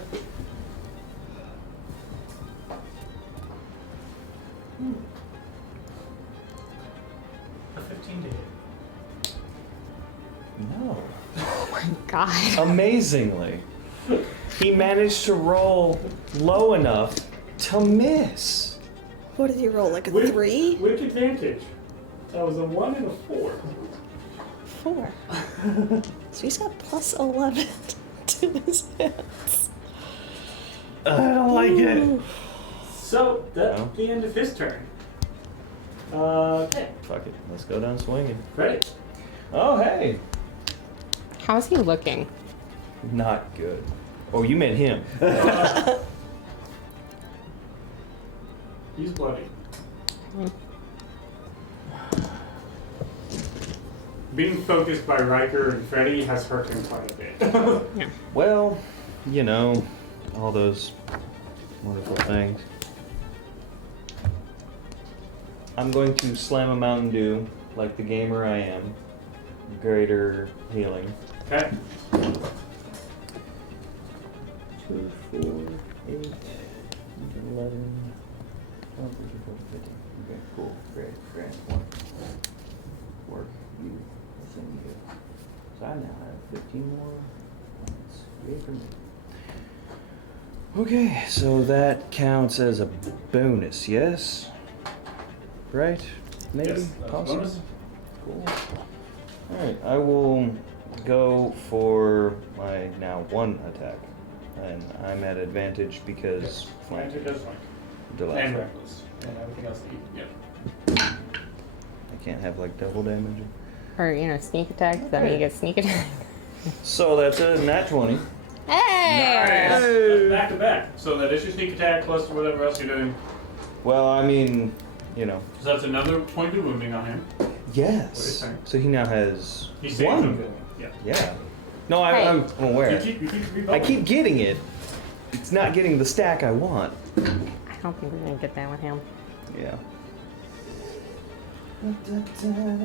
A 15 to hit. No. God. Amazingly, he managed to roll low enough to miss. What did you roll? Like a With- 3? With advantage. That was a 1 and a 4. 4. So he's got plus 11 to his hits. I don't like it. So that's No. the end of his turn. Okay. Fuck it. Let's go down swinging. Ready? Oh hey. How's he looking? Not good. Oh, you meant him. He's bloody. Being focused by Riker and Freddy has hurt him quite a bit. Well, you know, all those wonderful things. I'm going to slam a Mountain Dew like the gamer I am. Greater healing. Okay. 2, 4, 8, 11, 12, 13, 14, 15. Okay, cool. Great. 1. Work. You. Listen, you. So I now have 15 more points. Yay for me. Okay, so that counts as a bonus, yes? Right? Maybe? Yes, that's a Possible? bonus. Cool. Alright, I will go for my now 1 attack. And I'm at advantage because flank. Advantage does flank. Delay. And reckless. And everything else that you. Yep. I can't have like double damage. Or, sneak attack. Does that mean you get sneak attack? So that's a nat 20. Hey! That's back to back. So that is your sneak attack plus whatever else you're doing. Well, I mean, So that's another point of wounding on him. yes. What is So he now has He's saved 1. from killing. Yeah. Yeah. No, Hey. I'm aware. You keep I keep getting it. It's not getting the stack I want. I don't think we're gonna get that with him. Yeah.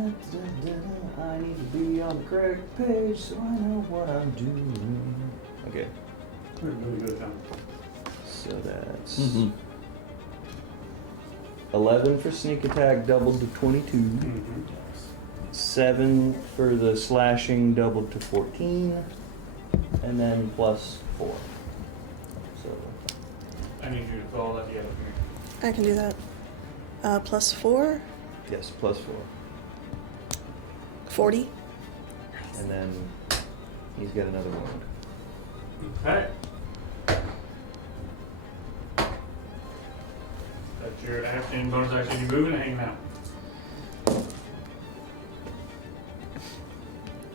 I need to be on the correct page so I know what I'm doing. Okay, really good time. so that's 11 for sneak attack, doubled to 22. 7 for the slashing, doubled to 14. And then plus 4. So, I need you to fill all that together for me. I can do that. Plus 4, yes, plus 4. 40. And then he's got another wound. Okay. That's your action, bonus action, you moving and hanging out.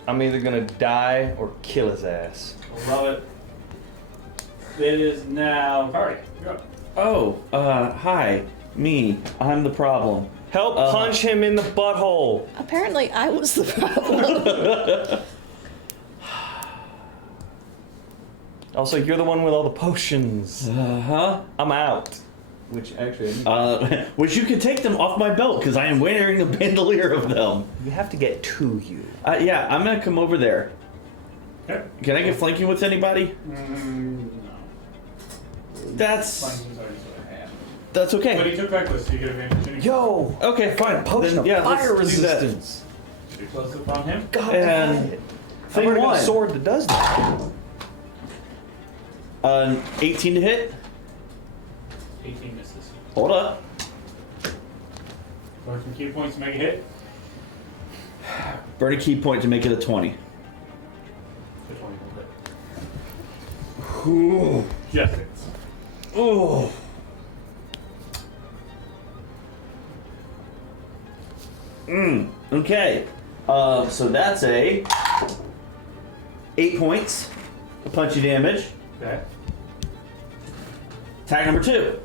I'm either gonna die or kill his ass. Love it. It is now Kari. You're up. Oh, hi. Me. I'm the problem. Help punch him in the butthole. Apparently, I was the problem. Also, you're the one with all the potions. Uh-huh. I'm out. Which actually, Which you can take them off my belt, because I am wearing a bandolier of them. you have to get to you. Yeah, I'm gonna come over there. Okay. Can I get flanking with anybody? No. That's Flanking's already sort of half. that's But okay. he took reckless, so you get advantage anyway. Yo! Okay, fine. Potion Then, of yeah, fire let's do that. resistance. You're close up on him. God, And I've thing already got a one. sword that does that. 18 to hit. 18 misses. Hold up. Burn some key points to make a hit. Burn a key point to make it a 20. The 20 will hit. Ooh. Just hits. Oh. Okay. So that's a 8 points of punchy damage. Okay. Attack number 2.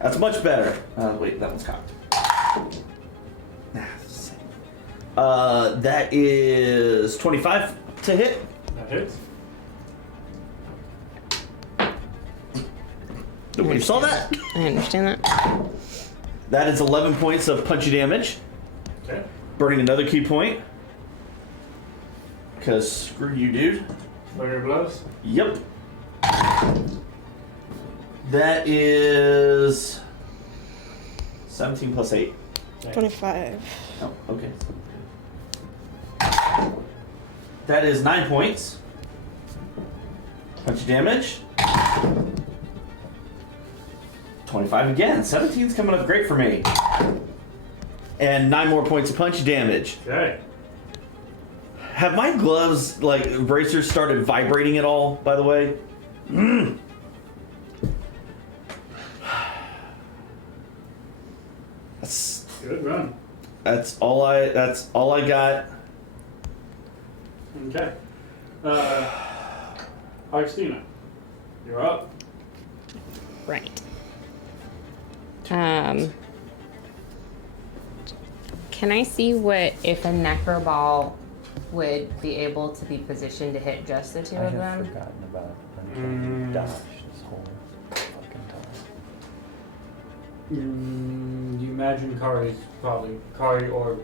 That's much better. Wait, that one's cocked. Nah, it's the same. That is 25 to hit. That hits. Nobody saw that. I understand that. That is 11 points of punchy damage. Okay. Burning another key point. Because screw you, dude. Flurry of blows. Yep. That is 17 plus 8. 25. Oh, okay. That is 9 points. Punchy damage. 25 again. 17's coming up great for me. And 9 more points of punchy damage. Okay. Have my gloves, like, bracers started vibrating at all, by the way? Good run. That's all I got. Okay. Augustina, you're up. Right. Can I see what if a necroball would be able to be positioned to hit just the two I of have them? forgotten about uncanny dodge this whole fucking time. You imagine Kari's probably Kari or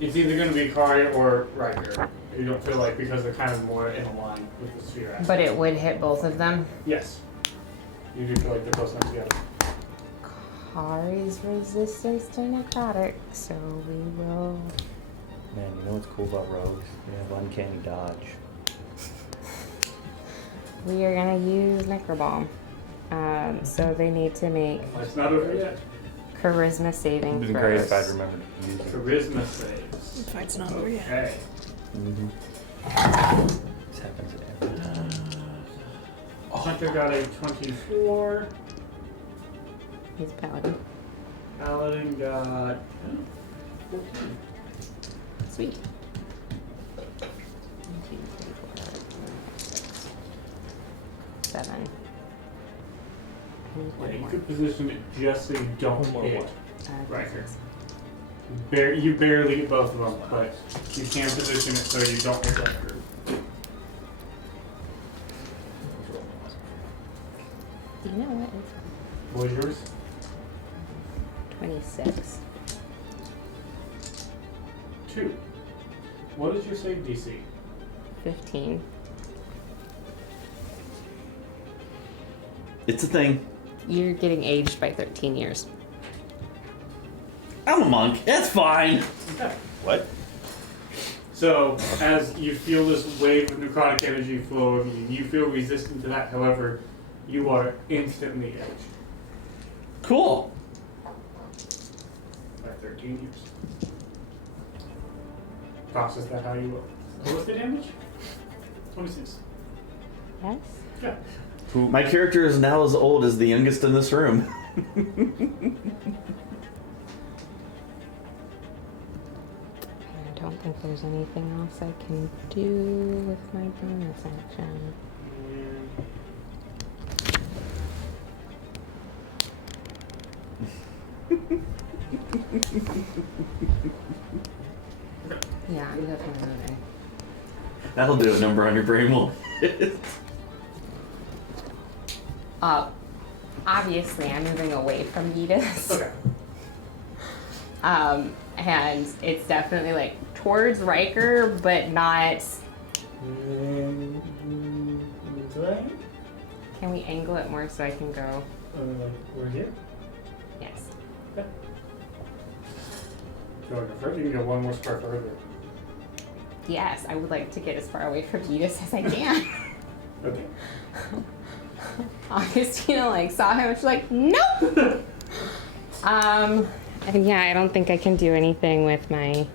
it's either going to be Kari or Riker. You don't feel like because they're kind of more in line with the sphere. But it would hit both of them? Yes. You do feel like they're close enough together. Kari's resistance to necrotic, so we will. Man, you know what's cool about rogues? They have uncanny dodge. We are gonna use necroball. So they need to make It's not over yet. charisma saving It'd be throws. great if I'd remembered to use it. Charisma saves. The fight's not over yet. Okay. This happens every time. Hunter got a 24. He's a paladin. Paladin got 14. Sweet. 7. Yeah, you could position it just so you don't hit Riker. This You barely get both of them, but you can position it so you don't hit Riker. is- You know what? What was yours? 26. 2. What is your save DC? 15. It's a thing. You're getting aged by 13 years. I'm a monk. That's fine. Okay. What? So, as you feel this wave of necrotic energy flow over you, you feel resistant to that. However, you are instantly aged Cool. by 13 years. Process that how you will. So what's the damage? 26. Yes? Yeah. My character is now as old as the youngest in this room. I don't think there's anything else I can do with my bonus action. Yeah, I'm definitely moving. That'll do a number on your brain will. Obviously, I'm moving away from Yeetus. Okay. And it's definitely like towards Riker, but not. Can we angle it more so I can go? We're here. Yes. Okay. Go further. You can go one more square further. Yes, I would like to get as far away from Yeetus as I can. Okay. Augustina like saw him and she's like, nope. And yeah, I don't think I can do anything with my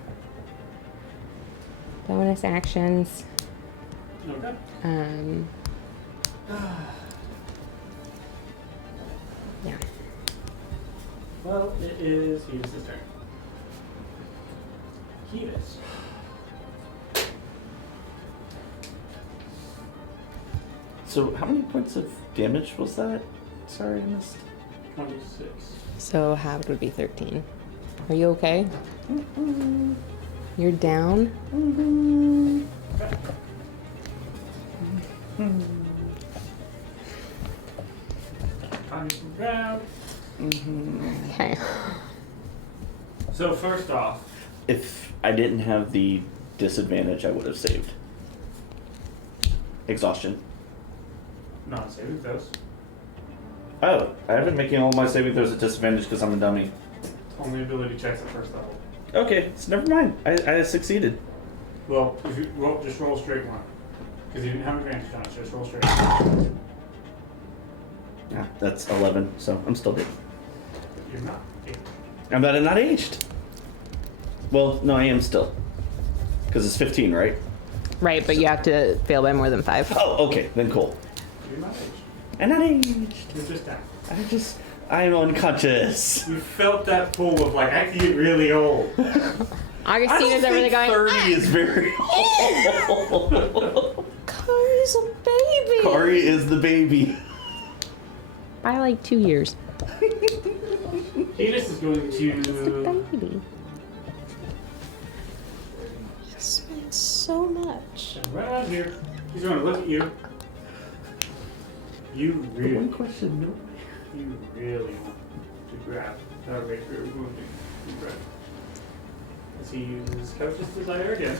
bonus actions. Okay. Yeah. Well, it is Hedis' turn. Hedis. So, how many points of damage was that? Sorry, I missed. 26. So halved would be 13. Are you okay? You're down? Time to grab. Okay. So first off, If I didn't have the disadvantage, I would have saved. Exhaustion. non-saving throws. Oh, I've been making all my saving throws at disadvantage because I'm a dummy. Only ability checks at first level. Okay, so never mind. I succeeded. Well, if you just roll a straight one. Because you didn't have advantage on it, so just roll straight. Yeah, that's 11, so I'm still dead. You're not. Okay. I'm not aged. Well, no, I am still. Because it's 15, right? Right, but you have to fail by more than 5. Oh, okay, then cool. You're not aged. I'm not aged. You're just down. I'm unconscious. You felt that pull of like, I can get really old. Augustine is over there going, 30 is very old. Kari's a baby. Kari is the baby. by like 2 years. Edith is going Just a to. baby. This means so much. Right out here. He's going to look at you. You really. question, no. You really want to grab that rapier wounding. You grab. As he uses Couch's Desire again.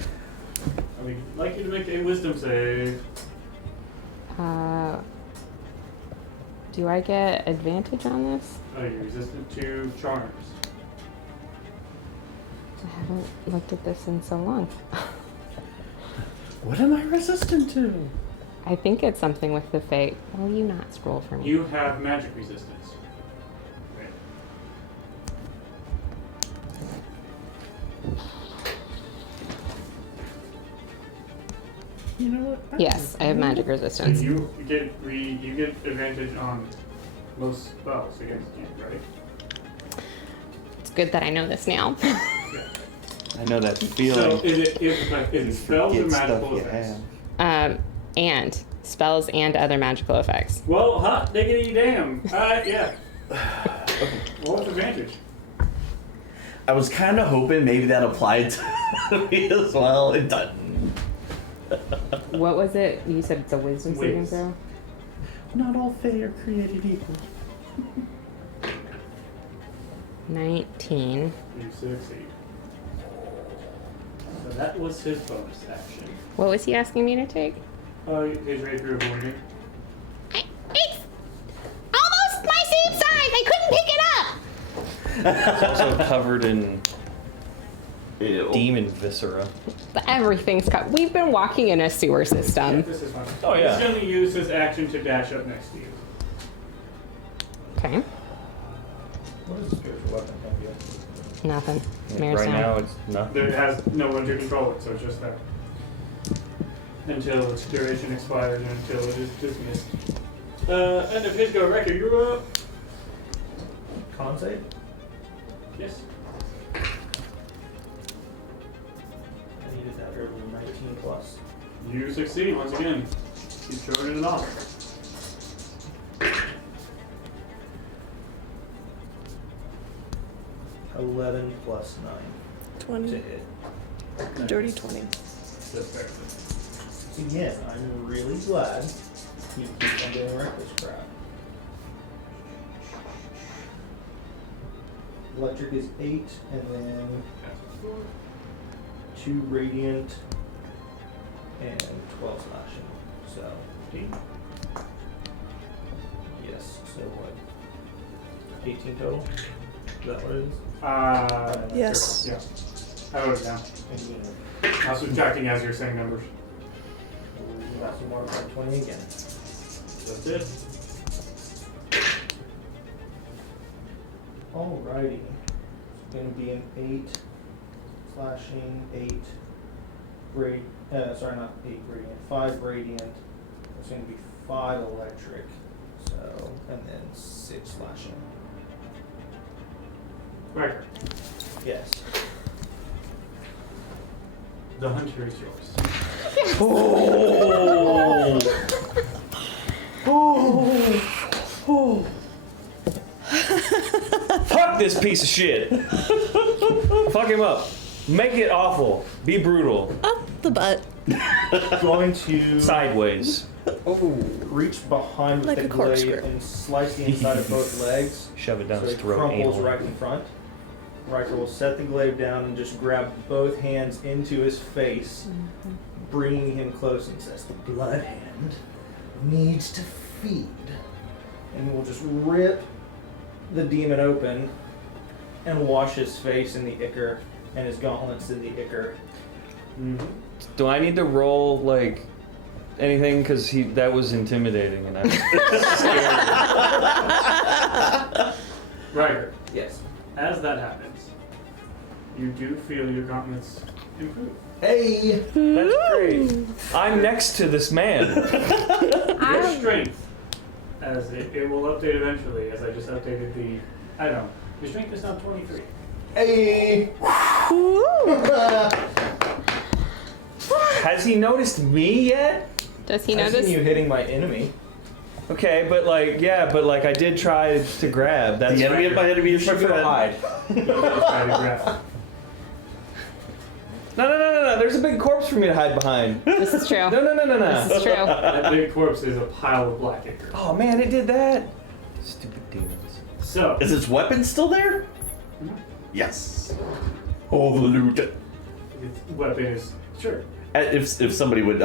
I would like you to make a wisdom save. Do I get advantage on this? Oh, you're resistant to charms. I haven't looked at this in so long. What am I resistant to? I think it's something with the fate. Will you not scroll for me? You have magic resistance. Right. You know what? Yes, I have magic So resistance. you get advantage on most spells against him, right? It's good that I know this now. Yeah. I know that So feeling. is it spells or Get stuff magical you effects? have. And spells and other magical effects. Well, hot diggity damn. Yeah. What's advantage? I was kind of hoping maybe that applied to me as well. It doesn't. What was it? You said it's a wisdom saving Wiz. throw? Not all Fae are created equal. 19. You succeed. So that was his bonus action. What was he asking me to take? His rapier of wounding. It's almost my same size! I couldn't pick it up! It's also covered in Ew. demon viscera. Everything's cut. We've been walking in a sewer system. This is fine. Oh, yeah. He's going to use his action to dash up next to you. Okay. What is a spiritual weapon have you? Nothing. Right Mare's down. now, it's nothing. It has no one to control it, so it's just there. Until its duration expires and until it is dismissed. End of his go, Wrecker, you're up. Con save? Yes. I needed that earlier, 19 plus. You succeed once again. Keep showing it off. $11 plus 9 to 20. hit. Dirty 20. That's fair. Again, I'm really glad you keep on doing reckless crap. Electric is 8, and then 2 radiant and 12 slashing. So, yes. So what? 18 total? Is that what it is? Yes. Sure. Yeah. I wrote it down. And you know, I was subtracting as you're saying numbers. we'll have some more by 20 again. That's it. Alrighty. It's going to be an 8 slashing, 8 sorry, not 8 radiant, 5 radiant. It's going to be 5 electric. So, and then 6 slashing. Wrecker, Yes. the hunter is yours. Fuck this piece of shit! Fuck him up. Make it awful. Be brutal. Up the butt. Going to Sideways. reach behind with Like the a glaive corkscrew. and slice the inside of both legs. Shove it down So his it throat. crumples anally. right in front. Riker will set the glaive down and just grab both hands into his face, bringing him close and says, "The blood hand needs to feed." And he will just rip the demon open and wash his face in the ichor and his gauntlets in the ichor. Do I need to roll like anything? Because that was intimidating, and I'm scared. Riker, Yes. as that happens, you do feel your gauntlets improve. Hey! That's great. I'm next to this man. Your strength, as it will update eventually, as I just updated I don't know. Your strength is now 23. Hey! Has he noticed me yet? Does he I've notice? seen you hitting my enemy. Okay, but like I did try to grab. That's The enemy of my enemy is my Should go friend. hide. Try to grab. No. There's a big corpse for me to hide behind. This is true. No. This is true. That big corpse is a pile of black ichor. Oh man, it did that. Stupid demons. So, Is its weapon still there? Yes. Oh, the loot. its weapon is sure. If somebody would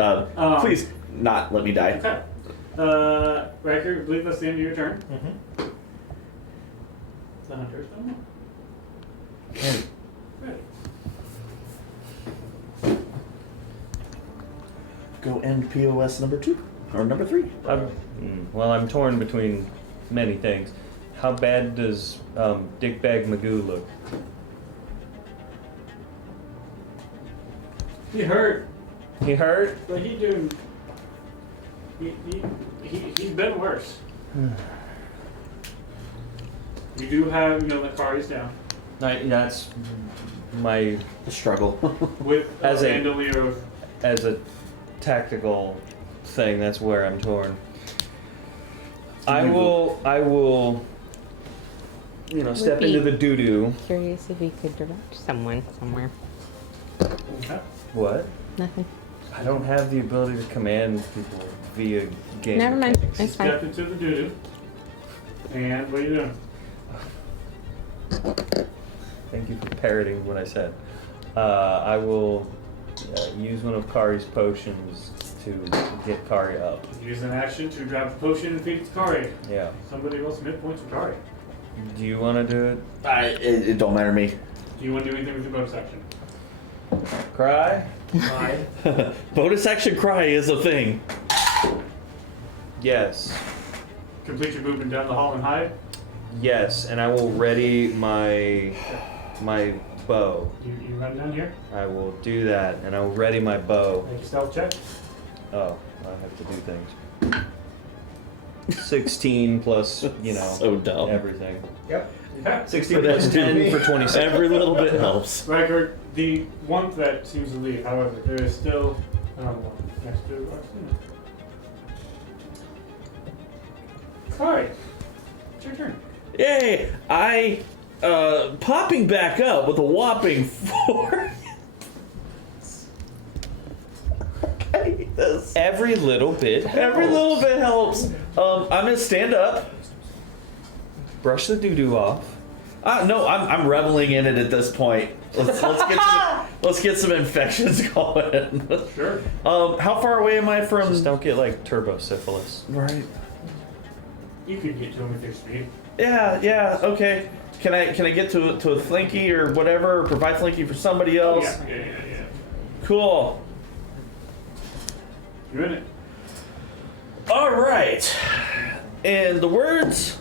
please not let me die. Okay. Riker, I believe that's the end of your turn. Mm-hmm. The hunter's done. Ready. Go end POS number 2 or number 3. I'm torn between many things. How bad does Dickbag Magoo look? He hurt, He hurt? but he's been worse. You do have, the Kari's down. That's my The struggle. With As a- bandolier of as a tactical thing. That's where I'm torn. I will, step be- into the doo doo. Curious if he could direct someone somewhere. Okay. What? Nothing. I don't have the ability to command people via game. Never mind. mechanics. It's fine. Step into the doo-doo. And what are you doing? Thank you for parroting what I said. I will use one of Kari's potions to get Kari up. Use an action to grab a potion and feed it to Kari. Yeah. Somebody else mid points for Kari. Do you want to do it? It don't matter to me. Do you want to do anything with your bonus action? Cry? Hide. Bonus action cry is a thing. Yes. Complete your movement down the hall and hide. Yes, and I will ready my bow. You run down here. I will do that, and I will ready my bow. Make a stealth check. Oh, I have to do things. 16 plus, So dumb. everything. Yep. Okay. 16 plus 10 for 26. Every little bit helps. Riker, the one threat seems to leave. However, there is still another one next to Roxana. Kari, it's your turn. Yay! I popping back up with a whopping 4. Okay, this. Every little bit. Every little bit helps. I'm gonna stand up. Brush the doo-doo off. No, I'm reveling in it at this point. Let's get some infections going. Sure. How far away am I from? Just don't get like turbo syphilis. Right. You could get to him with your speed. Yeah. Okay. Can I get to a flanky or whatever, or provide flanky for somebody else? Yeah. Cool. You're in it. All right. In the words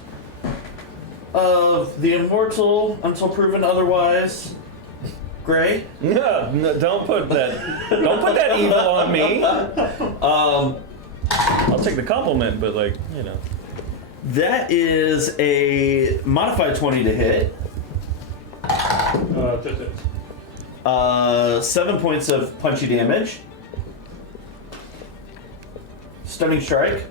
of the immortal, until proven otherwise, Gray. No, don't put that evil on me. I'll take the compliment, but That is a modified 20 to hit. 7 points of punchy damage. Stunning strike.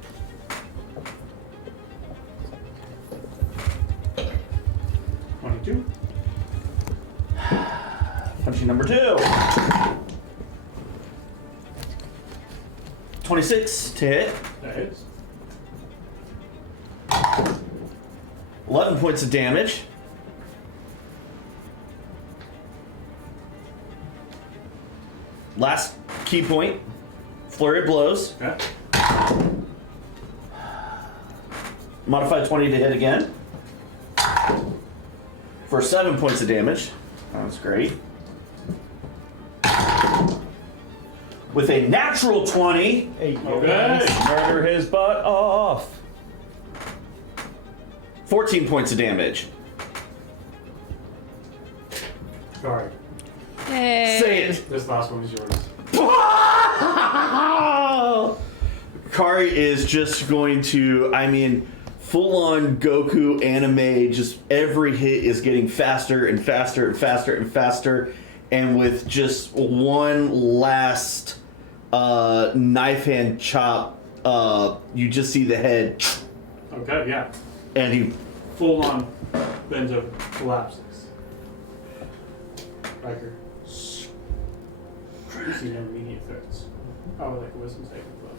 Machine number 2. 26 to hit. That hits. 11 points of damage. Last key point. Flurry of blows. Okay. Modified 20 to hit again. For 7 points of damage. That's great. With a natural 20. Hey, Okay. Murder his butt off. 14 points of damage. Sorry. Hey. Say it. This last one is yours. Kari is just going to, full on Goku anime, just every hit is getting faster and faster and faster and faster. And with just one last knife hand chop, you just see the head. Okay, yeah. And he Full on Benzo collapses. Riker. You see no immediate threats. Oh, like a wisdom saving throw.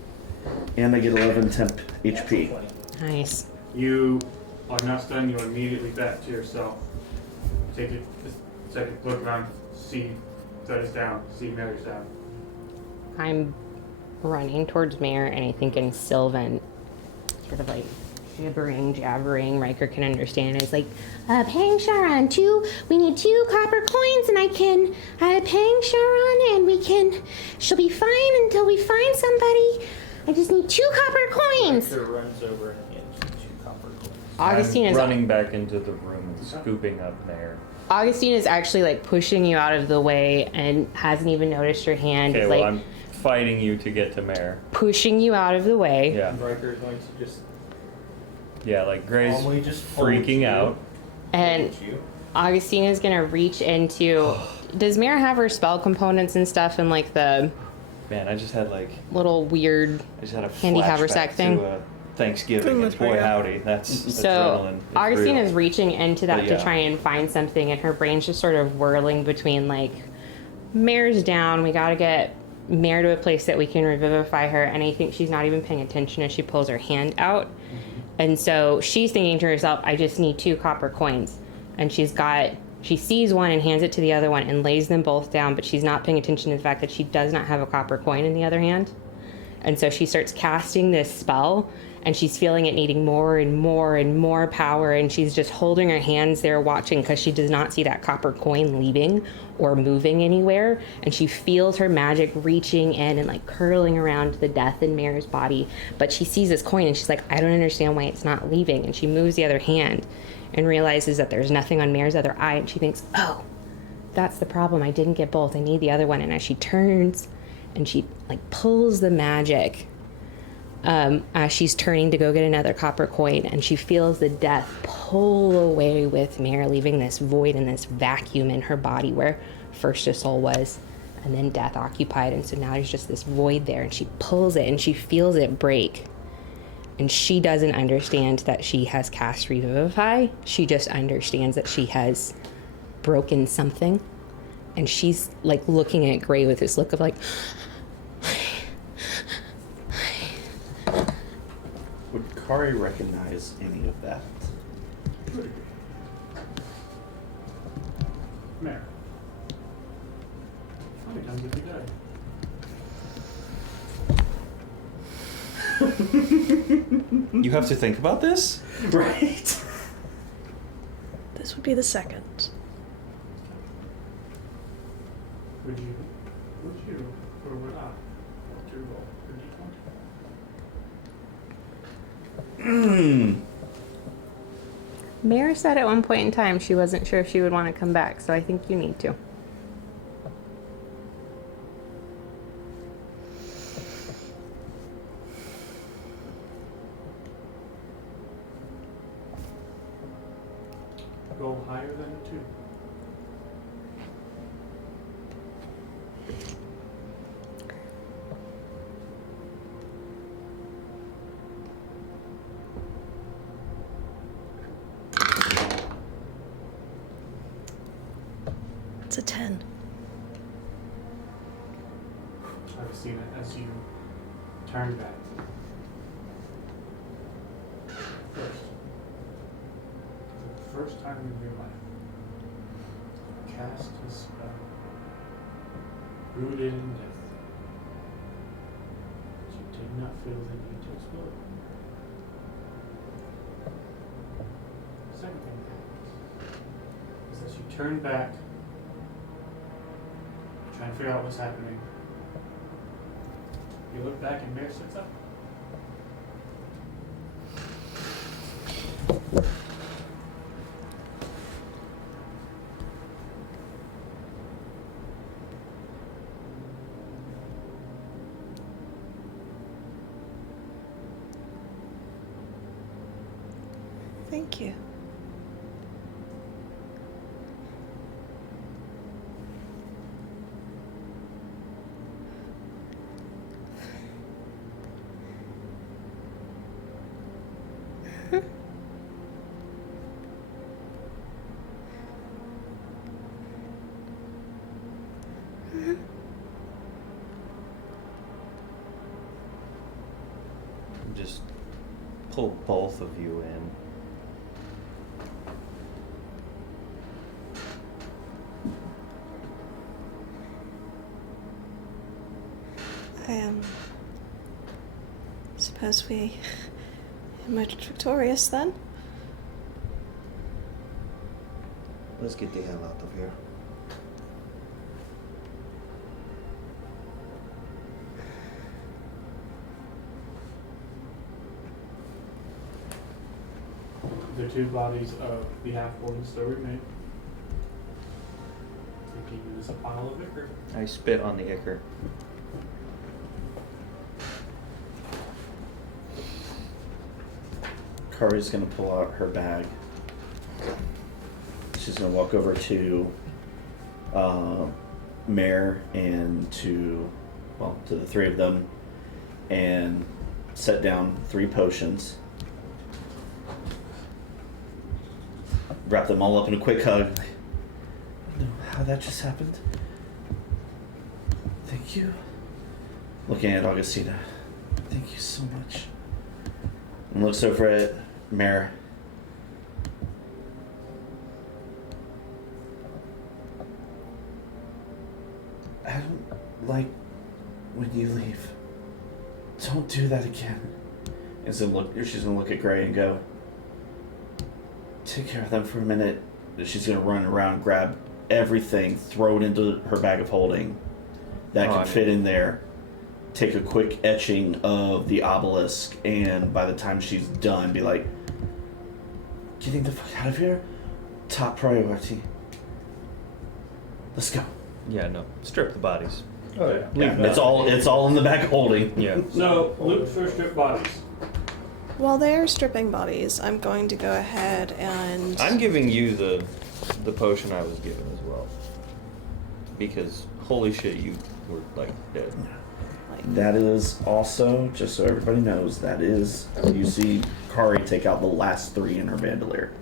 and I get 11 temp HP. Nice. You are not stunned, you are immediately back to yourself. Take it a second, look around, see that it's down, see Mary's down. I'm running towards Mare, and I think in Sylvan, sort of like gibbering, jabbering, Riker can understand. It's like, Pang Sharon, we need 2 copper coins, and I can, Pang Sharon, and she'll be fine until we find somebody. I just need 2 copper coins. Riker runs over and hands you 2 copper coins. Augustine I'm is running back into the room and scooping up Mare. Augustine is actually like pushing you out of the way and hasn't even noticed your hand. Okay, It's well, like I'm fighting you to get to Mare. pushing you out of the way. Yeah. And Riker is going to just Yeah, Gray's calmly just hold freaking you, out. And hold you. Augustine is gonna reach into. Does Mare have her spell components and stuff in like the Man, I just had a little weird? Handy flashback haversack thing. to Thanksgiving, and boy howdy, that's So adrenaline. It's Augustine real. is reaching into that But to yeah. try and find something, and her brain's just sort of whirling between like, Mare's down. We gotta get Mare to a place that we can revivify her, and I think she's not even paying attention as she pulls her hand out. And so she's thinking to herself, I just need 2 copper coins. And she sees one and hands it to the other one and lays them both down, but she's not paying attention to the fact that she does not have a copper coin in the other hand. And so she starts casting this spell, and she's feeling it needing more and more and more power, and she's just holding her hands there watching because she does not see that copper coin leaving or moving anywhere. And she feels her magic reaching in and like curling around the death in Mare's body. But she sees this coin and she's like, I don't understand why it's not leaving. And she moves the other hand and realizes that there's nothing on Mare's other eye, and she thinks, oh, that's the problem. I didn't get both. I need the other one. And as she turns and she like pulls the magic, as she's turning to go get another copper coin, and she feels the death pull away with Mare, leaving this void and this vacuum in her body where first a soul was and then death occupied. And so now there's just this void there, and she pulls it and she feels it break. And she doesn't understand that she has cast Revivify. She just understands that she has broken something. And she's like looking at Gray with this look of like, Would Kari recognize any of that? Mare. How many times have you died? You have to think about this? Right. This would be the second. Would you, or would I? What's your roll? For D20? Mare said at one point in time she wasn't sure if she would want to come back, so I think you need to. Go higher than a 2. It's a 10. Augustina, as you turn back. For the first time in your life, cast a spell rooted in death. But you did not feel the need to explode. The second thing that happens is as you turn back, trying to figure out what's happening, you look back and Mare sits up. Thank you. Just pull both of you in. Suppose we emerged victorious then? Let's get the hell out of here. The two bodies of the half-orcs still remain. They can use a pile of ichor. I spit on the ichor. Kari's gonna pull out her bag. She's gonna walk over to Mare and to the three of them and set down 3 potions. Wrap them all up in a quick hug. I don't know how that just happened. Thank you. Looking at Augustina. Thank you so much. And looks over at Mare. I don't like when you leave. Don't do that again. And so she's gonna look at Gray and go, take care of them for a minute. She's gonna run around, grab everything, throw it into her bag of holding that can fit in there. Take a quick etching of the obelisk, and by the time she's done, be like, getting the fuck out of here? Top priority. Let's go. Yeah, no. Strip the bodies. Oh yeah. Yeah, it's all in the bag of holding. Yeah. So, loot for strip bodies. While they're stripping bodies, I'm going to go ahead and... I'm giving you the potion I was given as well. Because holy shit, you were like dead. That is also, just so everybody knows, that is, you see Kari take out the last 3 in her bandolier.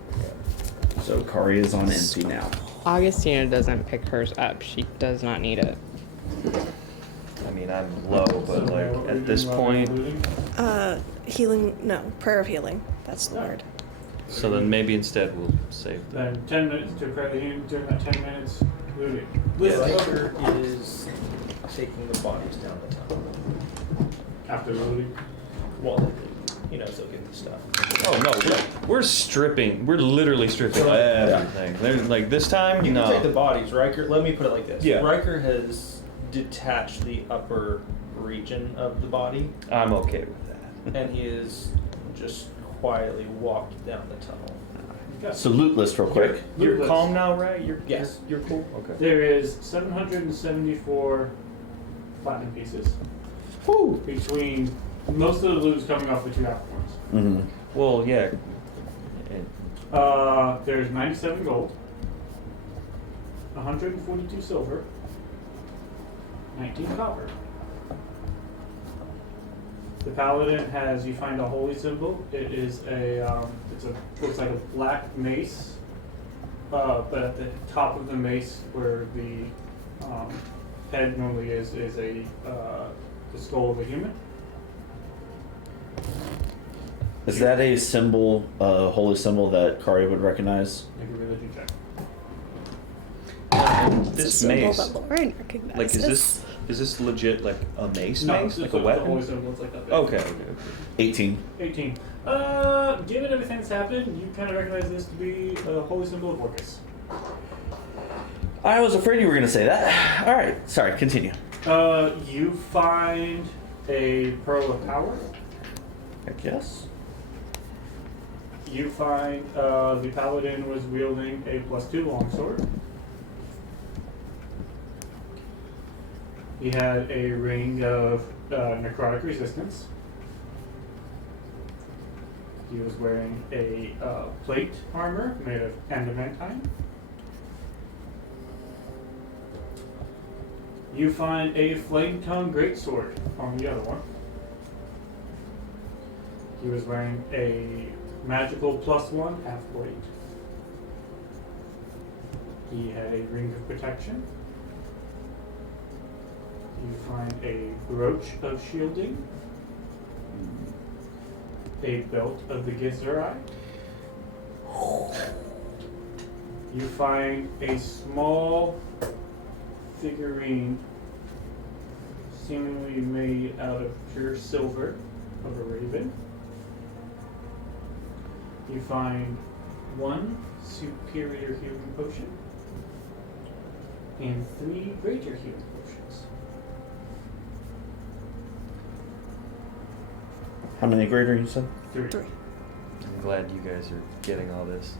So Kari is on empty now. Augustina doesn't pick hers up. She does not need it. I mean, I'm low, but like at this point. Healing, no, prayer of healing. That's the word. So then maybe instead we'll save them. Then 10 minutes to prayer the healing, during that 10 minutes, looting. Riker is taking the bodies down the tunnel. After looting. Well, he knows they'll get the stuff. Oh no, we're stripping. We're literally stripping everything. They're, like this time, You no. can take the bodies. Riker, let me put it like this. Yeah. Riker has detached the upper region of the body, I'm okay with that. and he is just quietly walked down the tunnel. So loot list real quick. You're Loot calm list. now, right? Yes. You're cool. Okay. There is 774 platinum pieces. Whew. Between most of the loot's coming off the 2 half-horns. Mm-hmm. Well, yeah. There's 97 gold, 142 silver, 19 copper. The paladin has, you find a holy symbol. It is looks like a black mace, but at the top of the mace, where the head normally is a the skull of a human. Is that a symbol, a holy symbol that Kari would recognize? Make a religion check. It's a This symbol mace, that Lauren recognizes. like, is this legit like a mace? No, Mace, it's like a the weapon? holy symbol, it's like that big. Okay. 18. 18. Given everything that's happened, you kind of recognize this to be a holy symbol of Orcus. I was afraid you were going to say that. All right, sorry, continue. You find a pearl of power. I guess. You find the paladin was wielding a +2 longsword. He had a ring of necrotic resistance. He was wearing a plate armor made of adamantine. You find a flame tongue greatsword on the other one. He was wearing a magical +1 half-blade. He had a ring of protection. You find a brooch of shielding, a belt of the Gizzerai. You find a small figurine seemingly made out of pure silver of a raven. You find one superior healing potion and 3 greater healing potions. How many greater you said? 3. I'm glad you guys are getting all this.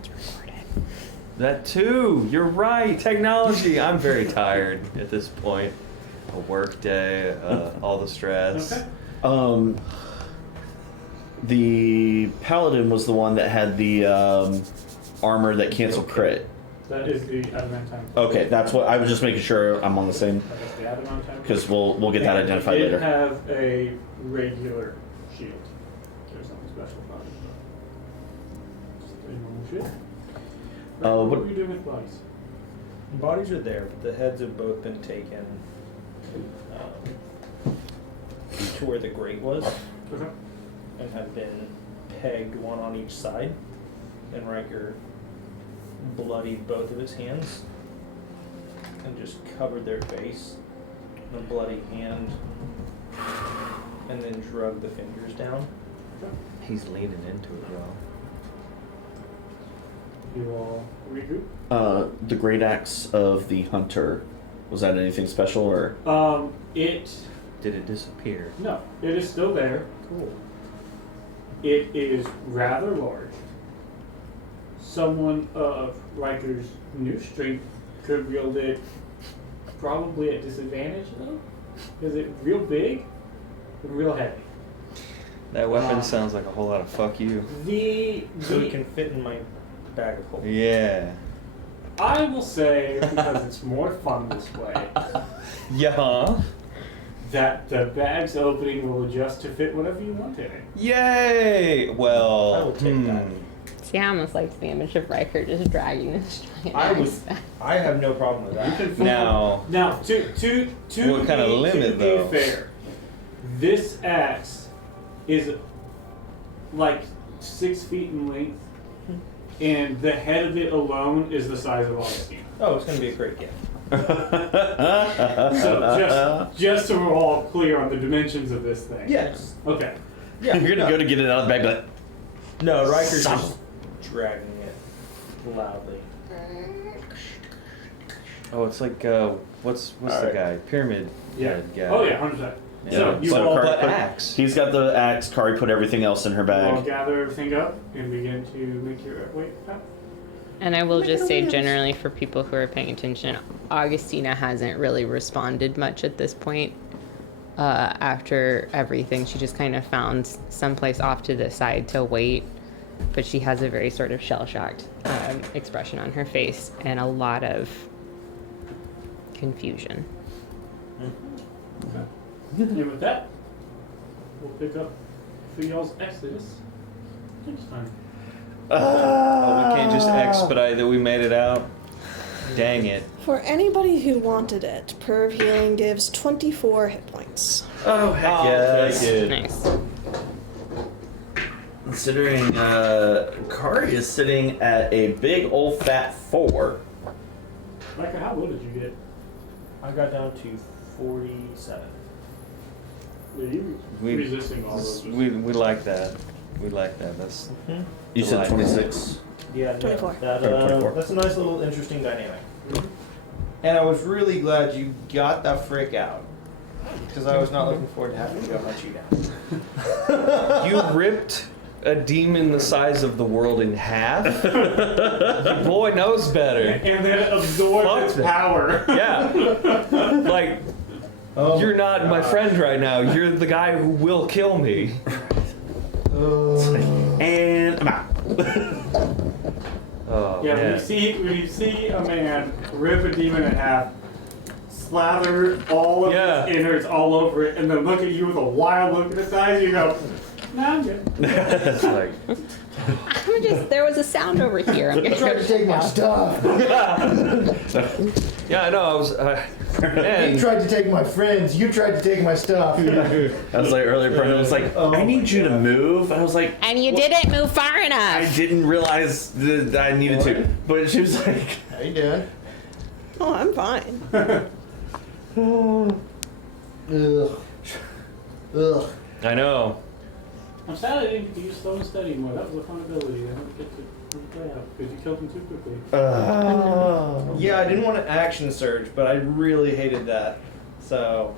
It's recorded. That too. You're right. Technology. I'm very tired at this point. A work day, all the stress. Okay. The paladin was the one that had the armor that canceled crit. That is the adamantine. Okay, that's what I was just making sure I'm on the same, That is the adamantine. because we'll get that identified It later. did have a regular shield. There's nothing special about it. Just a normal shield. What what- were you doing with bodies? Bodies are there, but the heads have both been taken to where the grate was Okay. and have been pegged one on each side. And Riker bloodied both of his hands and just covered their face in a bloody hand and then drug the fingers down. He's leaning into it well. You all regroup. The great axe of the hunter, was that anything special or? It Did it disappear? No, it is still there. Cool. It is rather large. Someone of Riker's new strength could wield it probably at disadvantage though. Is it real big and real heavy? That weapon sounds like a whole lot of fuck you. So it can fit in my bag of holding. Yeah. I will say, because it's more fun this way, Yeah. that the bag's opening will adjust to fit whatever you want in it. Yay! Well, I will take that. See, I almost liked the image of Riker just dragging this giant axe. I have no problem with that. Now, to what kind of limit, be though? fair, this axe is like 6 feet in length, and the head of it alone is the size of Augustine. Oh, it's going to be a great gift. So just so we're all clear on the dimensions of this thing. Yes. Okay. Yeah. You're gonna go to get it out of the bag, but No, Riker's Son. just dragging it loudly. oh, it's like what's the Alright. guy? Pyramid Yeah. head guy. Oh yeah, 100%. Yeah. So you So all, Kari but put- axe. He's got the axe. Kari put everything else in her you all bag. gather everything up and begin to make your way out. And I will just say, Wheels. generally, for people who are paying attention, Augustina hasn't really responded much at this point. After everything, she just kind of found someplace off to the side to wait. But she has a very sort of shell-shocked expression on her face and a lot of confusion. And with that, we'll pick up for y'all's exodus next time. Oh, we can't just expedite that we made it out. Dang it. For anybody who wanted it, Perv Healing gives 24 hit points. Oh, heck I'll yes. take it. Nice. Considering Kari is sitting at a big old fat 4. Micah, how low did you get? I got down to 47. Yeah, you We- resisting all those. We like that. We like that. That's You said delightful. 26. Yeah, no, 24. that, 24. that's a nice little interesting dynamic. And I was really glad you got the frick out. Because I was not looking forward to having to go hunt you down. You ripped a demon the size of the world in half? Your boy knows better. And then absorb Fuck its that. power. Yeah. Like, you're not my friend right now. You're the guy who will kill me. And I'm out. Oh, Yeah, man. when you see a man rip a demon in half, slather all of Yeah. his innards all over it, and then look at you with a wild look in his eyes, you go, nah, I'm good. It's like, There was a sound over here. I'm You tried to take my stuff. yeah, I know. I was. You Man. tried to take my friends. You tried to take my stuff. I was like earlier, Brendan was like, I need you to move. I was like, And you didn't move far I enough. didn't realize that I needed to. But she was like, How you doing? Oh, I'm fine. Ugh. Ugh. I know. I'm sad I didn't get to use slow and steady more. That was a fun ability. I didn't get to play out because you killed him too quickly. Yeah, I didn't want to action surge, but I really hated that. So.